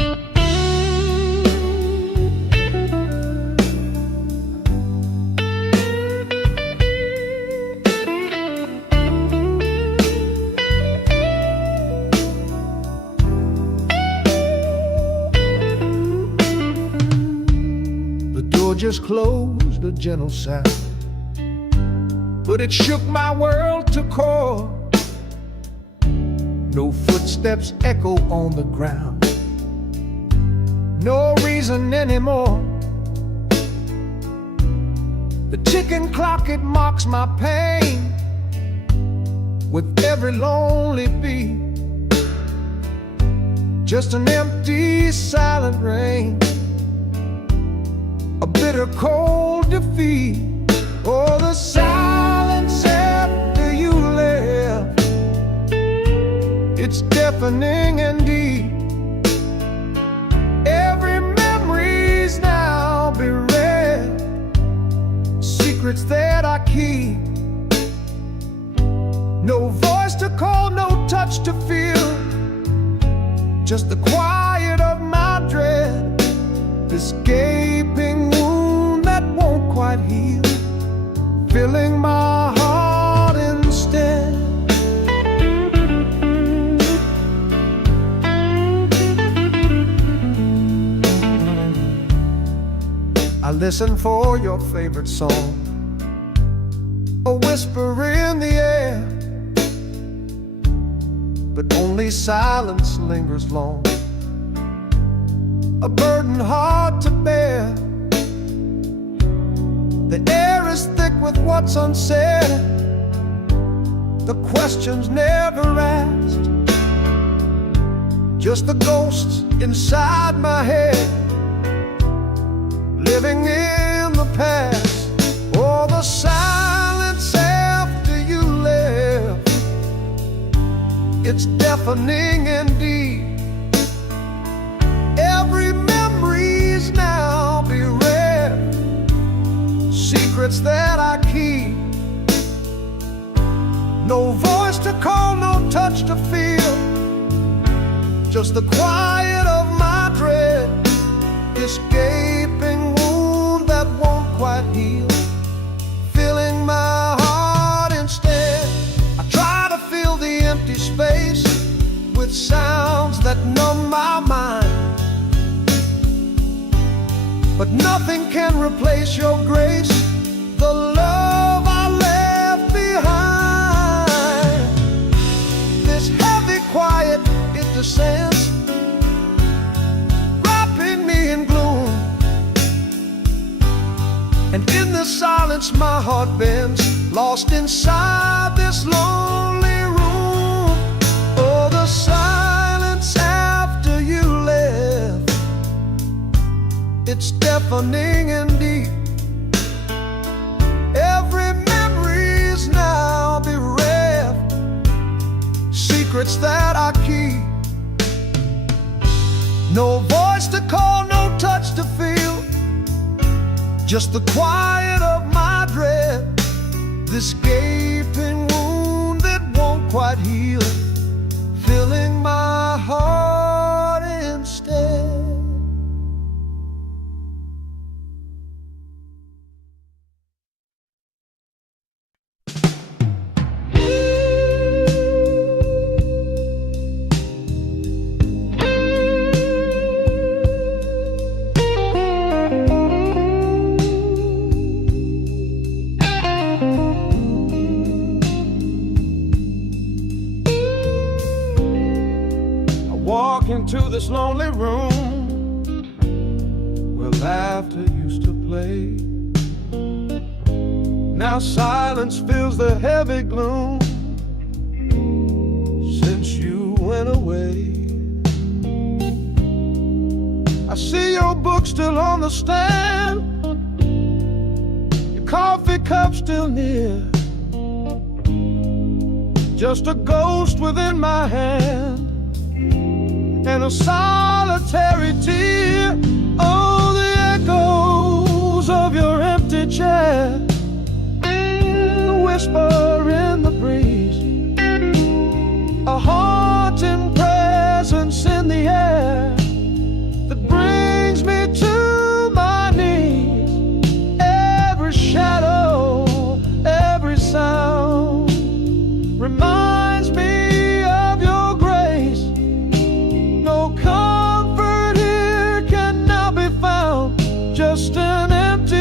just closed a gentle sound, but it shook my world to core. No footsteps echo on the ground, no reason anymore. The ticking clock, it mocks my pain with every lonely beat. Just an empty, silent rain, a bitter, cold defeat. Oh, the silence after you left, it's deafening and deep. Every memory's now bereft, secrets that I keep. No voice to call, no touch to feel, just the quiet of my dread. This gaping wound that won't quite heal, filling my heart instead. I listen for your favorite song, a whisper in the air, but only silence lingers long, a burden hard to bear. The air is thick with what's unsaid, the questions never asked, just the ghosts inside my head, living in the past. Oh, the silence after you left, it's deafening indeed. Every memory's now bereft, secrets that I keep. No voice to call, no touch to feel, just the quiet of my dread. This gaping wound that won't quite heal, filling my heart instead. I try to fill the empty space with sounds that numb my mind, but nothing can replace your grace, the love I left behind. This heavy quiet, it descends, wrapping me in gloom, and in the silence my heart bends, lost inside this lonely room. Oh, the silence after you left, it's deafening and deep. Every memory's now bereft, secrets that I keep. No voice to call, no touch to feel, just the quiet of my dread. This gaping wound that won't quite heal, filling my heart instead. Walk into this lonely room where laughter used to play. Now silence fills the heavy gloom since you went away. I see your book still on the stand, your coffee cup still near, just a ghost within my hand and a solitary tear. Oh, the echoes of your empty chair, the whisper in the breeze, a haunting presence in the air that brings me to my knees. Every shadow, every sound reminds me of your grace. No comfort here can now be found, just an empty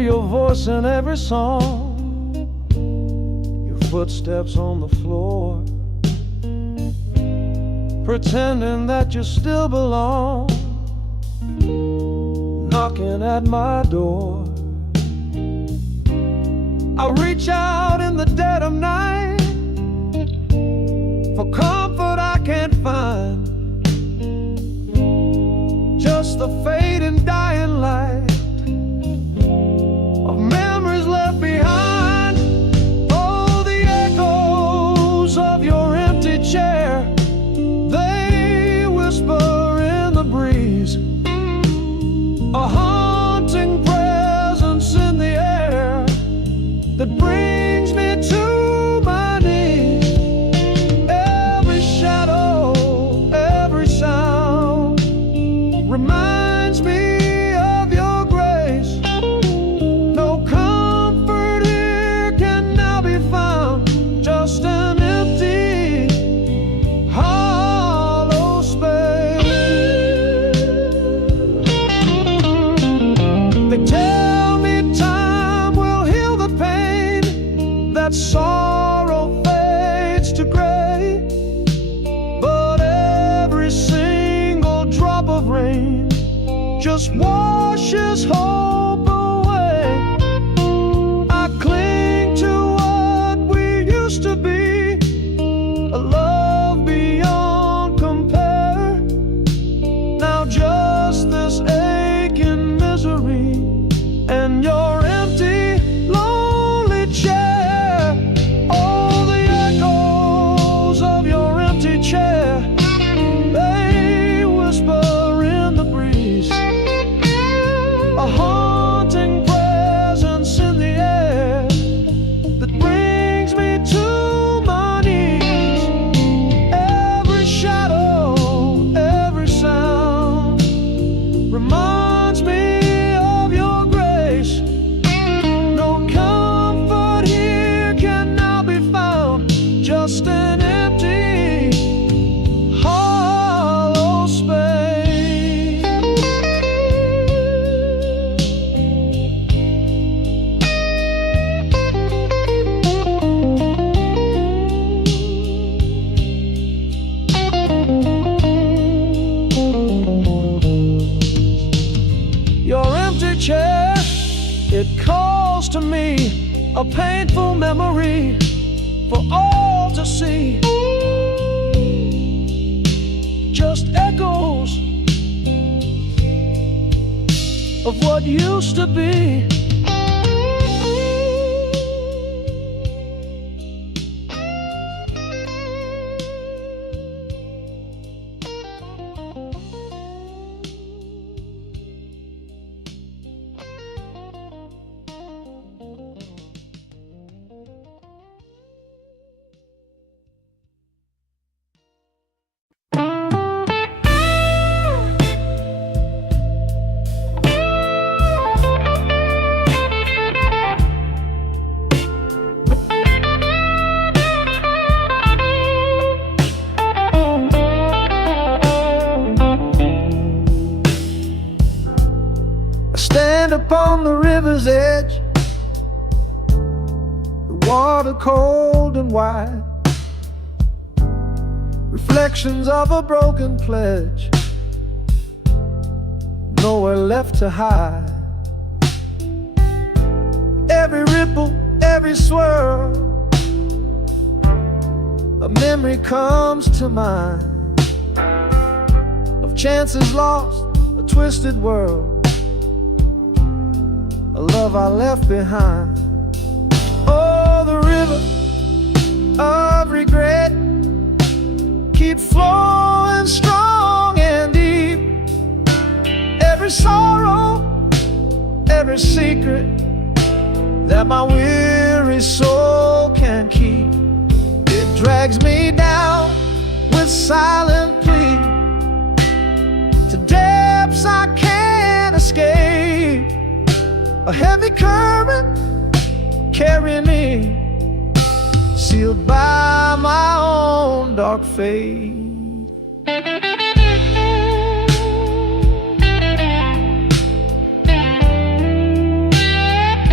your voice in every song, your footsteps on the floor, pretending that you still belong, knocking at my door. I reach out in the dead of night for comfort I can't find, just the fading dying light of memories left behind. Oh, the echoes of your empty chair, they whisper in the breeze, a haunting presence in the air that brings me to my knees. Every shadow, every sound reminds me of your grace. No comfort here can now be found, just an empty, hollow space. They tell me time will heal the pain, that sorrow fades to gray, but every single drop of rain just washes hope away. I cling to what we used to be, a love beyond compare. Now just this aching misery and your empty, lonely chair. Oh, the echoes of your empty chair, they whisper in the breeze, a haunting presence in the air that brings me to my knees. Every shadow, every sound reminds me of your grace. No comfort here can now be found, just an empty, hollow space. Your empty chair, it calls to me, a painful memory for all to see. Just echoes of what used to be. Stand upon the river's edge, the water cold and wide, reflections of a broken pledge, nowhere left to hide. Every ripple, every swirl, a memory comes to mind of chances lost, a twisted world, a love I left behind. Oh, the river of regret, keep flowing strong and deep. Every sorrow, every secret that my weary soul can keep, it drags me down with silent plea to depths I can't escape. A heavy current carrying me, sealed by my own dark fate.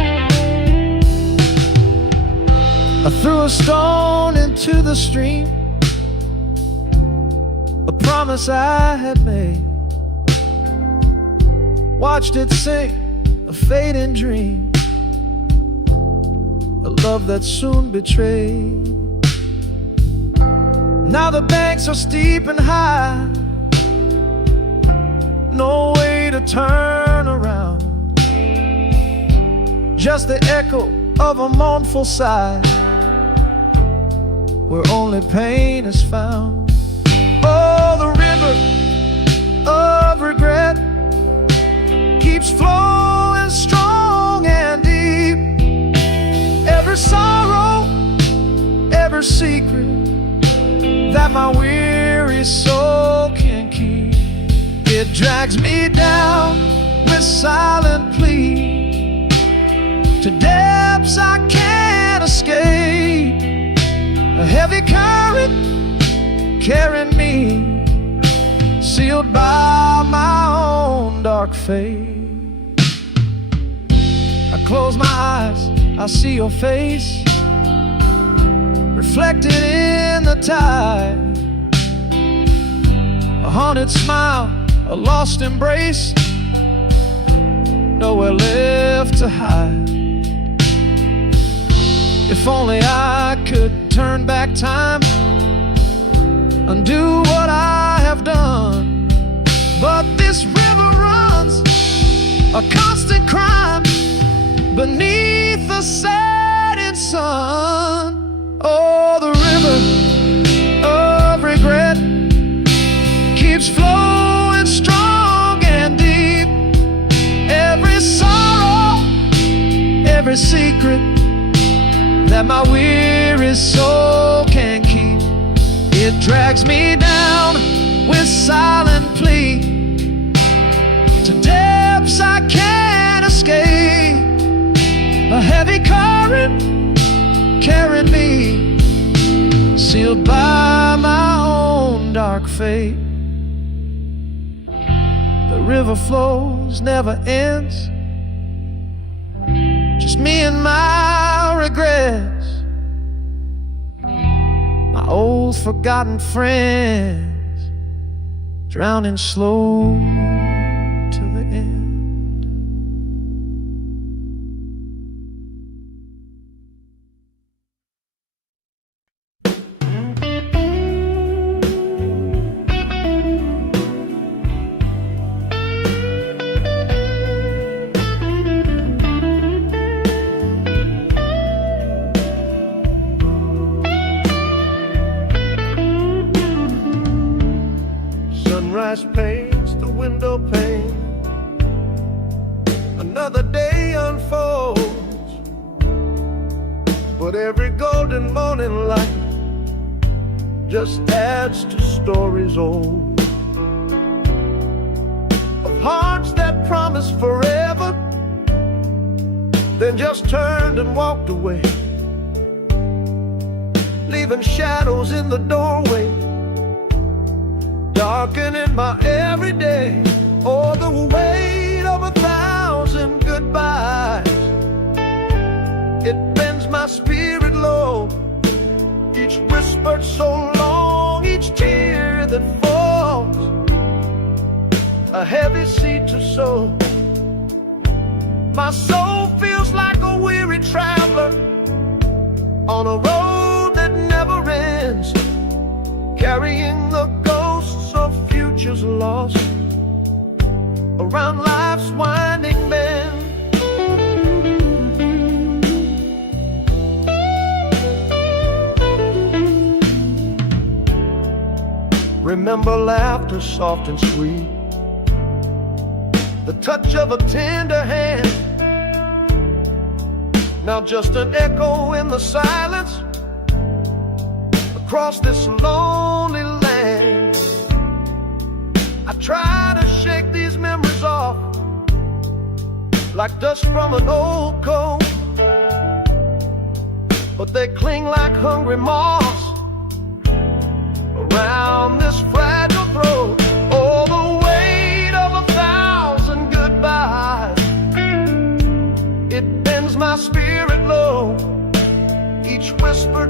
threw a stone into the stream, a promise I had made. Watched it sink, a fading dream, a love that soon betrayed. Now the banks are steep and high, no way to turn around, just the echo of a mournful sigh, where only pain is found. Oh, the river of regret keeps flowing strong and deep. Every sorrow, every secret that my weary soul can keep, it drags me down with silent plea to depths I can't escape. A heavy current carrying me, sealed by my own dark fate. I close my eyes, I see your face reflected in the tide. A haunted smile, a lost embrace, nowhere left to hide. If only I could turn back time, undo what I have done. But this river runs a constant crime beneath the setting sun. Oh, the river of regret keeps flowing strong and deep. Every sorrow, every secret that my weary soul can keep, it drags me down with silent plea to depths I can't escape. A heavy current carrying me, sealed by my own dark fate. The river flows, never ends, just me and my regrets, my old forgotten friends, drowning slow till the end. Sunrise paints the window pane, another day unfolds, but every golden morning light just adds to stories old, of hearts that promised forever, then just turned and walked away, leaving shadows in the doorway, darkening my everyday. Oh, the weight of 1,000 goodbyes, it bends my spirit low. Each whispered so long, each tear that falls, a heavy seed to sow. My soul feels like a weary traveler on a road that never ends, carrying the ghosts of futures lost around life's winding bend. Remember laughter soft and sweet, the touch of a tender hand, now just an echo in the silence across this lonely land. I try to shake these memories off like dust from an old coat, but they cling like hungry moths around this fragile throat. Oh, the weight of 1,000 goodbyes, it bends my spirit low. Each whisper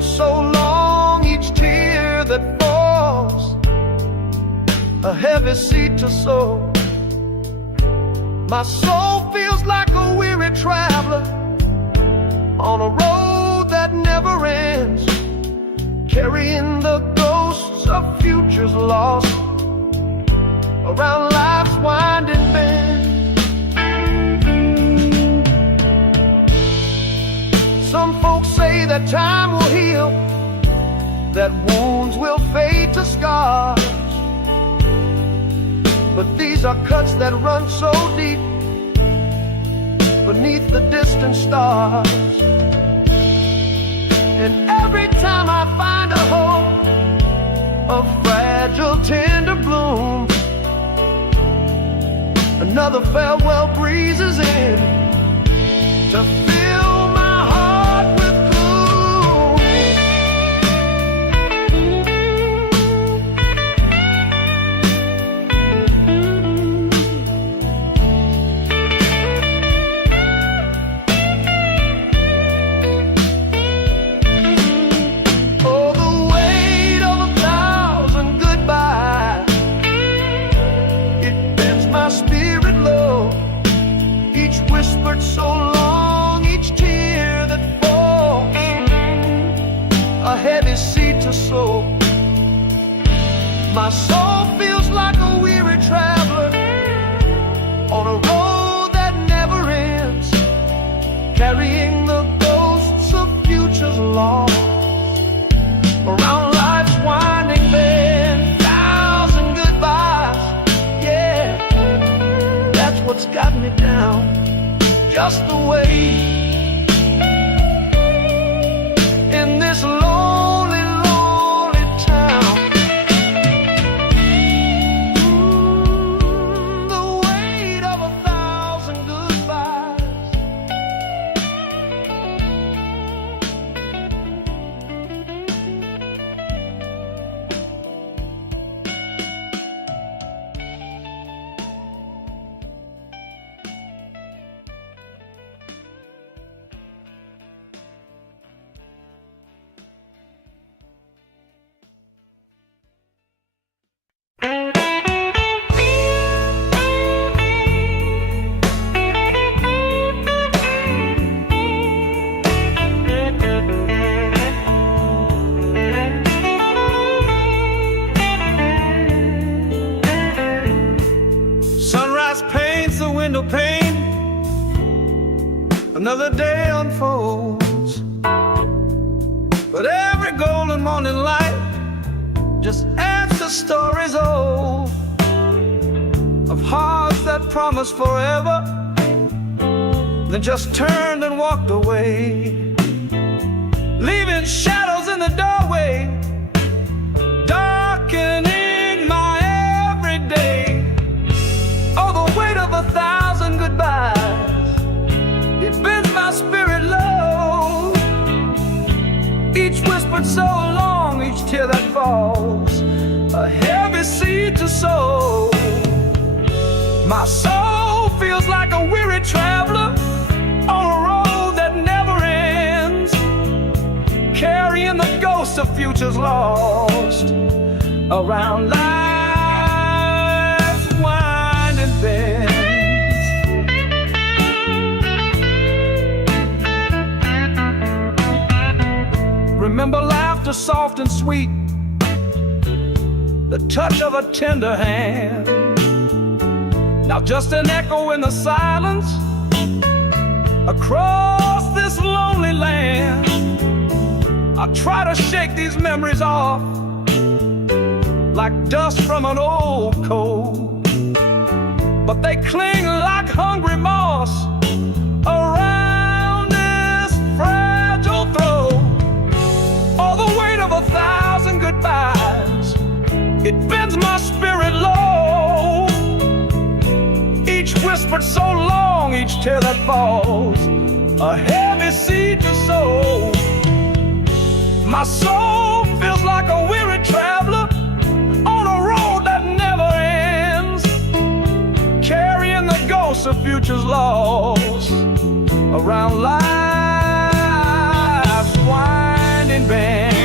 so long, each tear that falls, a heavy seed to sow. My soul feels like a weary traveler on a road that never ends, carrying the ghosts of futures lost around life's winding bend. Some folks say that time will heal, that wounds will fade to scars, but these are cuts that run so deep beneath the distant stars. And every time I find a hope, a fragile, tender bloom, another farewell breezes in to fill my heart with gloom. Oh, the weight of 1,000 goodbyes, it bends my spirit low. Each whispered so long, each tear that falls, a heavy seed to sow. My soul feels like a weary traveler on a road that never ends, carrying the ghosts of futures lost around life's winding bend. 1,000 goodbyes, yeah, that's what's got me down, just the way. In this lonely, lonely town, the weight of 1,000 goodbyes. Sunrise paints the window pane, another day unfolds, but every golden morning light just adds to stories old of hearts that promised forever, then just turned and walked away, leaving shadows in the doorway, darkening my everyday. Oh, the weight of 1,000 goodbyes, it bends my spirit low. Each whispered so long, each tear that falls, a heavy seed to sow. My soul feels like a weary traveler on a road that never ends, carrying the ghosts of futures lost around life's winding bends. Remember laughter soft and sweet, the touch of a tender hand. Now just an echo in the silence across this lonely land. I try to shake these memories off like dust from an old coat, but they cling like hungry moss around this fragile throat. All the weight of 1,000 goodbyes, it bends my spirit low. Each whispered so long, each tear that falls, a heavy seed to sow. My soul feels like a weary traveler on a road that never ends, carrying the ghosts of futures lost around life's winding bend.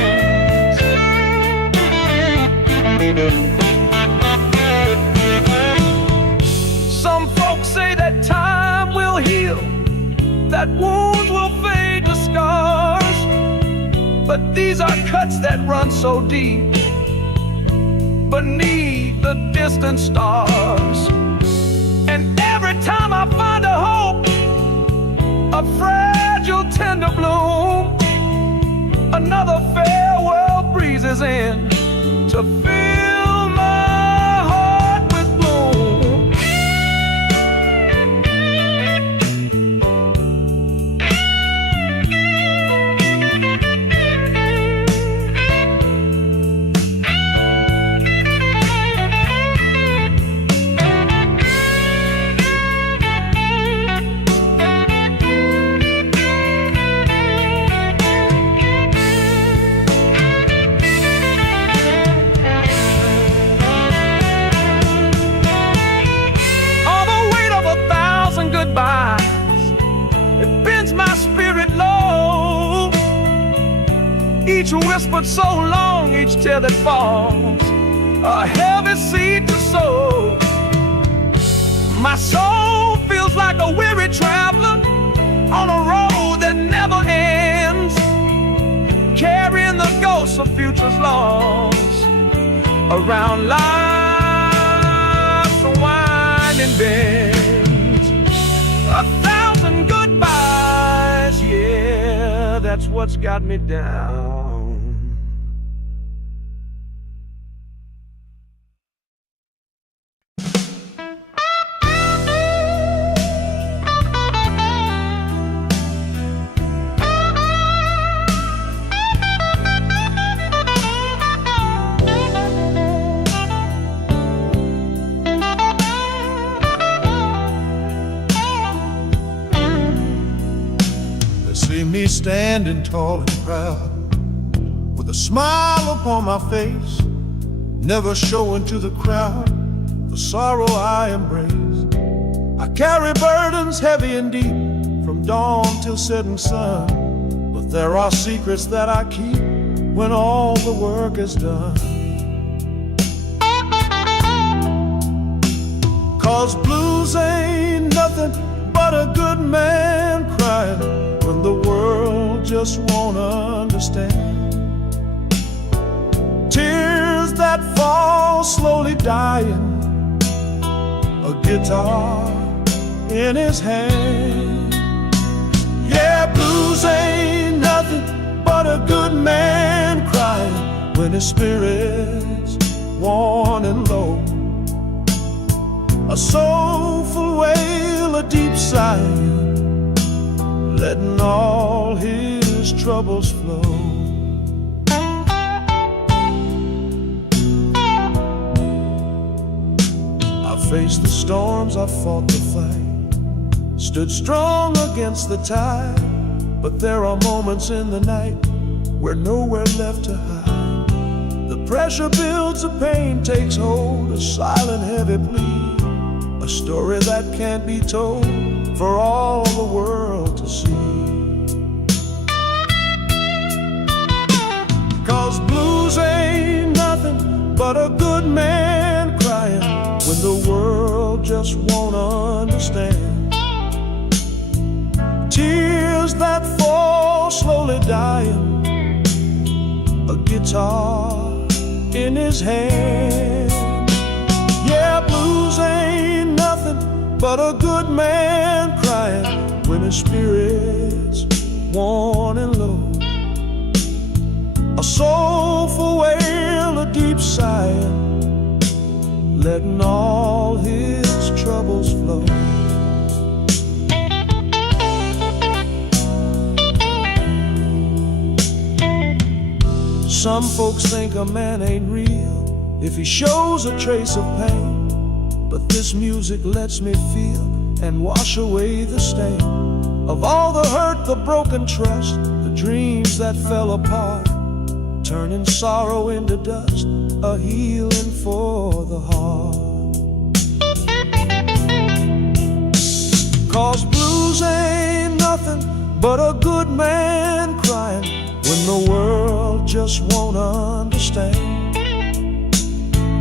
Some folks say that time will heal, that wounds will fade to scars, but these are cuts that run so deep beneath the distant stars. And every time I find a hope, a fragile tender bloom, another farewell breezes in to fill my heart with gloom. It bends my spirit low. Each whispered so long, each tear that falls, a heavy seed to sow. My soul feels like a weary traveler on a road that never ends, carrying the ghosts of futures lost around life's winding bend. 1,000 goodbyes, yeah, that's what's got me down. See me standing tall and proud, with a smile upon my face, never showing to the crowd the sorrow I embrace. I carry burdens heavy and deep, from dawn till setting sun, but there are secrets that I keep when all the work is done. 'Cause blues ain't nothing but a good man crying when the world just won't understand. Tears that fall slowly dying, a guitar in his hand. Yeah, blues ain't nothing but a good man crying when his spirit's worn and low. A soulful wail, a deep sigh, letting all his troubles flow. I faced the storms, I fought the fight, stood strong against the tide, but there are moments in the night where nowhere left to hide. The pressure builds, the pain takes hold, a silent heavy plea, a story that can't be told for all the world to see. 'Cause blues ain't nothing but a good man crying when the world just won't understand. Tears that fall slowly dying, a guitar in his hand. Yeah, blues ain't nothing but a good man crying when his spirit's worn and low. A soulful wail, a deep sigh, letting all his troubles flow. Some folks think a man ain't real if he shows a trace of pain, but this music lets me feel and wash away the stain of all the hurt, the broken trust, the dreams that fell apart, turning sorrow into dust, a healing for the heart. 'Cause blues ain't nothing but a good man crying when the world just won't understand.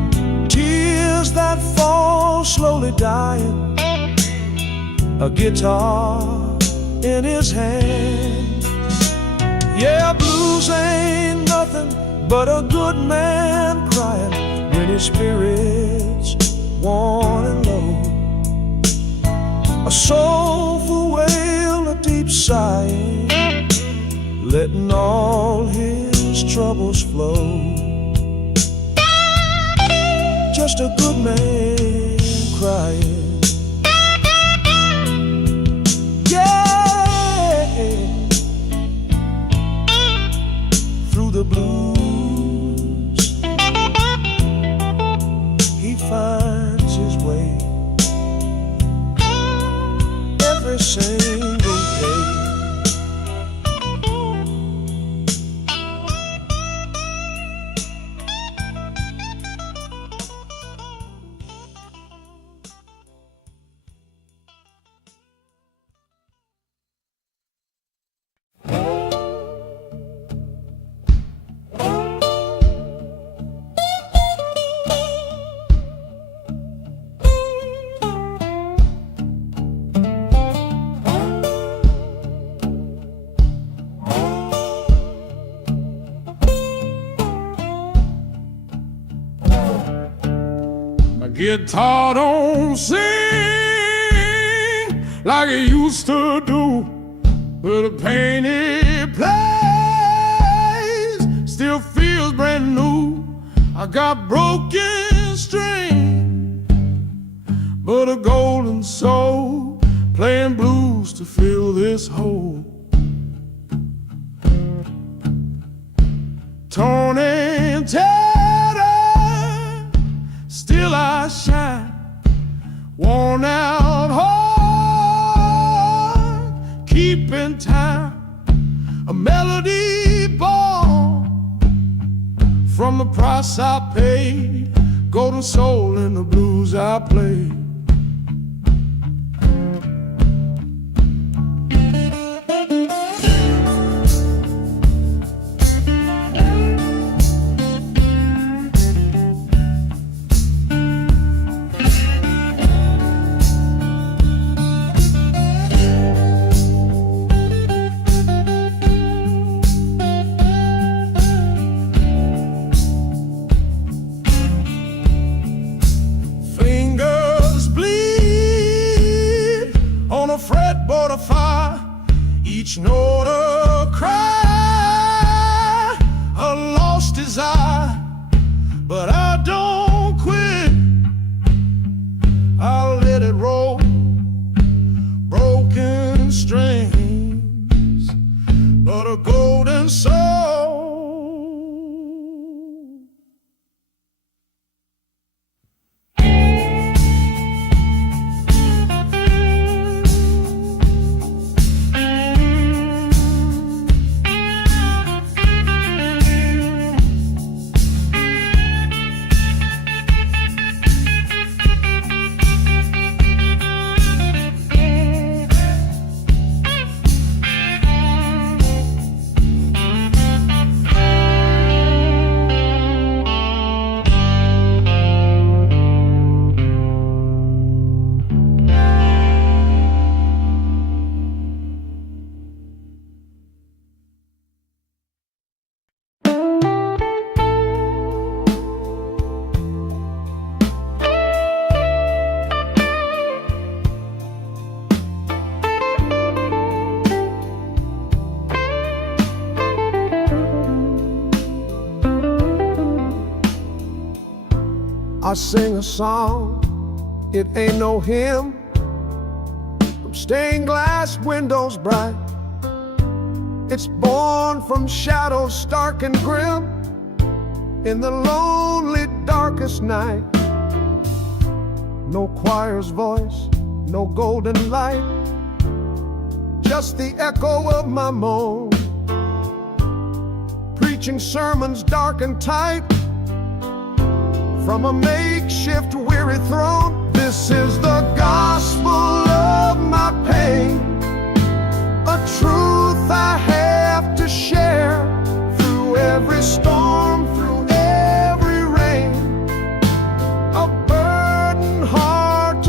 slowly dying, a guitar in his hand. Yeah, blues ain't nothing but a good man crying when his spirit's worn and low. A soulful wail, a deep sighing, letting all his troubles flow. Just a good man crying. Yeah, through the blues he finds his way every single day. Guitar don't sing like it used to do, but the pain it plays still feels brand new. I got broken string, but a golden soul playing blues to fill this hole. Torn and tattered, still I shine, worn out heart, keeping time, a melody born from the price I paid, golden soul in the blues I play. Fretboard of fire, each note a cry, a lost desire, but I don't quit. I'll let it roll, broken strings, but a golden soul. I sing a song, it ain't no hymn, from stained glass windows bright. It's born from shadows stark and grim, in the lonely darkest night. No choir's voice, no golden light, just the echo of my moan, preaching sermons dark and tight from a makeshift weary throne. This is the gospel of my pain, a truth I have to share through every storm, through every rain. A burdened heart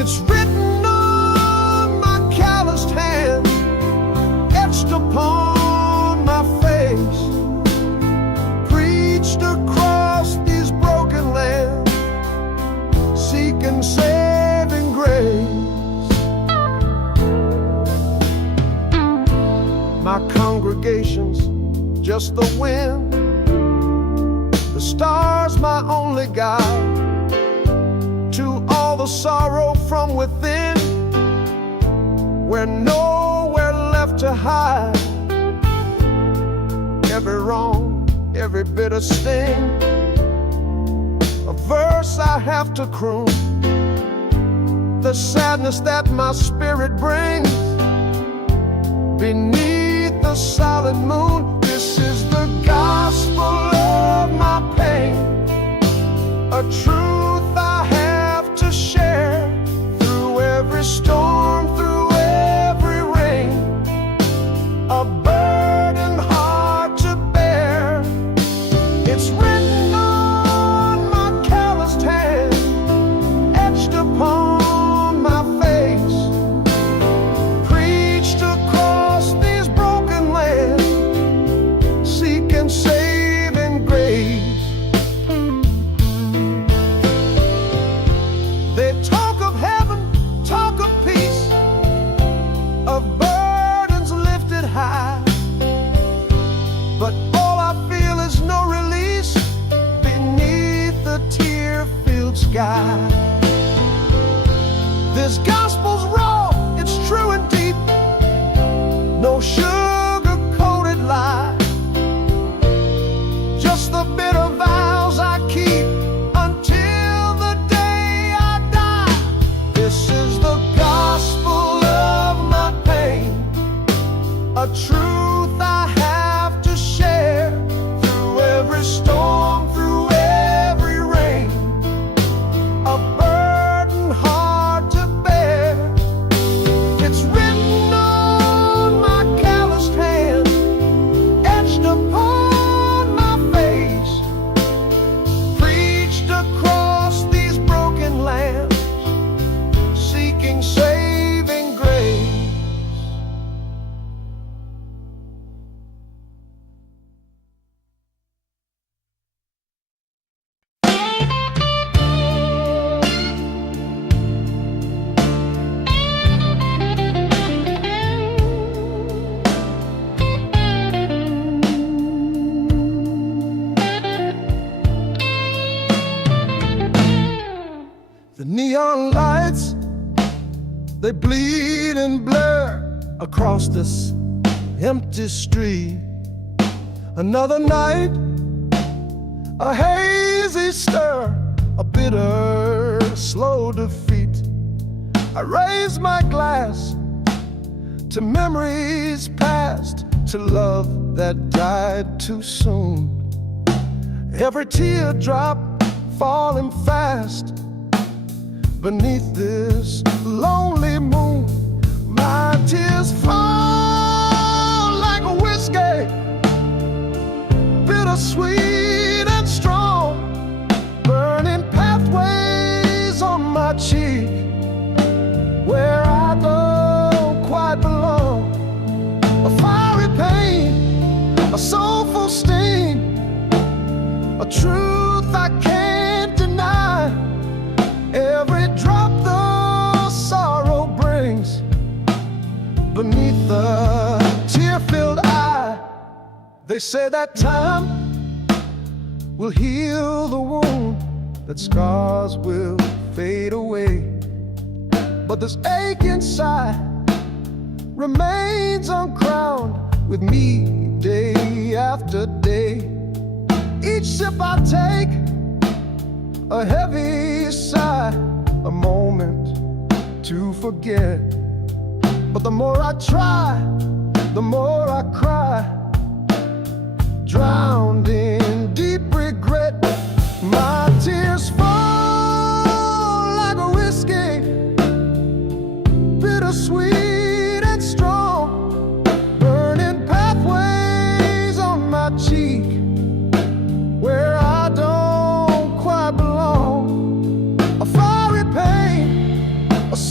It's written on my calloused hand, etched upon my face, preached across these broken lands, seeking saving grace. My congregation's just the wind, the stars my only guide to all the sorrow from within, we're nowhere left to hide. Every wrong, every bitter sting, a verse I have to croon, the sadness that my spirit brings beneath the solid moon. This is the gospel of my pain, a truth I have to share through every storm, through every rain, a burden hard to bear. It's written on my calloused hand, etched upon my face, preached across these broken lands, seeking saving grace. They talk of heaven, talk of peace, of burdens lifted high, but all I feel is no release beneath the tear-filled sky. This gospel's raw, it's true and deep, no sugar-coated lie, just the bitter vows I keep until the day I die. This is the gospel of my pain, a truth I have to share through every storm, through every rain, a burden hard to bear. It's written on my calloused hand, etched upon my face, preached across these broken lands, seeking saving grace. The neon lights, they bleed and blur across this empty street. Another night, a hazy stir, a bitter, slow defeat. I raise my glass to memories past, to love that died too soon. Every teardrop falling fast beneath this lonely moon. My tears fall like a whiskey, bittersweet and strong, burning pathways on my cheek where I don't quite belong. A fiery pain, a soulful sting, a truth I can't deny. Every drop the sorrow brings beneath the tear-filled eye. They say that time will heal the wound, that scars will fade away, but this ache inside remains uncrowned with me day after day. Each sip I take, a heavy sigh, a moment to forget. But the more I try, the more I cry, drowned in deep regret. My tears fall like a whiskey, bittersweet and strong, burning pathways on my cheek where I don't quite belong. A fiery pain, a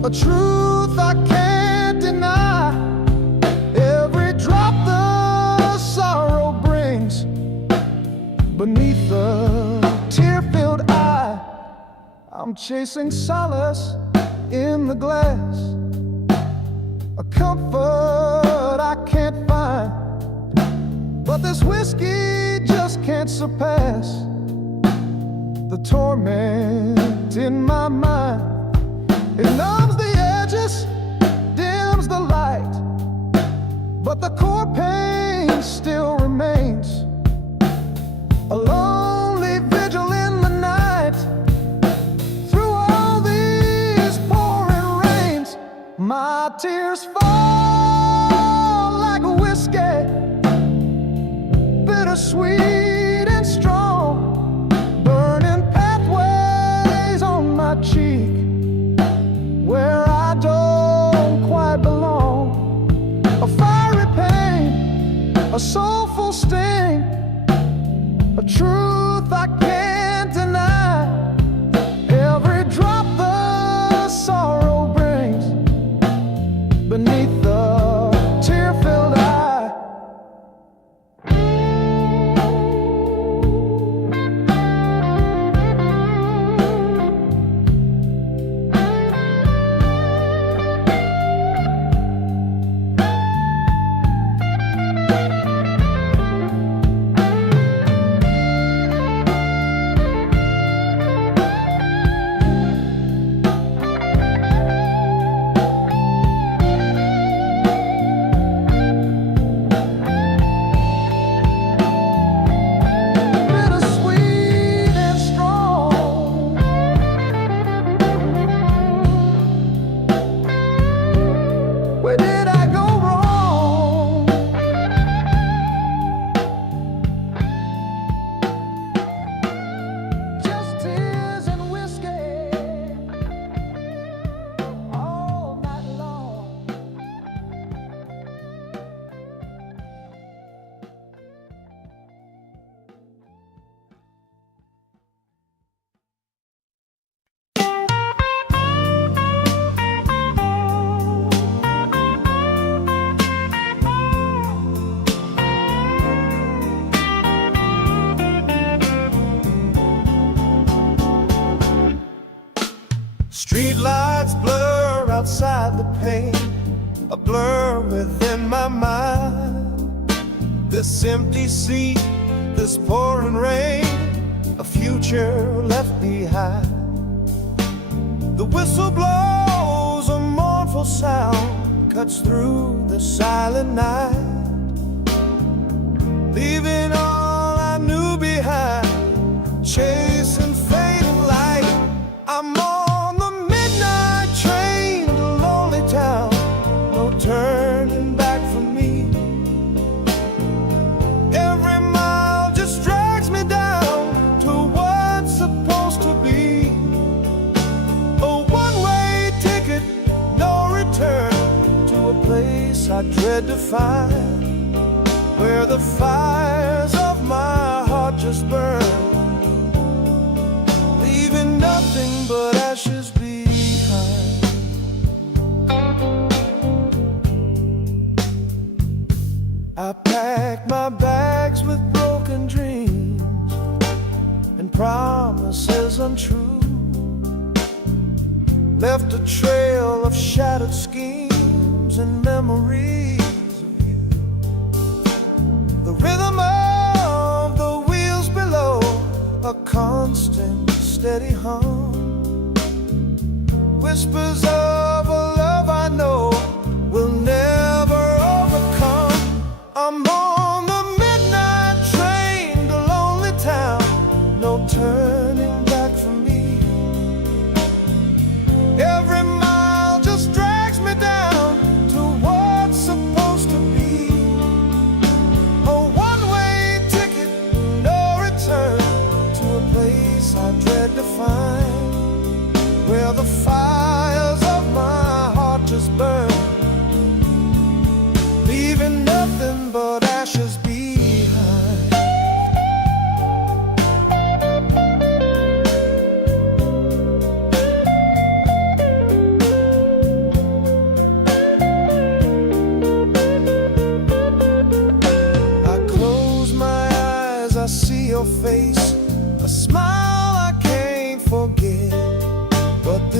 a truth I can't deny. Every drop the sorrow brings beneath the tear-filled eye. I'm chasing solace in the glass, a comfort I can't find. But this whiskey just can't surpass the torment in my mind. It numbs the edges, dims the light, but the core pain still remains. A lonely vigil in the night. Through all these pouring rains, my tears fall like whiskey, bittersweet and strong, burning pathways on my cheek where I don't quite belong. A fiery pain, a soulful sting, a truth I can't deny. Every drop the sorrow brings beneath the tear-filled eye. Where did I go wrong? Just tears and whiskey all night long. Street lights blur outside the pane, a blur within my mind. This empty seat, this pouring rain, a future left behind. The whistle blows, a mournful sound cuts through the silent night, leaving all I knew behind, chasing fading light. I'm on the midnight train to lonely town, no turning back for me. Every mile just drags me down to what's supposed to be. A one-way ticket, no return, to a place I dread to find, where the fires of my heart just burn, leaving nothing but ashes behind. I packed my bags with broken dreams and promises untrue, left a trail of shattered schemes and memories of you. The rhythm of the wheels below, a constant steady hum, whispers of a love I know will never overcome. I'm on the midnight train to lonely town, no turning back for me. Every mile just drags me down to what's supposed to be. A one-way ticket, no return, to a place I dread to find, where the fires of my heart just burn, leaving nothing but ashes behind.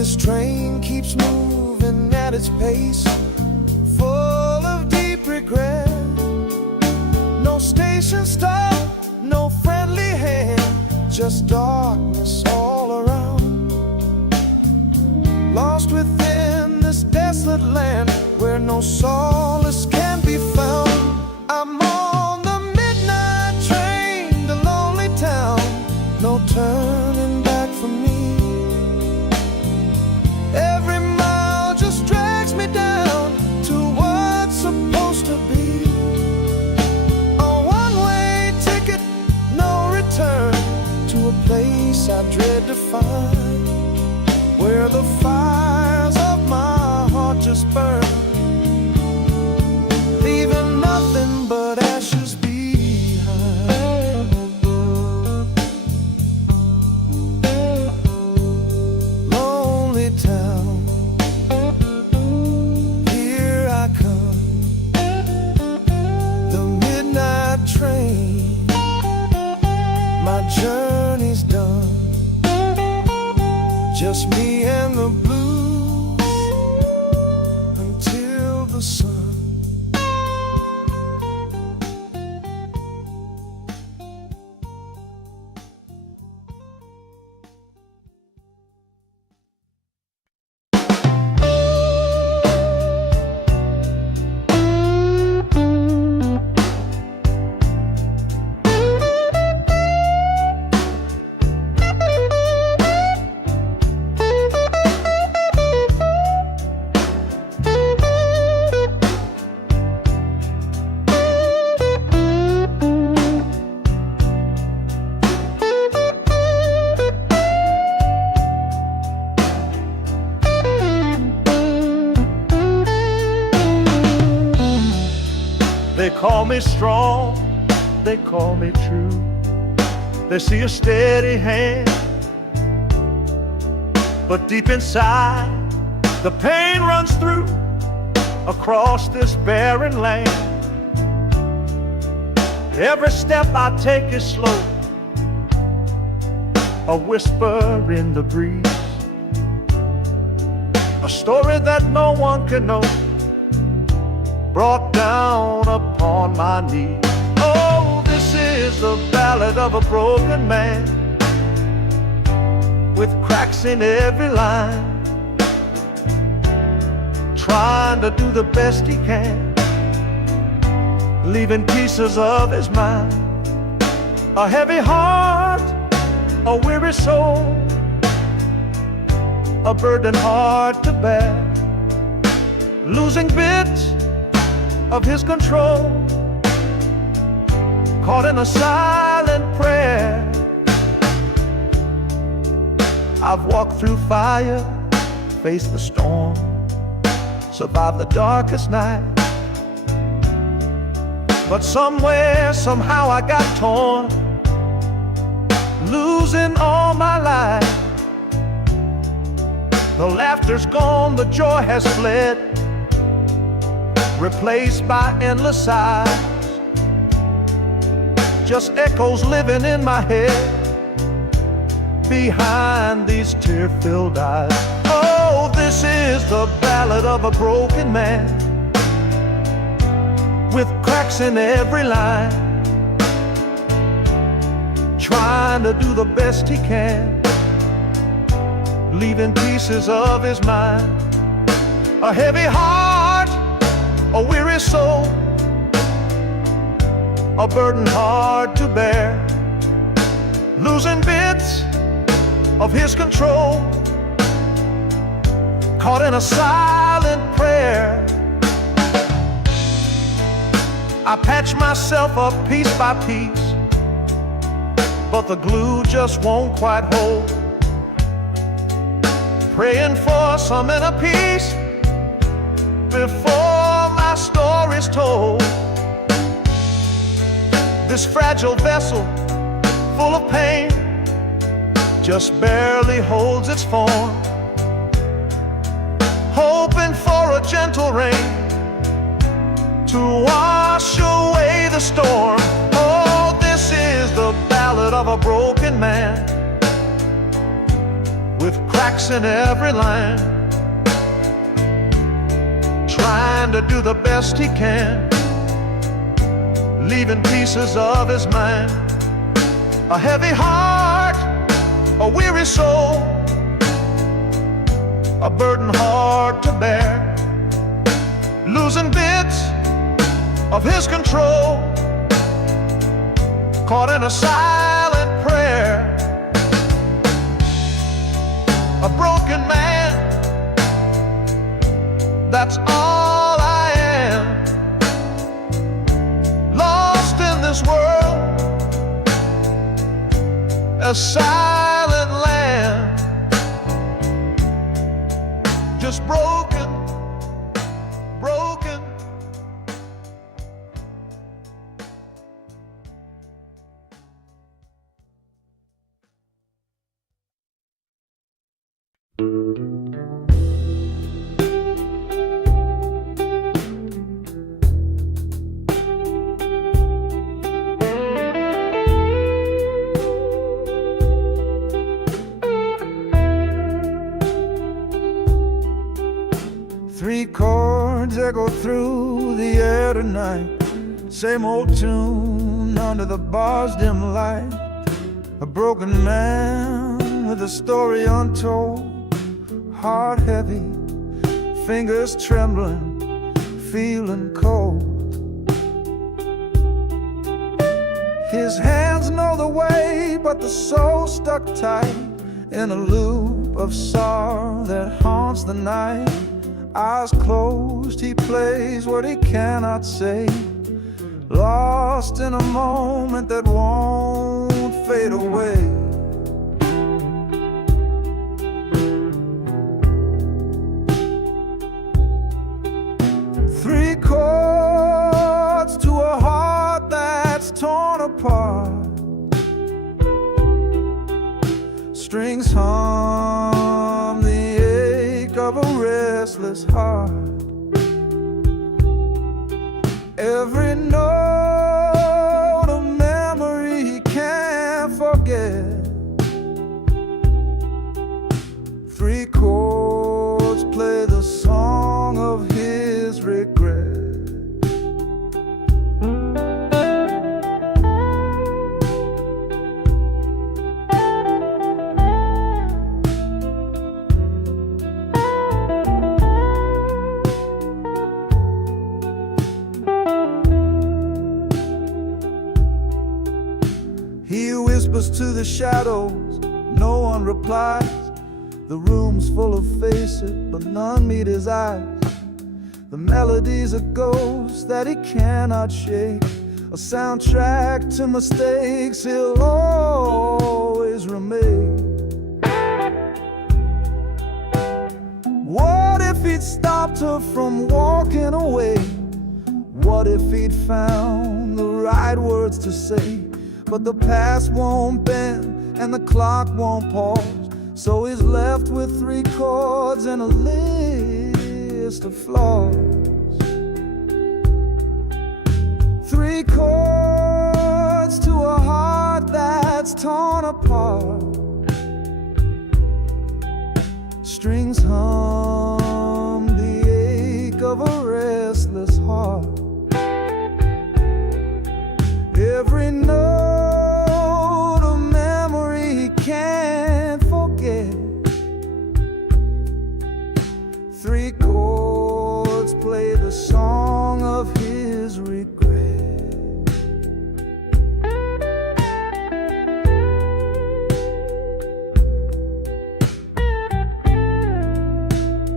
this train keeps moving at its pace, full of deep regret. No station stop, no friendly hand, just darkness all around. Lost within this desolate land where no solace can be found. I'm on the midnight train to lonely town, no turning back for me. Every mile just drags me down to what's supposed to be. A one-way ticket, no return, to a place I dread to find, where the fires of my heart just burn, leaving nothing but ashes behind. Lonely town, here I come, the midnight train, my journey's done. Just me and the blues until the sun. They call me strong, they call me true. They see a steady hand, but deep inside the pain runs through across this barren land. Every step I take is slow, a whisper in the breeze, a story that no one can know, brought down upon my knees. Oh, this is the ballad of a broken man, with cracks in every line, trying to do the best he can, leaving pieces of his mind. A heavy heart, a weary soul, a burden hard to bear, losing bits of his control, caught in a silent prayer. I've walked through fire, faced the storm, survived the darkest night, but somewhere, somehow I got torn, losing all my life. The laughter's gone, the joy has fled, replaced by endless sighs, just echoes living in my head behind these tear-filled eyes. Oh, this is the ballad of a broken man, with cracks in every line, trying to do the best he can, leaving pieces of his mind. A heavy heart, a weary soul, a burden hard to bear, losing bits of his control, caught in a silent prayer. I patch myself up piece by piece, but the glue just won't quite hold, praying for some inner peace before my story's told. This fragile vessel, full of pain, just barely holds its form, hoping for a gentle rain to wash away the storm. Oh, this is the ballad of a broken man, with cracks in every line, trying to do the best he can, leaving pieces of his mind. A heavy heart, a weary soul, a burden hard to bear, losing bits of his control, caught in a silent prayer. A broken man, that's all I am, lost in this world, a silent land, just broken, broken. Three chords echo through the air tonight, same old tune under the bar's dim light. A broken man with a story untold, heart heavy, fingers trembling, feeling cold. His hands know the way, but the soul stuck tight in a loop of sorrow that haunts the night. Eyes closed, he plays what he cannot say, lost in a moment that won't fade away. Three chords to a heart that's torn apart, strings hum the ache of a restless heart. Every note a memory he can't forget. Three chords play the song of his regret. He whispers to the shadows, no one replies. The room's full of faces, but none meet his eyes. The melody's a ghost that he cannot shake, a soundtrack to mistakes he'll always remake. What if he'd stopped her from walking away? What if he'd found the right words to say? But the past won't bend and the clock won't pause, so he's left with three chords and a list of flaws. Three chords to a heart that's torn apart, strings hum the ache of a restless heart. Every note a memory he can't forget. Three chords play the song of his regret.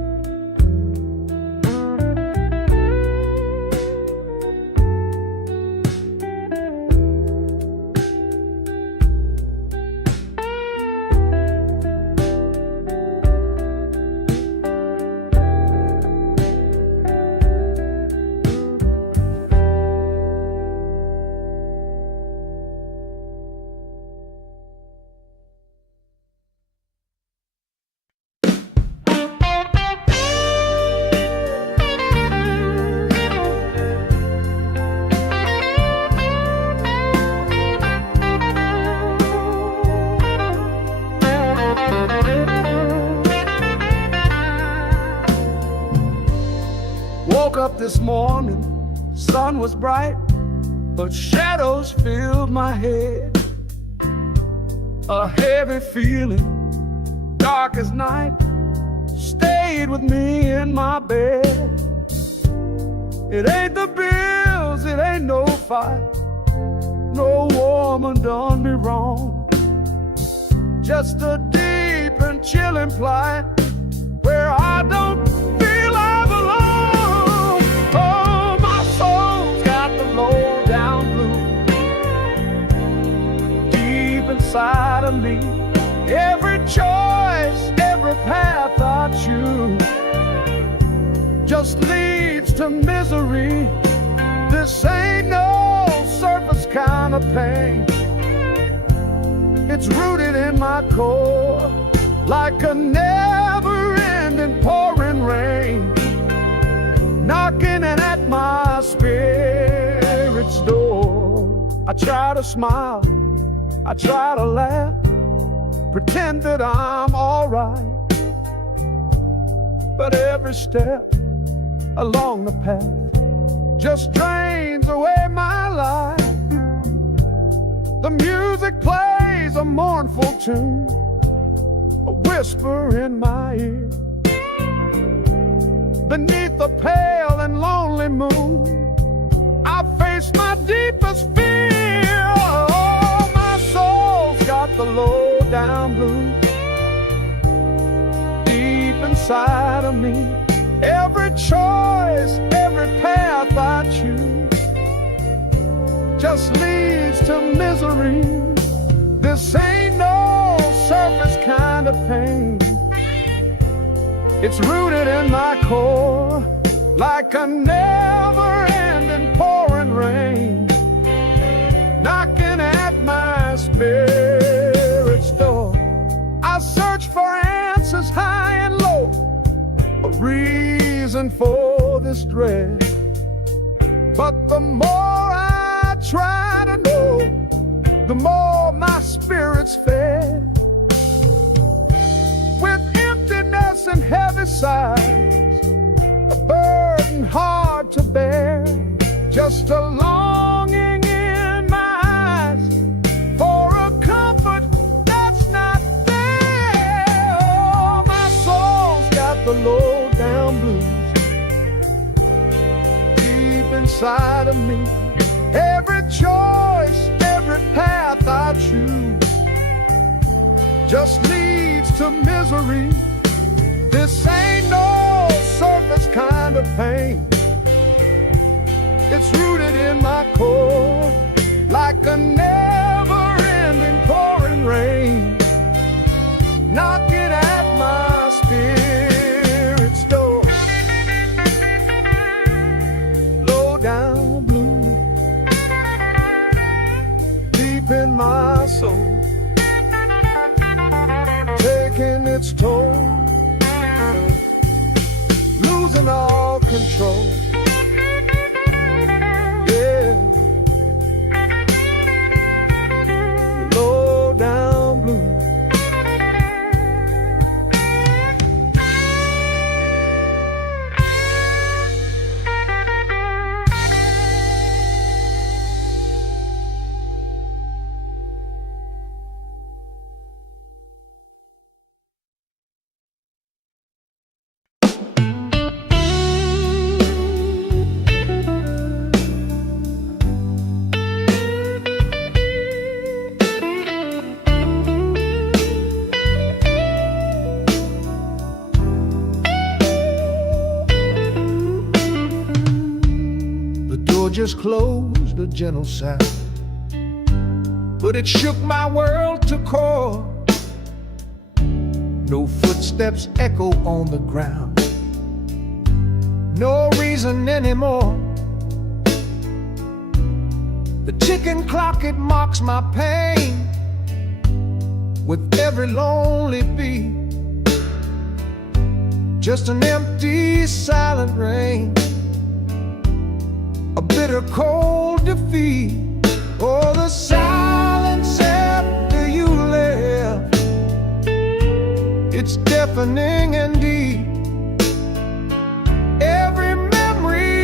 woke up this morning, sun was bright, but shadows filled my head. A heavy feeling, dark as night, stayed with me in my bed. It ain't the bills, it ain't no fight, no woman done me wrong. Just a deep and chilling plight where I don't feel I belong. Oh, my soul's got the low down blues deep inside of me. Every choice, every path I choose just leads to misery. This ain't no surface kind of pain. It's rooted in my core like a never-ending pouring rain, knocking at my spirit's door. I try to smile, I try to laugh, pretend that I'm alright, but every step along the path just drains away my life. The music plays a mournful tune, a whisper in my ear. Beneath the pale and lonely moon, I face my deepest fear. Oh, my soul's got the low down blues deep inside of me. Every choice, every path I choose just leads to misery. This ain't no surface kind of pain. It's rooted in my core like a never-ending pouring rain, knocking at my spirit's door. I search for answers high and low, a reason for this dread, but the more I try to know, the more my spirit's fed. With emptiness and heavy sighs, a burden hard to bear, just a longing in my eyes for a comfort that's not there. Oh, my soul's got the low down blues deep inside of me. Every choice, every path I choose just leads to misery. This ain't no surface kind of pain. It's rooted in my core like a never-ending pouring rain, knocking at my spirit's door. Low down blue deep in my soul, taking its toll, losing all control. Yeah, low down blue. Just closed, a gentle sound, but it shook my world to core. No footsteps echo on the ground, no reason anymore. The ticking clock, it mocks my pain with every lonely beat. Just an empty, silent rain, a bitter cold defeat. Oh, the silence after you left, it's deafening and deep. Every memory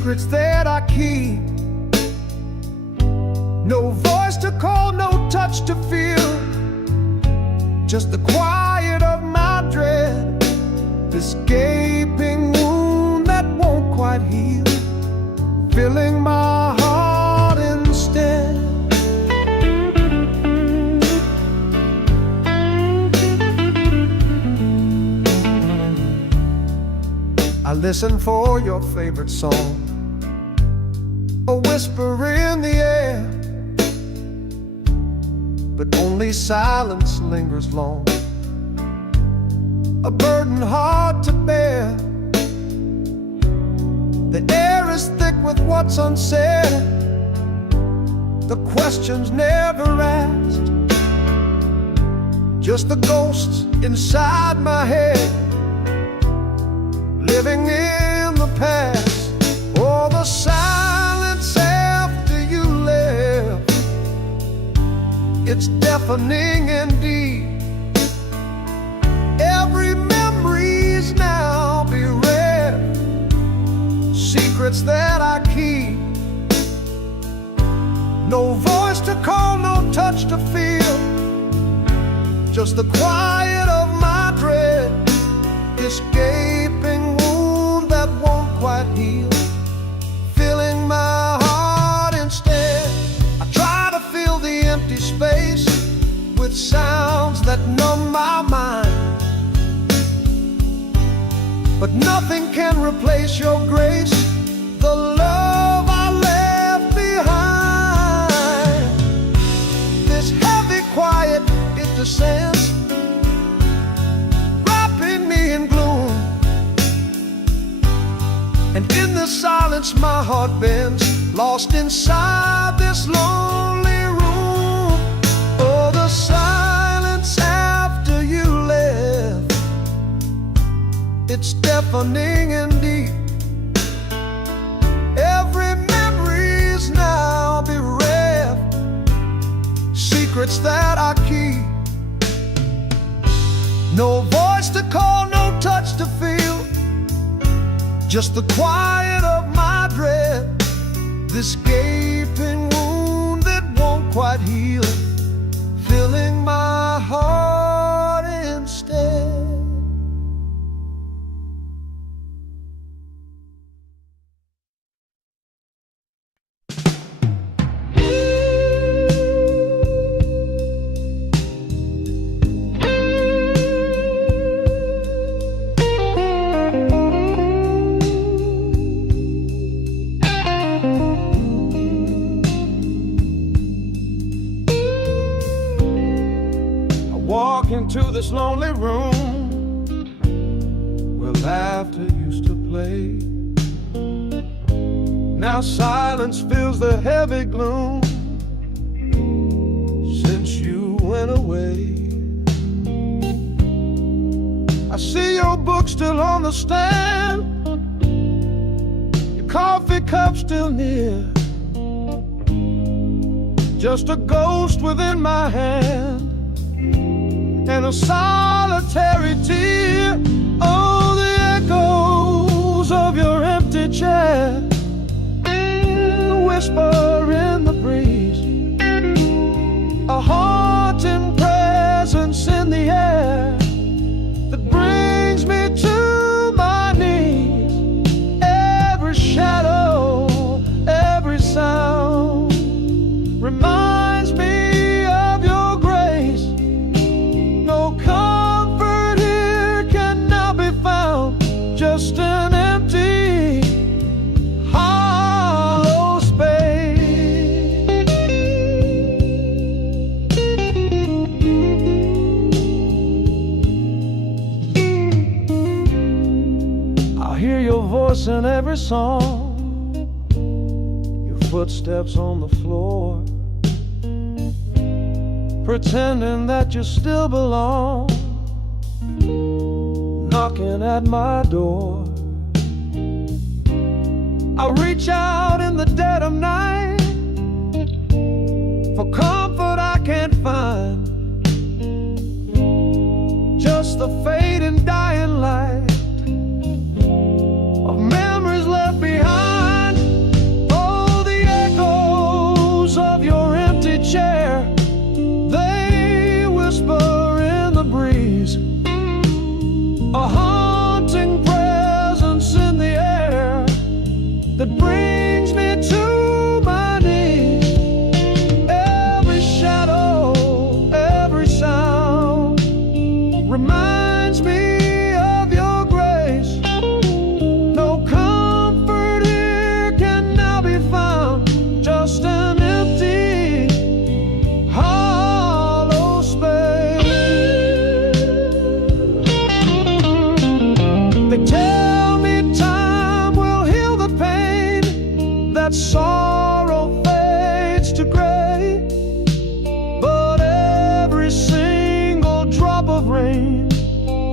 secrets that I keep. No voice to call, no touch to feel, just the quiet of my dread, this gaping wound that won't quite heal, filling my heart instead. I listen for your favorite song, a whisper in the air, but only silence lingers long, a burden hard to bear. The air is thick with what's unsaid, the questions never asked, just the ghosts inside my head, living in the past. Oh, the silence after you left, it's deafening indeed. Every memory's now bereft, secrets that I keep. No voice to call, no touch to feel, just the quiet of my dread, this gaping wound that won't quite heal, filling my heart instead. I try to fill the empty space with sounds that numb my mind, but nothing can replace your grace, the love I left behind. This heavy quiet, it descends, wrapping me in gloom, and in the silence my heart bends, lost inside this lonely room. Oh, the silence after you left, it's deafening indeed. Every memory's now bereft, secrets that I keep. No voice to call, no touch to feel, just the quiet of my dread, this gaping wound that won't quite heal, filling my heart instead. Walk into this lonely room where laughter used to play. Now silence fills the heavy gloom since you went away. I see your book still on the stand, your coffee cup still near, just a ghost within my hand and a solitary tear. Oh, the echoes of your empty chair, the whisper in the breeze, a haunting presence in the air that brings me to my knees. Every shadow, every sound reminds me of your grace. No comfort here can now be found, just an empty, hollow space. I hear your voice in every song, your footsteps on the floor, pretending that you still belong, knocking at my door. I reach out in the dead of night for comfort I can't find, just the fading dying light of memories left behind.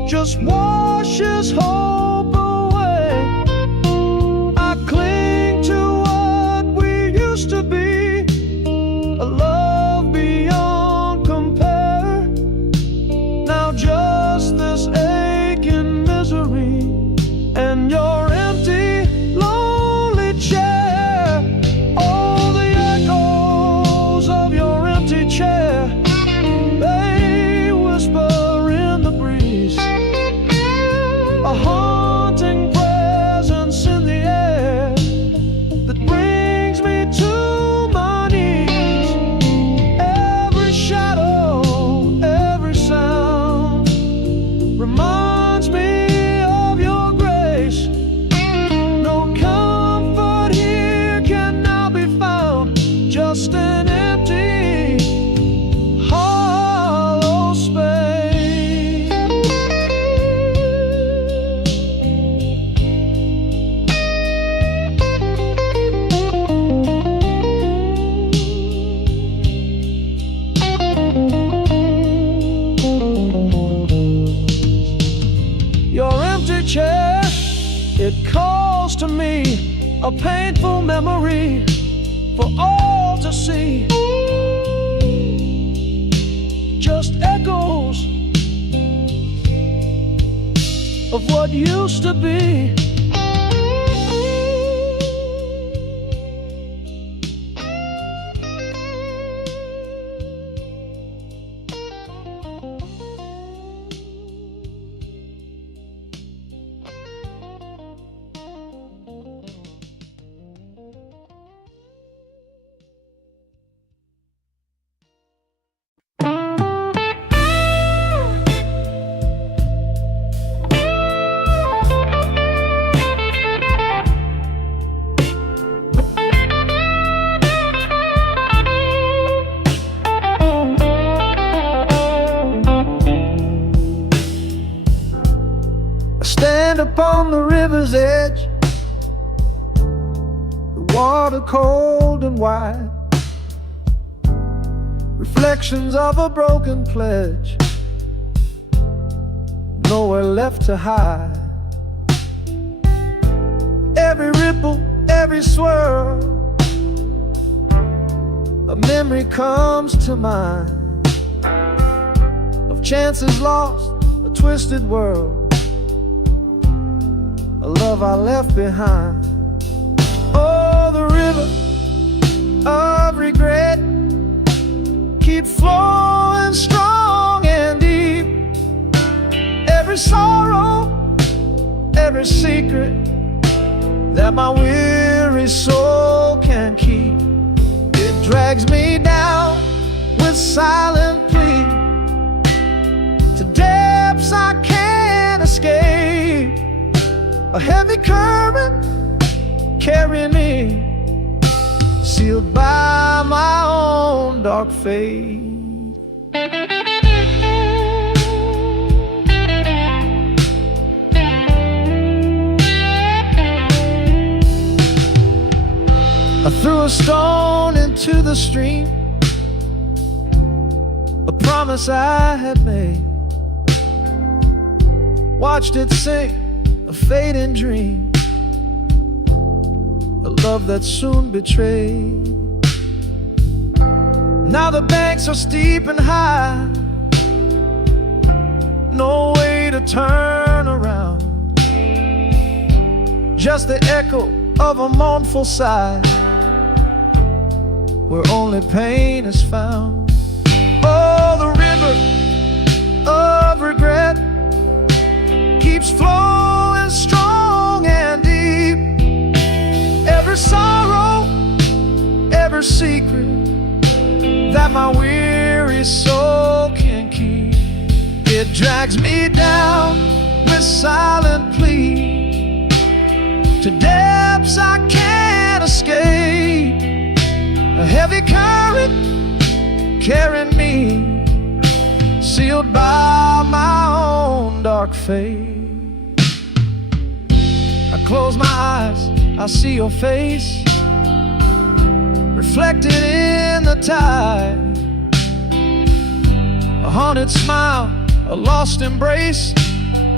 just washes hope away. I cling to what we used to be, a love beyond compare. Now just this aching misery and your empty, lonely chair. Oh, the echoes of your empty chair, they whisper in the breeze, a haunting presence in the air that brings me to my knees. Every shadow, every sound reminds me of your grace. No comfort here can now be found, just an empty, hollow space. Your empty chair, it calls to me, a painful memory for all to see. Just echoes of what used to be. Stand upon the river's edge, the water cold and wide, reflections of a broken pledge, nowhere left to hide. Every ripple, every swirl, a memory comes to mind of chances lost, a twisted world, a love I left behind. Oh, the river of regret keeps flowing strong and deep. Every sorrow, every secret that my weary soul can keep, it drags me down with silent plea to depths I can't escape. A heavy current carrying me, sealed by my own dark fate. I threw a stone into the stream, a promise I had made, watched it sink, a fading dream, a love that soon betrayed. Now the banks are steep and high, no way to turn around, just the echo of a mournful sigh, where only pain is found. Oh, the river of regret keeps flowing strong and deep. Every sorrow, every secret that my weary soul can keep, it drags me down with silent plea to depths I can't escape. A heavy current carrying me, sealed by my own dark fate. I close my eyes, I see your face reflected in the tide, a haunted smile, a lost embrace,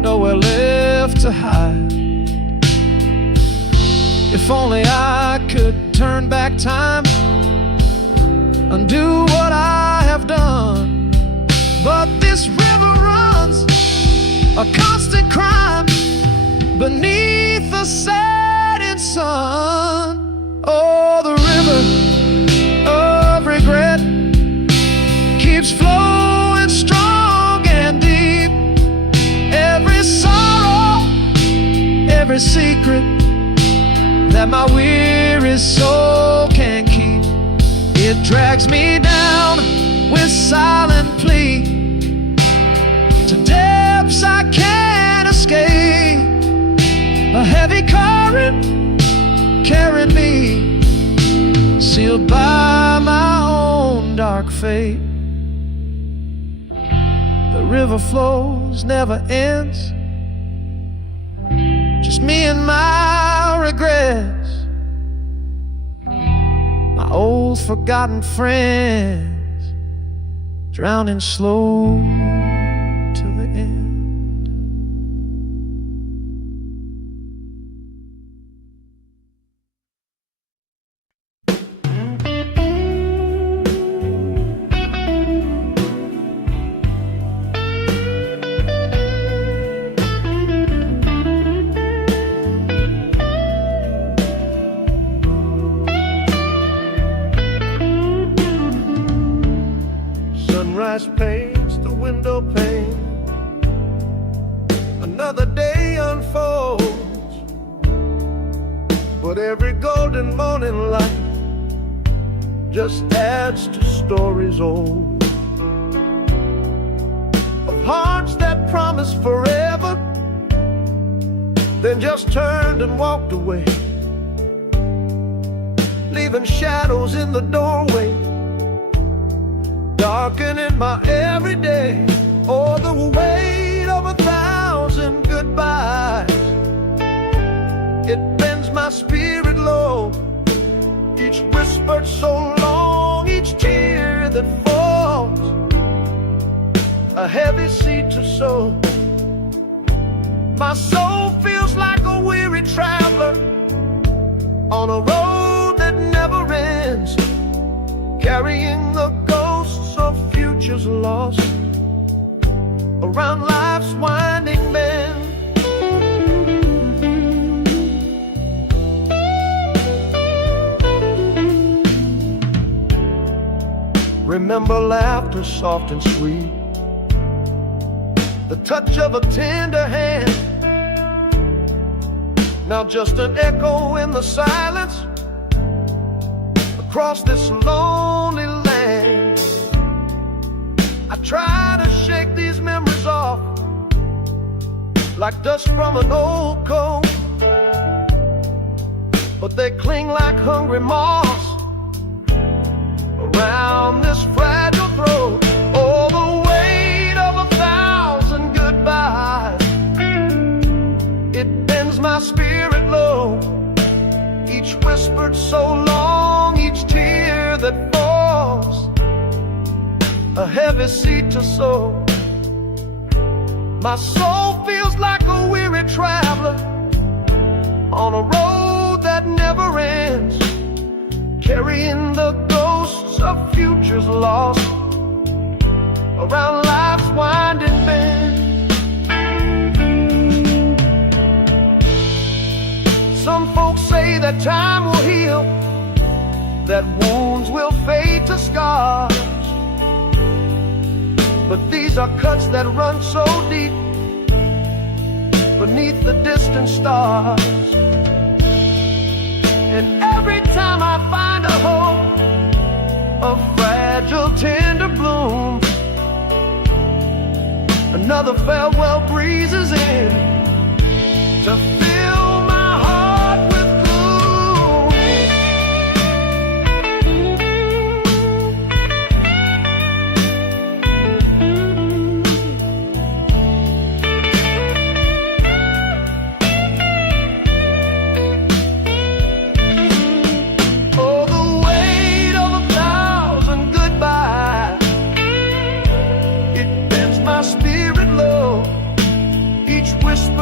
nowhere left to hide. If only I could turn back time, undo what I have done. But this river runs a constant crime beneath the setting sun. Oh, the river of regret keeps flowing strong and deep. Every sorrow, every secret that my weary soul can keep, it drags me down with silent plea to depths I can't escape. A heavy current carrying me, sealed by my own dark fate. The river flows, never ends, just me and my regrets, my old forgotten friends, drowning slow till the end. Sunrise paints the window pane, another day unfolds, but every golden morning light just adds to stories old, of hearts that promised forever, then just turned and walked away, leaving shadows in the doorway, darkening my everyday. Oh, the weight of 1,000 goodbyes, it bends my spirit low. Each whispered so long, each tear that falls, a heavy seed to sow. My soul feels like a weary traveler on a road that never ends, carrying the ghosts of futures lost around life's winding bend. Remember laughter soft and sweet, the touch of a tender hand, now just an echo in the silence across this lonely land. I try to shake these memories off like dust from an old coat, but they cling like hungry moths around this fragile throat. Oh, the weight of 1,000 goodbyes, it bends my spirit low. Each whispered so long, each tear that falls, a heavy seed to sow. My soul feels like a weary traveler on a road that never ends, carrying the ghosts of futures lost around life's winding bend. Some folks say that time will heal, that wounds will fade to scars, but these are cuts that run so deep beneath the distant stars. And every time I find a hope, a fragile tender bloom, another farewell breezes in to fill my heart with gloom. Oh, the weight of 1,000 goodbyes, it bends my spirit low. Each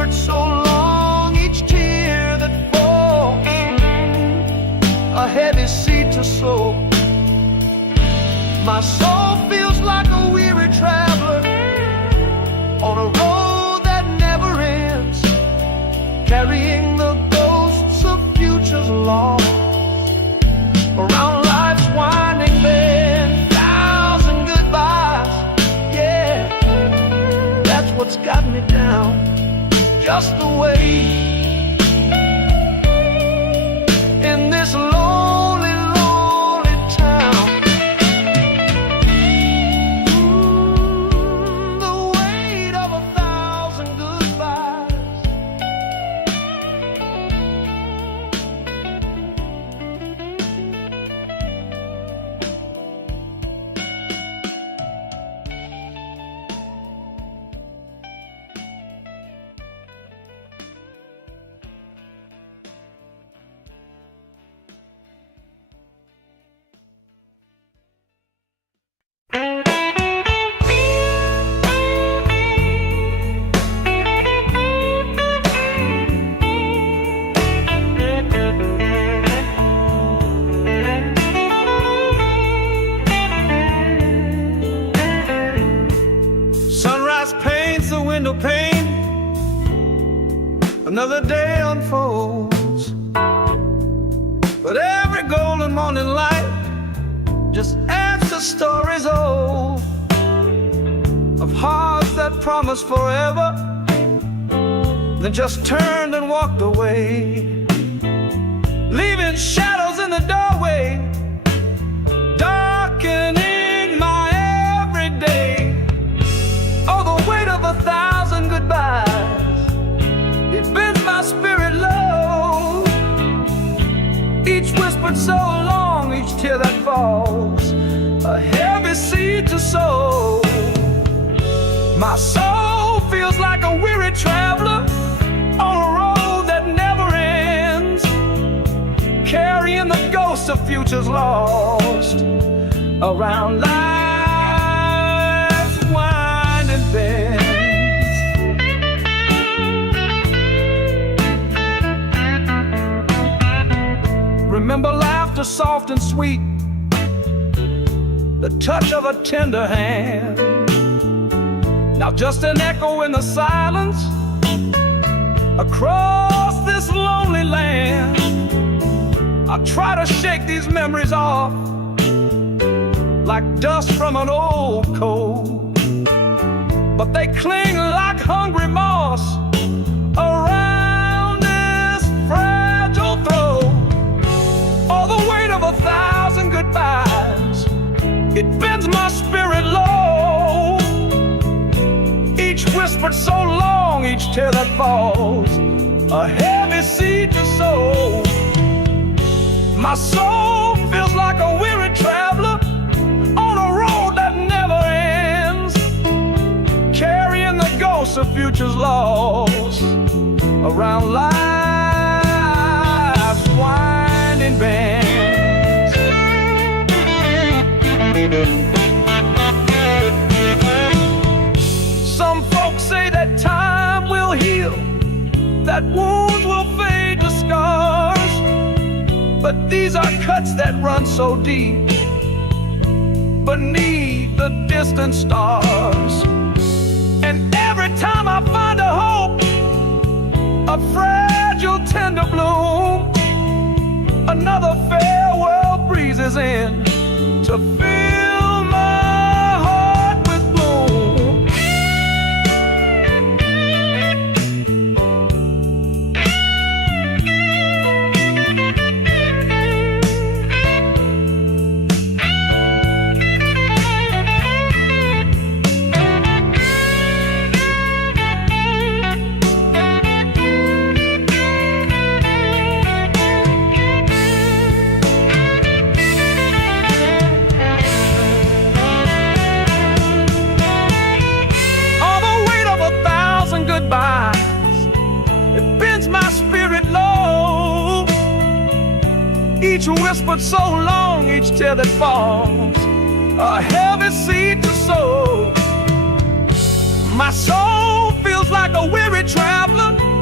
whispered so long, each tear that falls, a heavy seed to sow. My soul feels like a weary traveler on a road that never ends, carrying the ghosts of futures lost around life's winding bend. Thousand goodbyes, yeah, that's what's got me down. Just the way in this lonely, lonely town. The weight of 1,000 goodbyes. Sunrise paints the window pane, another day unfolds. But every golden morning light just adds to stories old, of hearts that promised forever, then just turned and walked away, leaving shadows in the doorway, darkening my everyday. Oh, the weight of 1,000 goodbyes, it bends my spirit low. Each whispered so long, each tear that falls, a heavy seed to sow. My soul feels like a weary traveler on a road that never ends, carrying the ghosts of futures lost around life's winding bends. Remember laughter soft and sweet, the touch of a tender hand. Now just an echo in the silence across this lonely land. I try to shake these memories off like dust from an old coat, but they cling like hungry moss around this fragile throat. All the weight of 1,000 goodbyes, it bends my spirit low. Each whispered so long, each tear that falls, a heavy seed to sow. My soul feels like a weary traveler on a road that never ends, carrying the ghosts of futures lost around life's winding bends. Some folks say that time will heal, that wounds will fade to scars, but these are cuts that run so deep beneath the distant stars. And every time I find a hope, a fragile tender bloom, another farewell breezes in to fill my heart with gloom. It bends my spirit low. Each whispered so long, each tear that falls, a heavy seed to sow. My soul feels like a weary traveler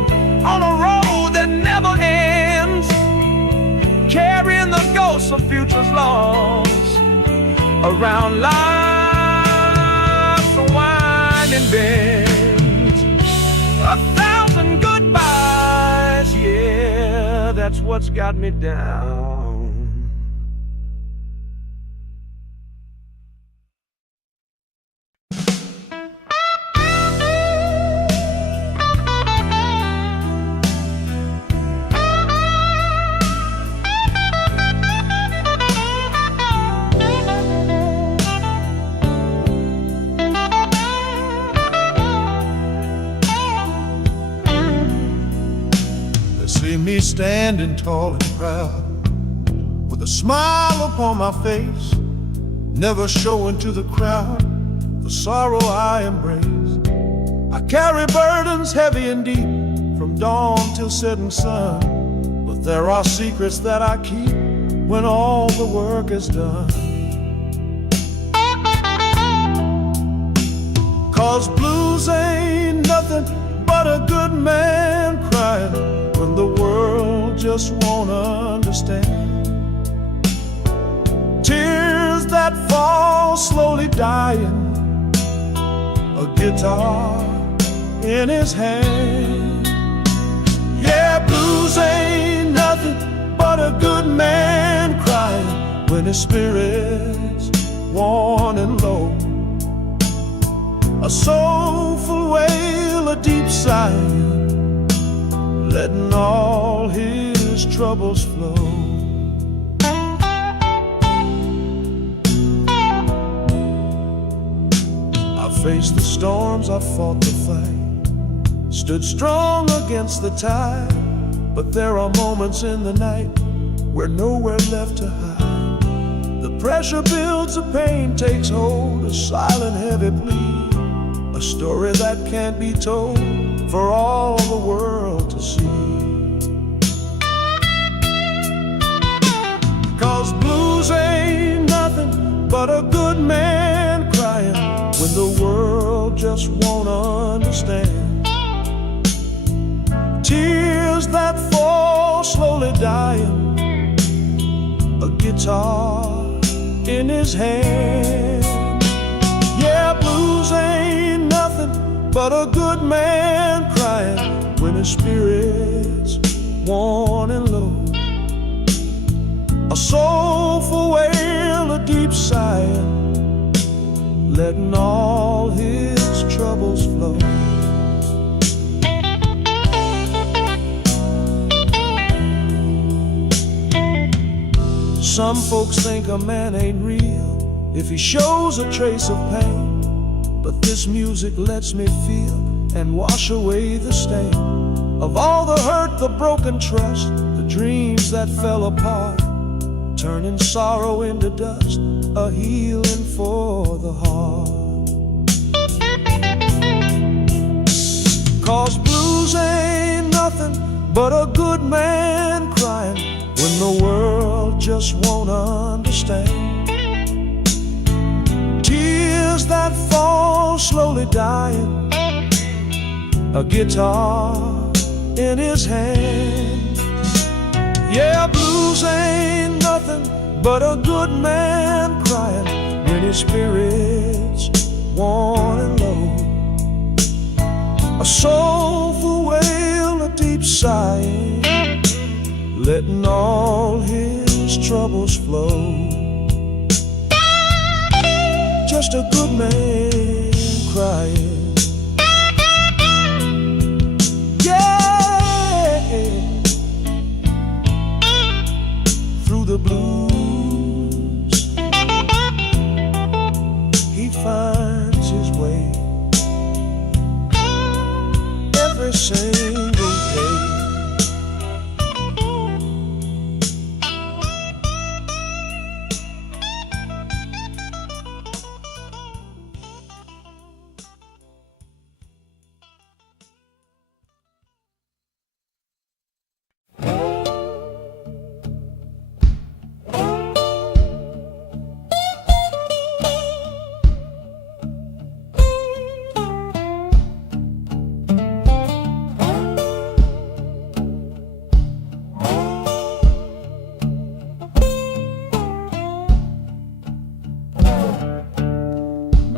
is lost around life's winding bends. 1,000 goodbyes, yeah, that's what's got me down. See me standing tall and proud, with a smile upon my face, never showing to the crowd the sorrow I embrace. I carry burdens heavy and deep, from dawn till setting sun, but there are secrets that I keep when all the work is done. 'Cause blues ain't nothing but a good man crying when the world just won't understand. Tears that fall slowly dying, a guitar in his hand. Yeah, blues ain't nothing but a good man crying when his spirit's worn and low. A soulful wail, a deep sigh, letting all his troubles flow. I faced the storms, I fought the fight, stood strong against the tide, but there are moments in the night where nowhere left to hide. The pressure builds, the pain takes hold, a silent heavy plea, a story that can't be told for all the world to see. 'Cause blues ain't nothing but a good man crying when the world just won't understand. Tears that fall slowly dying, a guitar in his hand. Yeah, blues ain't nothing but a good man crying when his spirit's worn and low. A soulful wail, a deep sigh, letting all his troubles flow. Some folks think a man ain't real if he shows a trace of pain, but this music lets me feel and wash away the stain of all the hurt, the broken trust, the dreams that fell apart, turning sorrow into dust, a healing for the heart. 'Cause blues ain't nothing but a good man crying when the world just won't understand. Tears that fall slowly dying, a guitar in his hand. Yeah, blues ain't nothing but a good man crying when his spirit's worn and low. A soulful wail, a deep sigh, letting all his troubles flow. Just a good man crying. Yeah, through the blues he finds his way every single day.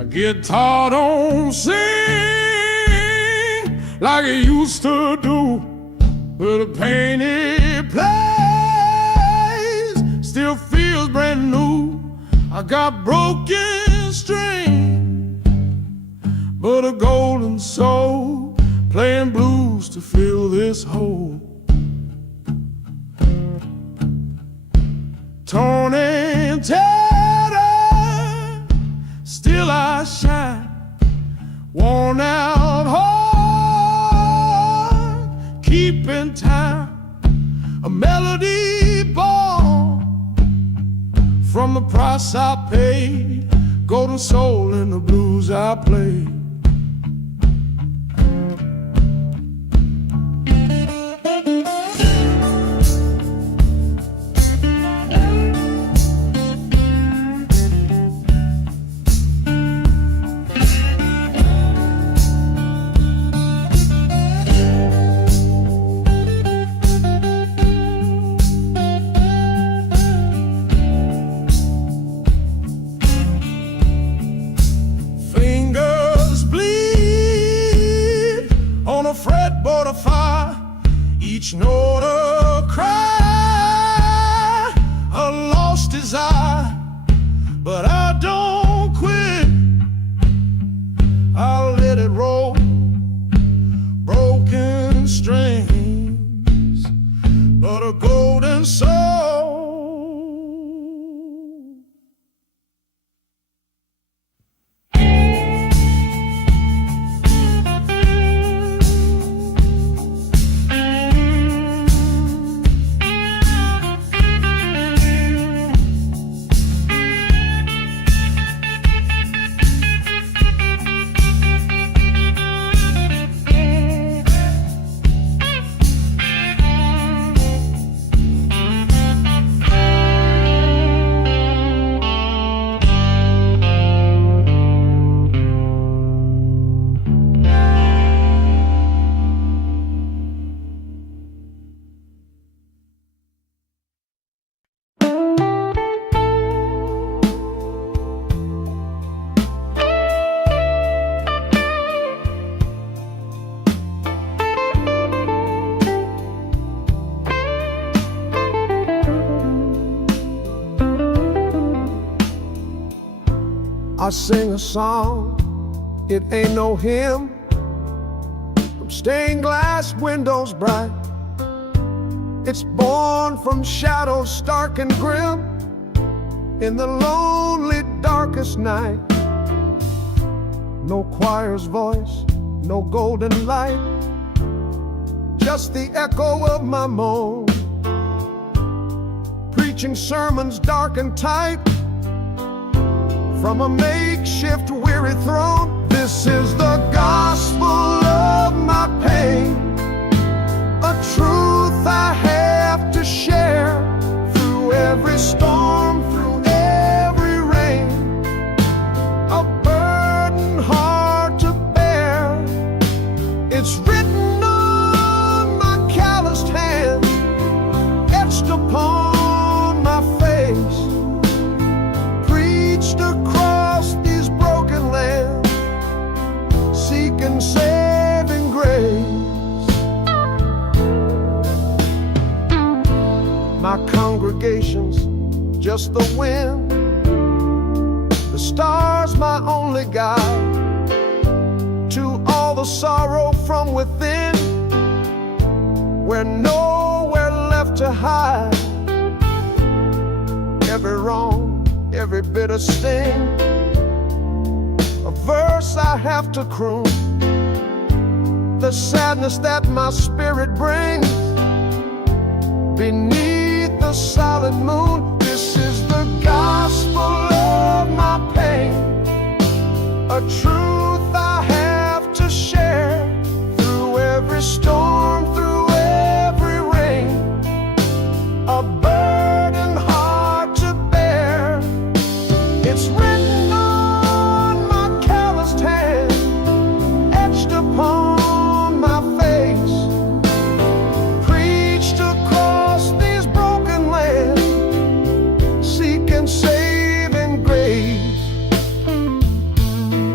guitar don't sing like it used to do, but the pain it plays still feels brand new. I got broken strings, but a golden soul playing blues to fill this hole. Torn and tattered, still I shine. Worn out heart, keeping time. A melody born from the price I paid. Golden soul in the blues I played. A fretboard of fire, each note a cry, a lost desire. But I don't quit, I'll let it roll. Broken strings, but a golden soul. I sing a song, it ain't no hymn, from stained glass windows bright. It's born from shadows stark and grim, in the lonely darkest night. No choir's voice, no golden light, just the echo of my moan, preaching sermons dark and tight from a makeshift weary throne. This is the gospel of my pain, a truth I have to share through every storm, through every rain, a burden hard to bear. It's written on my calloused hand, etched upon my face, preached across these broken lands, seeking saving grace. My congregation's just the wind, the stars my only guide to all the sorrow from within, we're nowhere left to hide. Every wrong, every bitter sting, a verse I have to croon, the sadness that my spirit brings beneath the solid moon. This is the gospel of my pain, a truth I have to share through every storm, through every rain, a burden hard to bear. It's written on my calloused hand, etched upon my face, preached across these broken lands, seeking saving grace.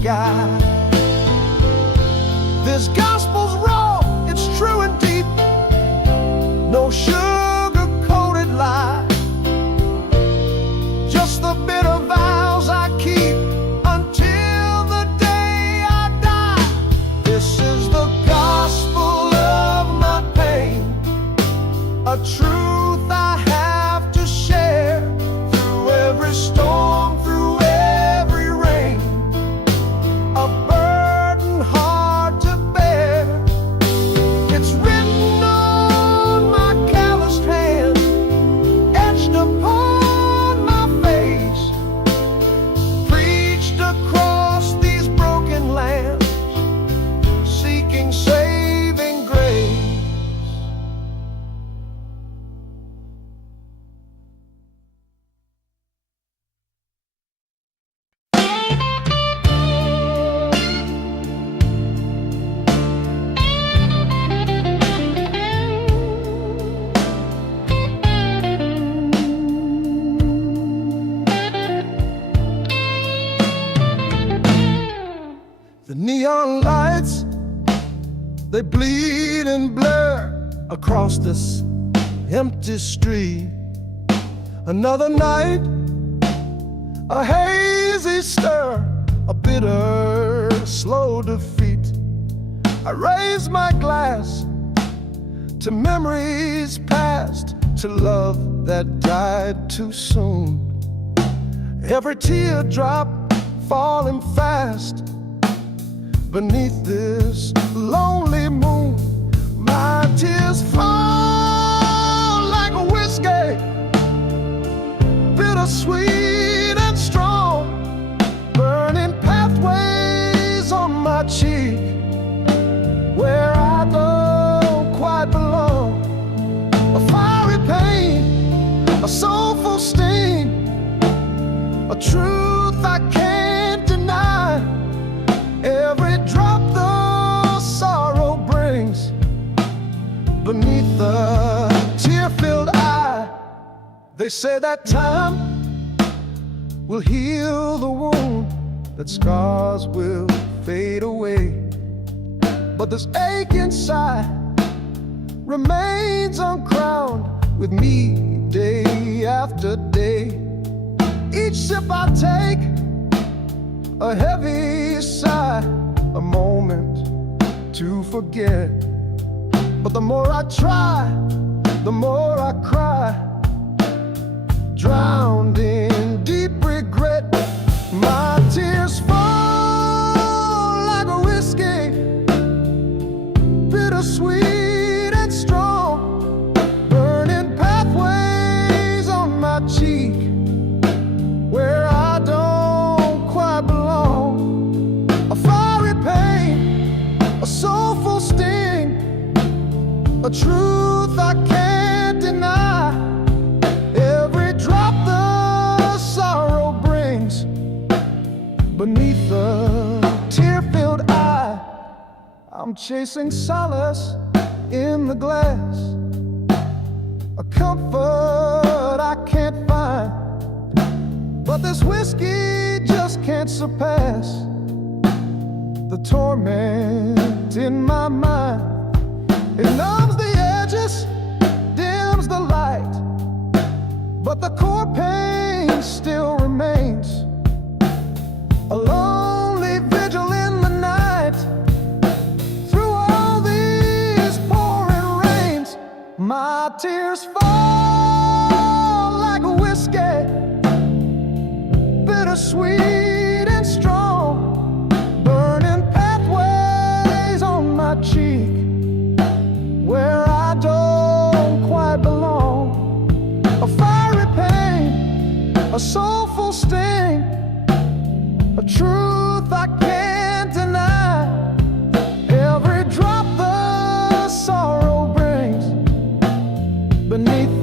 sky. This gospel's raw, it's true and deep, no sugar-coated lie. Just the bitter vows I keep until the day I die. This is the gospel of my pain, a truth I have to share. Through every storm, through every rain, a burden hard to bear. It's written on my calloused hand, etched upon my face, preached across these broken lands, seeking saving grace. The neon lights, they bleed and blur across this empty street. Another night, a hazy stir, a bitter, slow defeat. I raise my glass to memories past, to love that died too soon. Every teardrop falling fast beneath this lonely moon. My tears fall like a whiskey, bittersweet and strong, burning pathways on my cheek, where I don't quite belong. A fiery pain, a soulful sting, a truth I can't deny. Every drop the sorrow brings beneath the tear-filled eye. They say that time will heal the wound, that scars will fade away, but this ache inside remains uncrowned with me day after day. Each sip I take, a heavy sigh, a moment to forget. But the more I try, the more I cry, drowned in deep regret. My tears fall like a whiskey, bittersweet and strong, burning pathways on my cheek, where I don't quite belong. A fiery pain, a soulful sting, a truth I can't deny. Every drop the sorrow brings beneath the tear-filled eye. I'm chasing solace in the glass, a comfort I can't find, but this whiskey just can't surpass the torment in my mind. It numbs the edges, dims the light, but the core pain still remains. A lonely vigil in the night, through all these pouring rains. My tears fall like a whiskey, bittersweet and strong, burning pathways on my cheek, where I don't quite belong. A fiery pain, a soulful sting, a truth I can't deny. Every drop the sorrow brings beneath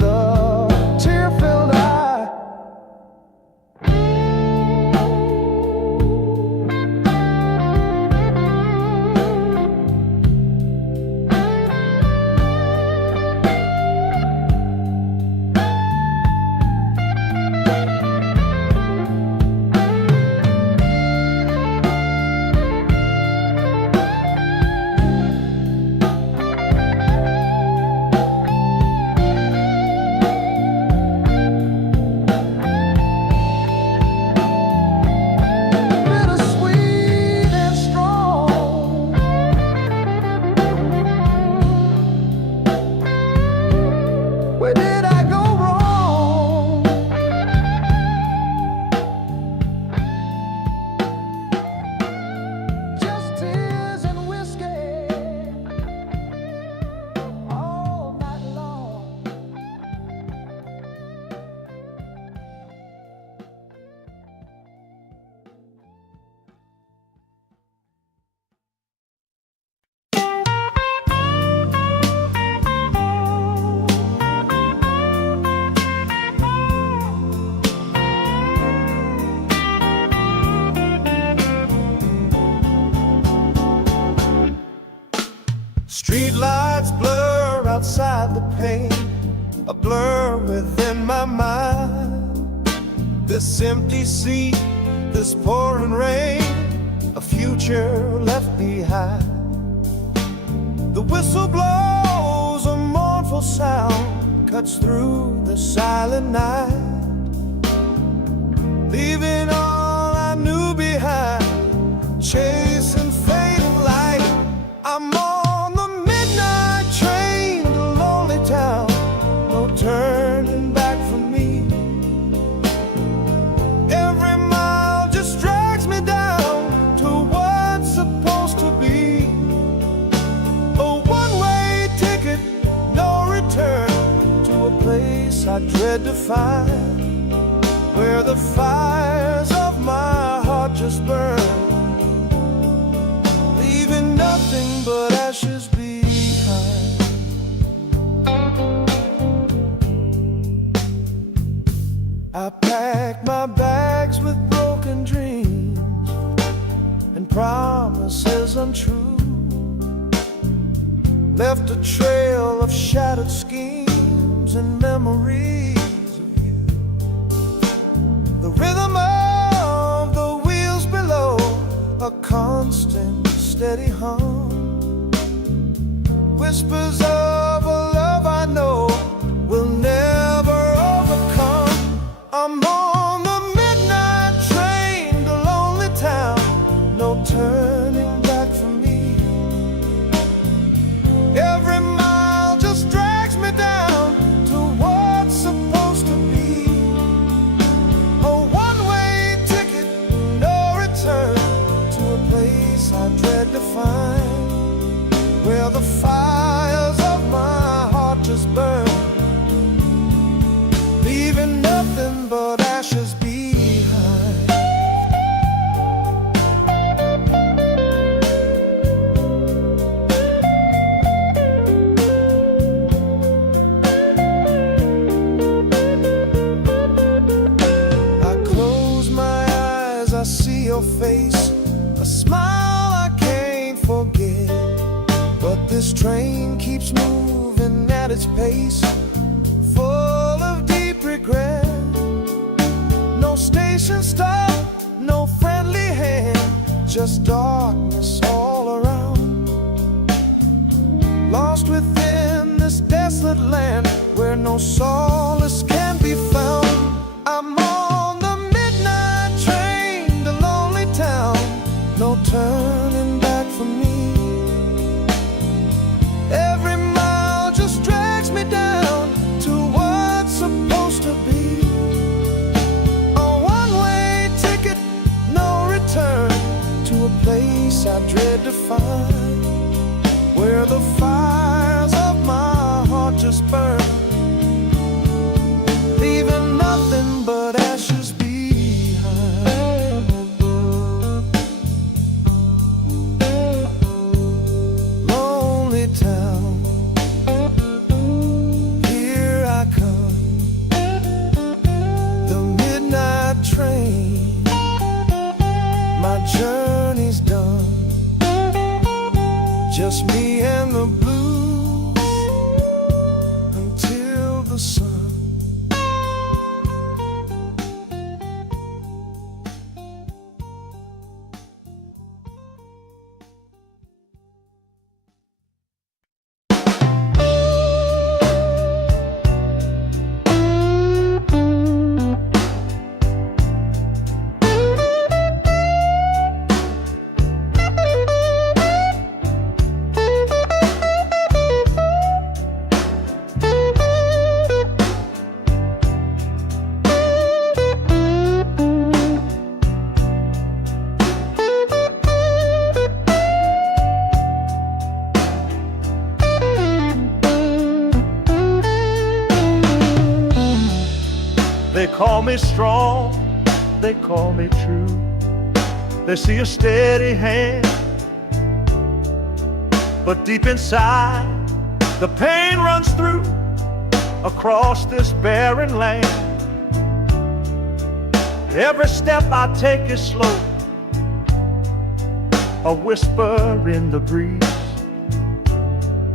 Street lights blur outside the pane, a blur within my mind. This empty seat, this pouring rain, a future left behind. The whistle blows, a mournful sound cuts through the silent night, leaving all I knew behind, chasing fatal light. I'm on the midnight train to lonely town, no turning back for me. Every mile just drags me down to what's supposed to be. A one-way ticket, no return, to a place I dread to find, where the fires of my heart just burn, leaving nothing but ashes behind. I packed my bags with broken dreams and promises untrue, left a trail of shattered schemes and memories of you. The rhythm of the wheels below, a constant steady hum, whispers of a love I know will never overcome. I'm on the midnight train to lonely town, no turning back for me. Every mile just drags me down to what's supposed to be. A one-way ticket, no return, to a place I dread to find, where the fires of my heart just burn, leaving nothing but ashes behind. I close my eyes, I see your face, a smile I can't forget. But this train keeps moving at its pace, full of deep regret. No station stop, no friendly hand, just darkness all around. Lost within this desolate land, where no solace can be found. I'm on the midnight train to lonely town, no turning back for me. Every mile just drags me down to what's supposed to be. A one-way ticket, no return, to a place I dread to find, where the fires of my heart just burn, leaving nothing but ashes behind. Lonely town, here I come, the midnight train, my journey's done, just me and the blues until the sun. They call me strong, they call me true. They see a steady hand, but deep inside the pain runs through across this barren land. Every step I take is slow, a whisper in the breeze.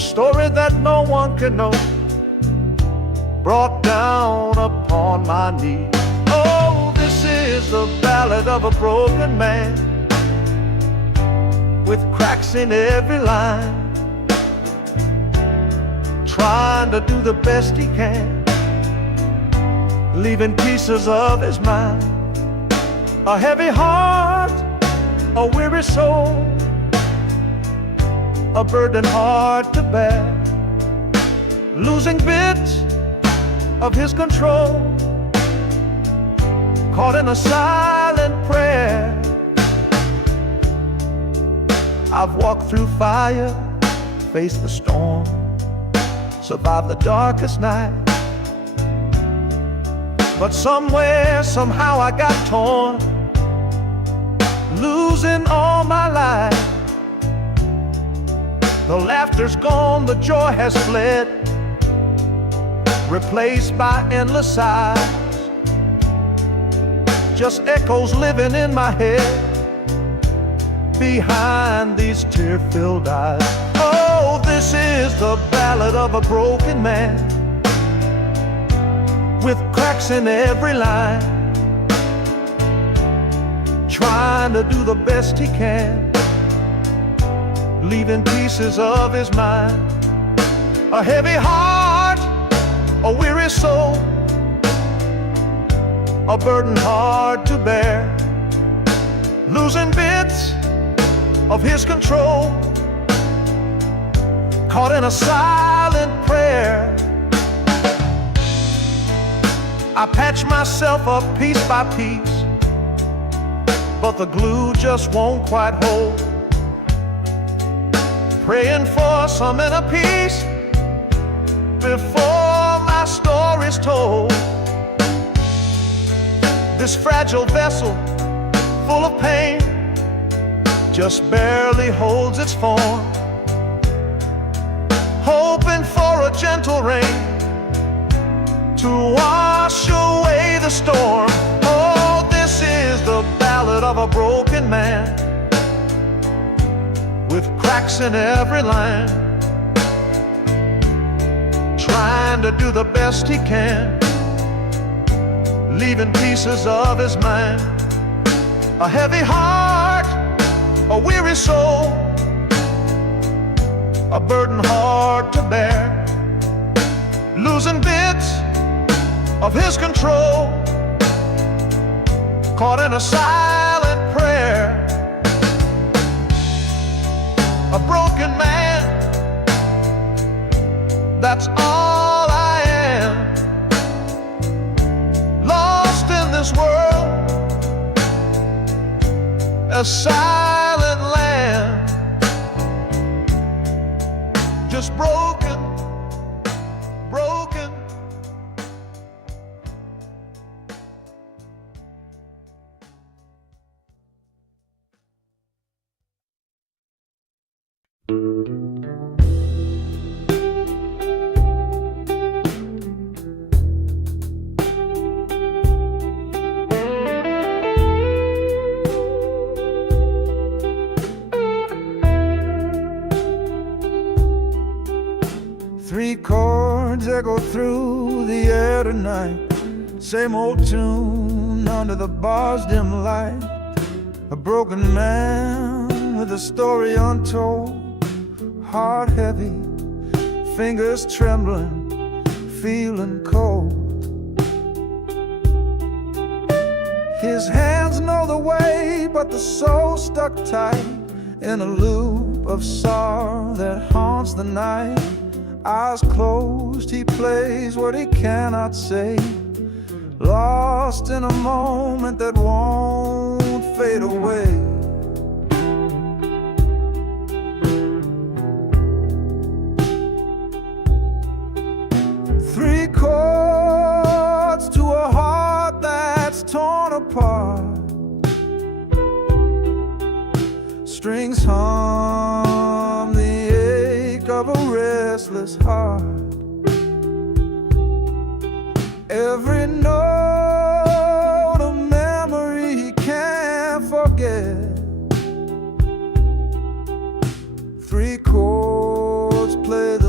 story that no one can know, brought down upon my knee. Oh, this is the ballad of a broken man, with cracks in every line, trying to do the best he can, leaving pieces of his mind. A heavy heart, a weary soul, a burden hard to bear, losing bits of his control, caught in a silent prayer. I've walked through fire, faced the storm, survived the darkest night, but somewhere, somehow I got torn, losing all my life. The laughter's gone, the joy has fled, replaced by endless sighs, just echoes living in my head behind these tear-filled eyes. Oh, this is the ballad of a broken man, with cracks in every line, trying to do the best he can, leaving pieces of his mind. A heavy heart, a weary soul, a burden hard to bear, losing bits of his control, caught in a silent prayer. I patch myself up piece by piece, but the glue just won't quite hold, praying for some inner peace before my story's told. This fragile vessel, full of pain, just barely holds its form, hoping for a gentle rain to wash away the storm. Oh, this is the ballad of a broken man, with cracks in every line, trying to do the best he can, leaving pieces of his mind. A heavy heart, a weary soul, a burden hard to bear, losing bits of his control, caught in a silent prayer. A broken man, that's all I am, lost in this world, a silent land, just broken, broken. Three chords echo through the air tonight, same old tune under the bar's dim light. A broken man with a story untold, heart heavy, fingers trembling, feeling cold. His hands know the way, but the soul stuck tight in a loop of sorrow that haunts the night. Eyes closed, he plays what he cannot say, lost in a moment that won't fade away. Three chords to a heart that's torn apart, strings hum the ache of a restless heart. Every note a memory he can't forget. Three chords play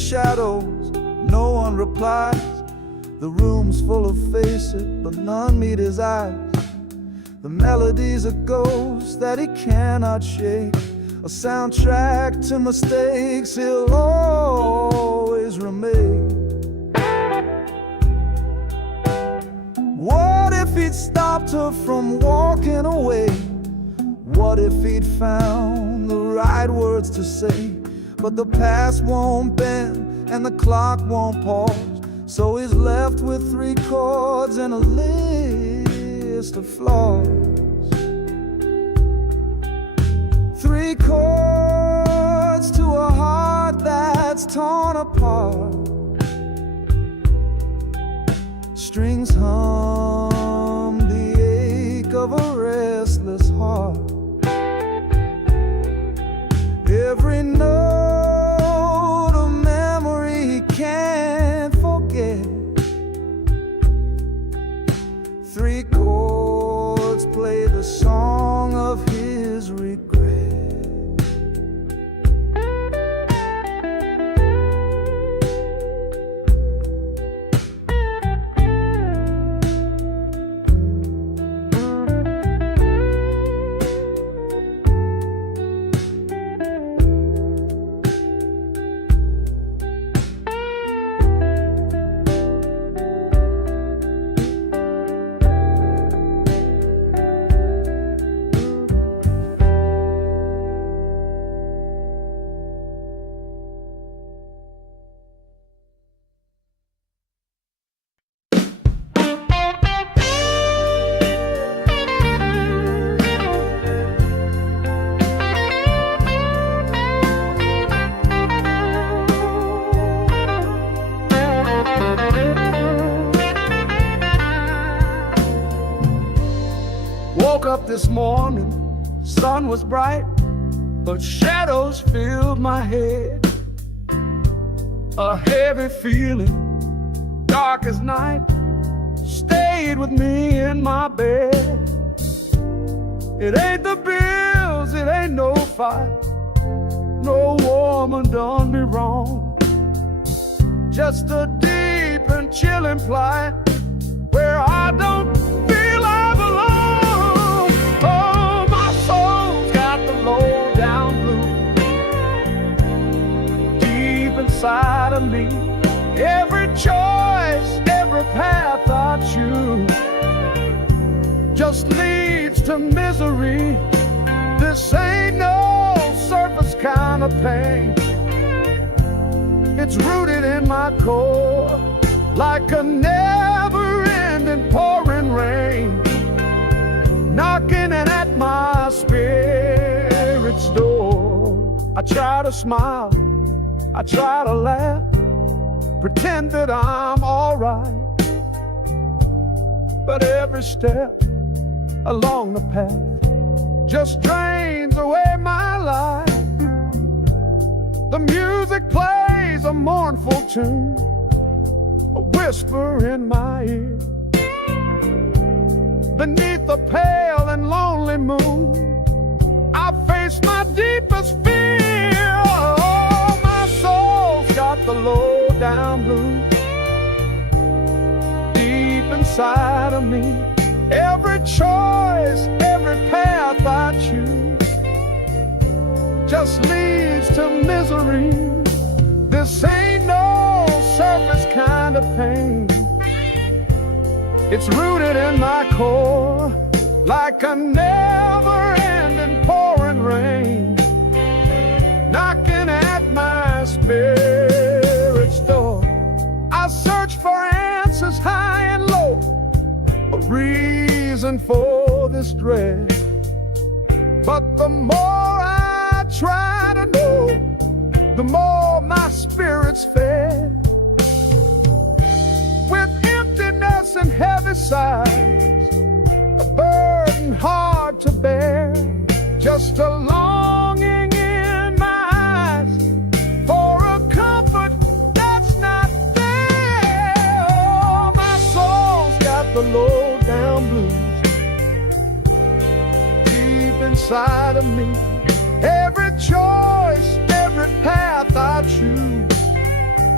shadows, no one replies. The room's full of faces, but none meet his eyes. The melody's a ghost that he cannot shake, a soundtrack to mistakes he'll always remake. What if he'd stopped her from walking away? What if he'd found the right words to say? But the past won't bend and the clock won't pause, so he's left with 3 chords and a list of flaws. 3 chords to a heart that's torn apart. Strings hum the ache of a restless heart. Every note a memory he can't forget. 3 chords play the song of his regret. Woke up this morning, sun was bright, but shadows filled my head. A heavy feeling, dark as night, stayed with me in my bed. It ain't the bills, it ain't no fight, no woman done me wrong. Just a deep and chilling plight where I don't feel I belong. Oh, my soul's got the low down blues deep inside of me. Every choice, every path I choose just leads to misery. This ain't no surface kind of pain. It's rooted in my core like a never-ending pouring rain, knocking at my spirit's door. I try to smile, I try to laugh, pretend that I'm alright, but every step along the path just drains away my life. The music plays a mournful tune, a whisper in my ear. Beneath the pale and lonely moon, I face my deepest fear. Oh, my soul's got the low down blues deep inside of me. Every choice, every path I choose just leads to misery. This ain't no surface kind of pain. It's rooted in my core like a never-ending pouring rain, knocking at my spirit's door. I search for answers high and low, a reason for this dread, but the more I try to know, the more my spirit's fed. With emptiness and heavy sighs, a burden hard to bear, just a longing in my eyes for a comfort that's not there. Oh, my soul's got the low down blues deep inside of me. Every choice, every path I choose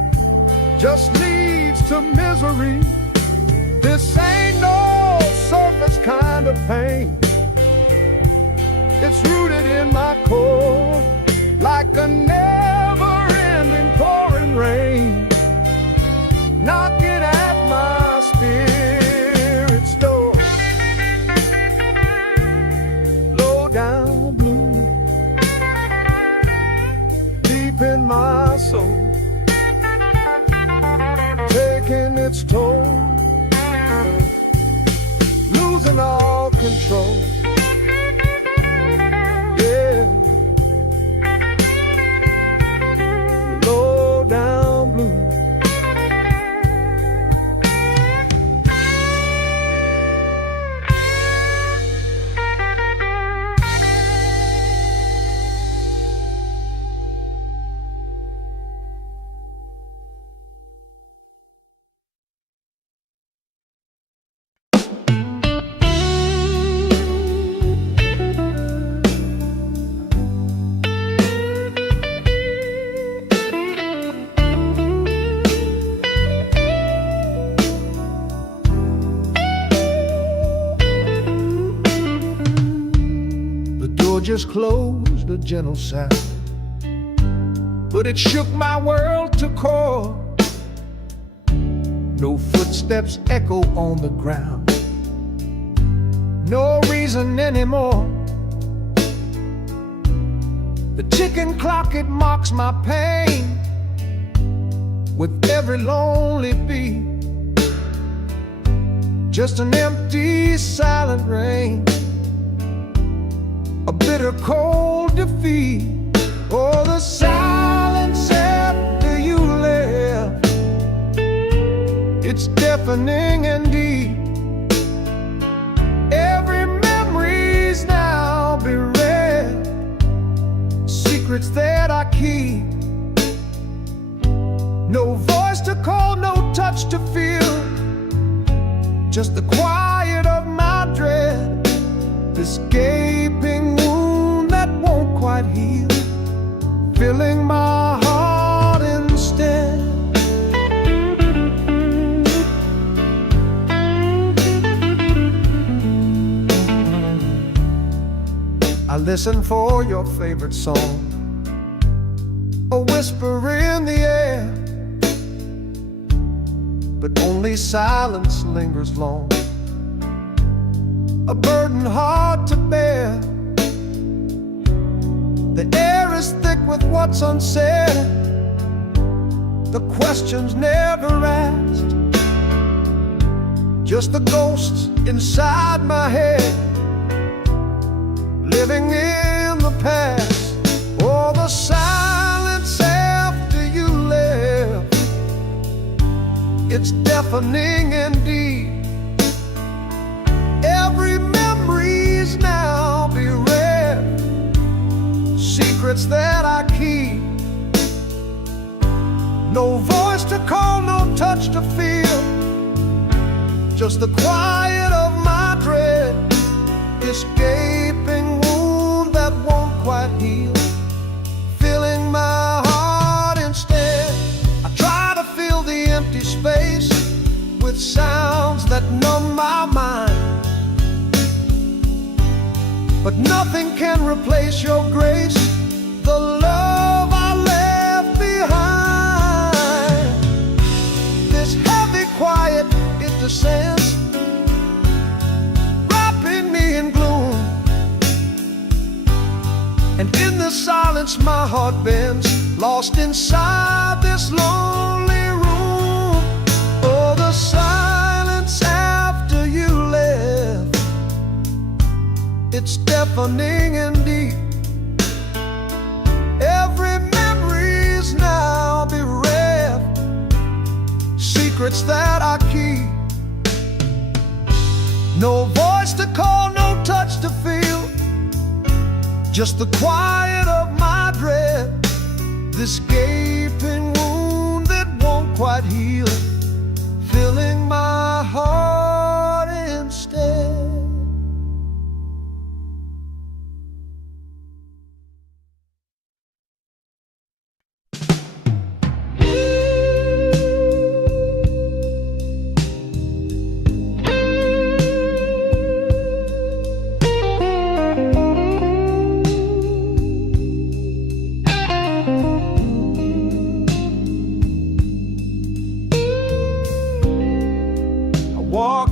just leads to misery. This ain't no surface kind of pain. It's rooted in my core, like a never-ending pouring rain, knocking at my spirit's door. Low down blue, deep in my soul, taking its toll, losing all control. Yeah, low down blue. Just closed, a gentle sound, but it shook my world to core. No footsteps echo on the ground, no reason anymore. The ticking clock, it mocks my pain with every lonely beat. Just an empty, silent rain, a bitter cold defeat. Oh, the silence after you left, it's deafening indeed. Every memory's now bereft, secrets that I keep. No voice to call, no touch to feel, just the quiet of my dread. This gaping wound that won't quite heal, filling my heart instead. I listen for your favorite song, a whisper in the air, but only silence lingers long, a burden hard to bear. The air is thick with what's unsaid, the questions never asked, just the ghosts inside my head, living in the past. Oh, the silence after you left, it's deafening indeed. Every memory's now bereft, secrets that I keep. No voice to call, no touch to feel, just the quiet of my dread. This gaping wound that won't quite heal, filling my heart instead. I try to fill the empty space with sounds that numb my mind, but nothing can replace your grace, the love I left behind. This heavy quiet, it descends, wrapping me in gloom, and in the silence my heart bends, lost inside this lonely room. Oh, the silence after you left, it's deafening indeed. Every memory's now bereft, secrets that I keep. No voice to call, no touch to feel, just the quiet of my dread. This gaping wound that won't quite heal, filling my heart instead.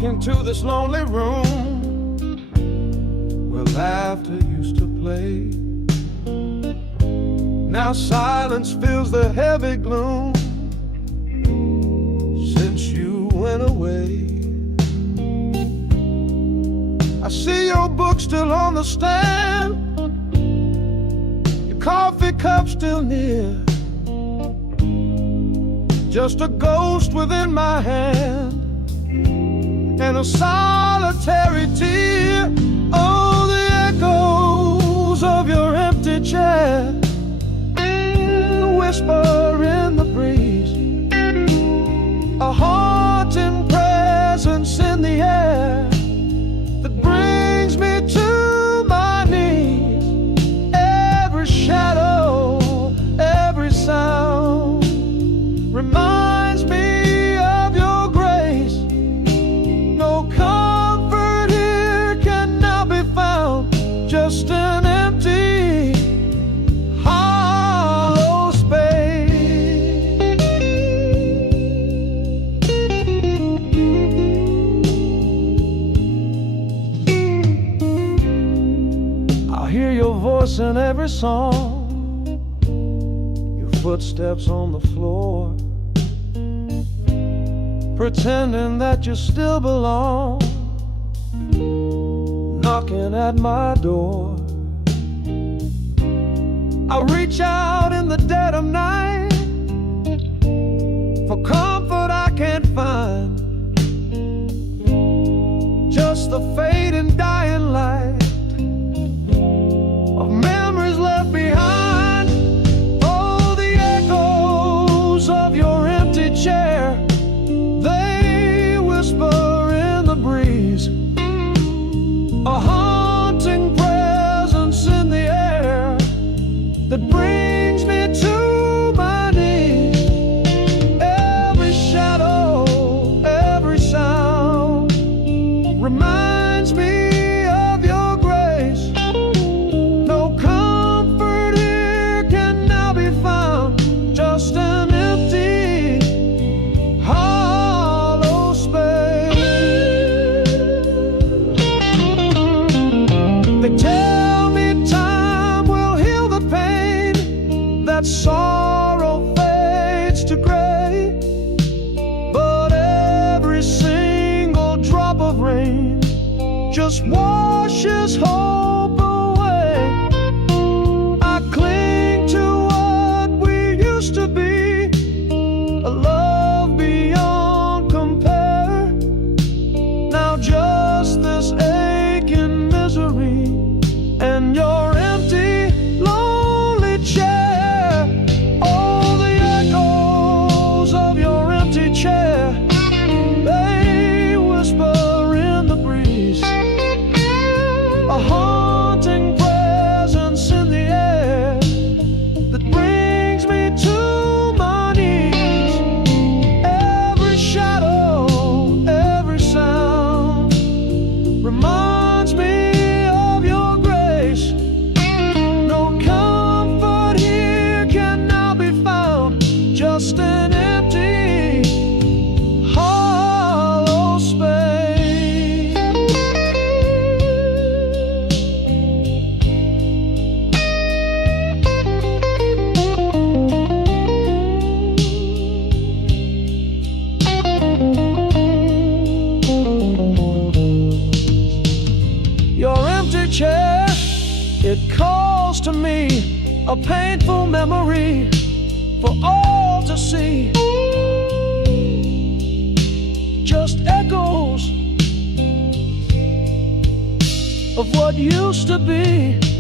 walk into this lonely room where laughter used to play. Now silence fills the heavy gloom since you went away. I see your book still on the stand, your coffee cup still near, just a ghost within my hand and a solitary tear. Oh, the echoes of your empty chair, the whisper in the breeze, a haunting presence in the air that brings me to my knees. Every shadow, every sound reminds me of your grace. No comfort here can now be found, just an empty, hollow space. I hear your voice in every song, footsteps on the floor, pretending that you still belong, knocking at my door. I reach out in the dead of night for comfort I can't find, just the fading dying light of memories left behind. Of your empty chair, they whisper in the breeze, a haunting presence in the air that brings me to my knees. Every shadow, every sound reminds me of your grace. No comfort here can now be found, just an sorrow fades to gray, but every single drop of rain just washes hope away. I cling to what we used to be, a love beyond compare. Now just this aching misery and your empty, lonely chair. A haunting presence in the air that brings me to my knees. Every shadow, every sound reminds me of your grace. No comfort here can now be found, just an empty, hollow space. Your empty chair, it calls to me, a painful memory for all to see. Just echoes of what used to be.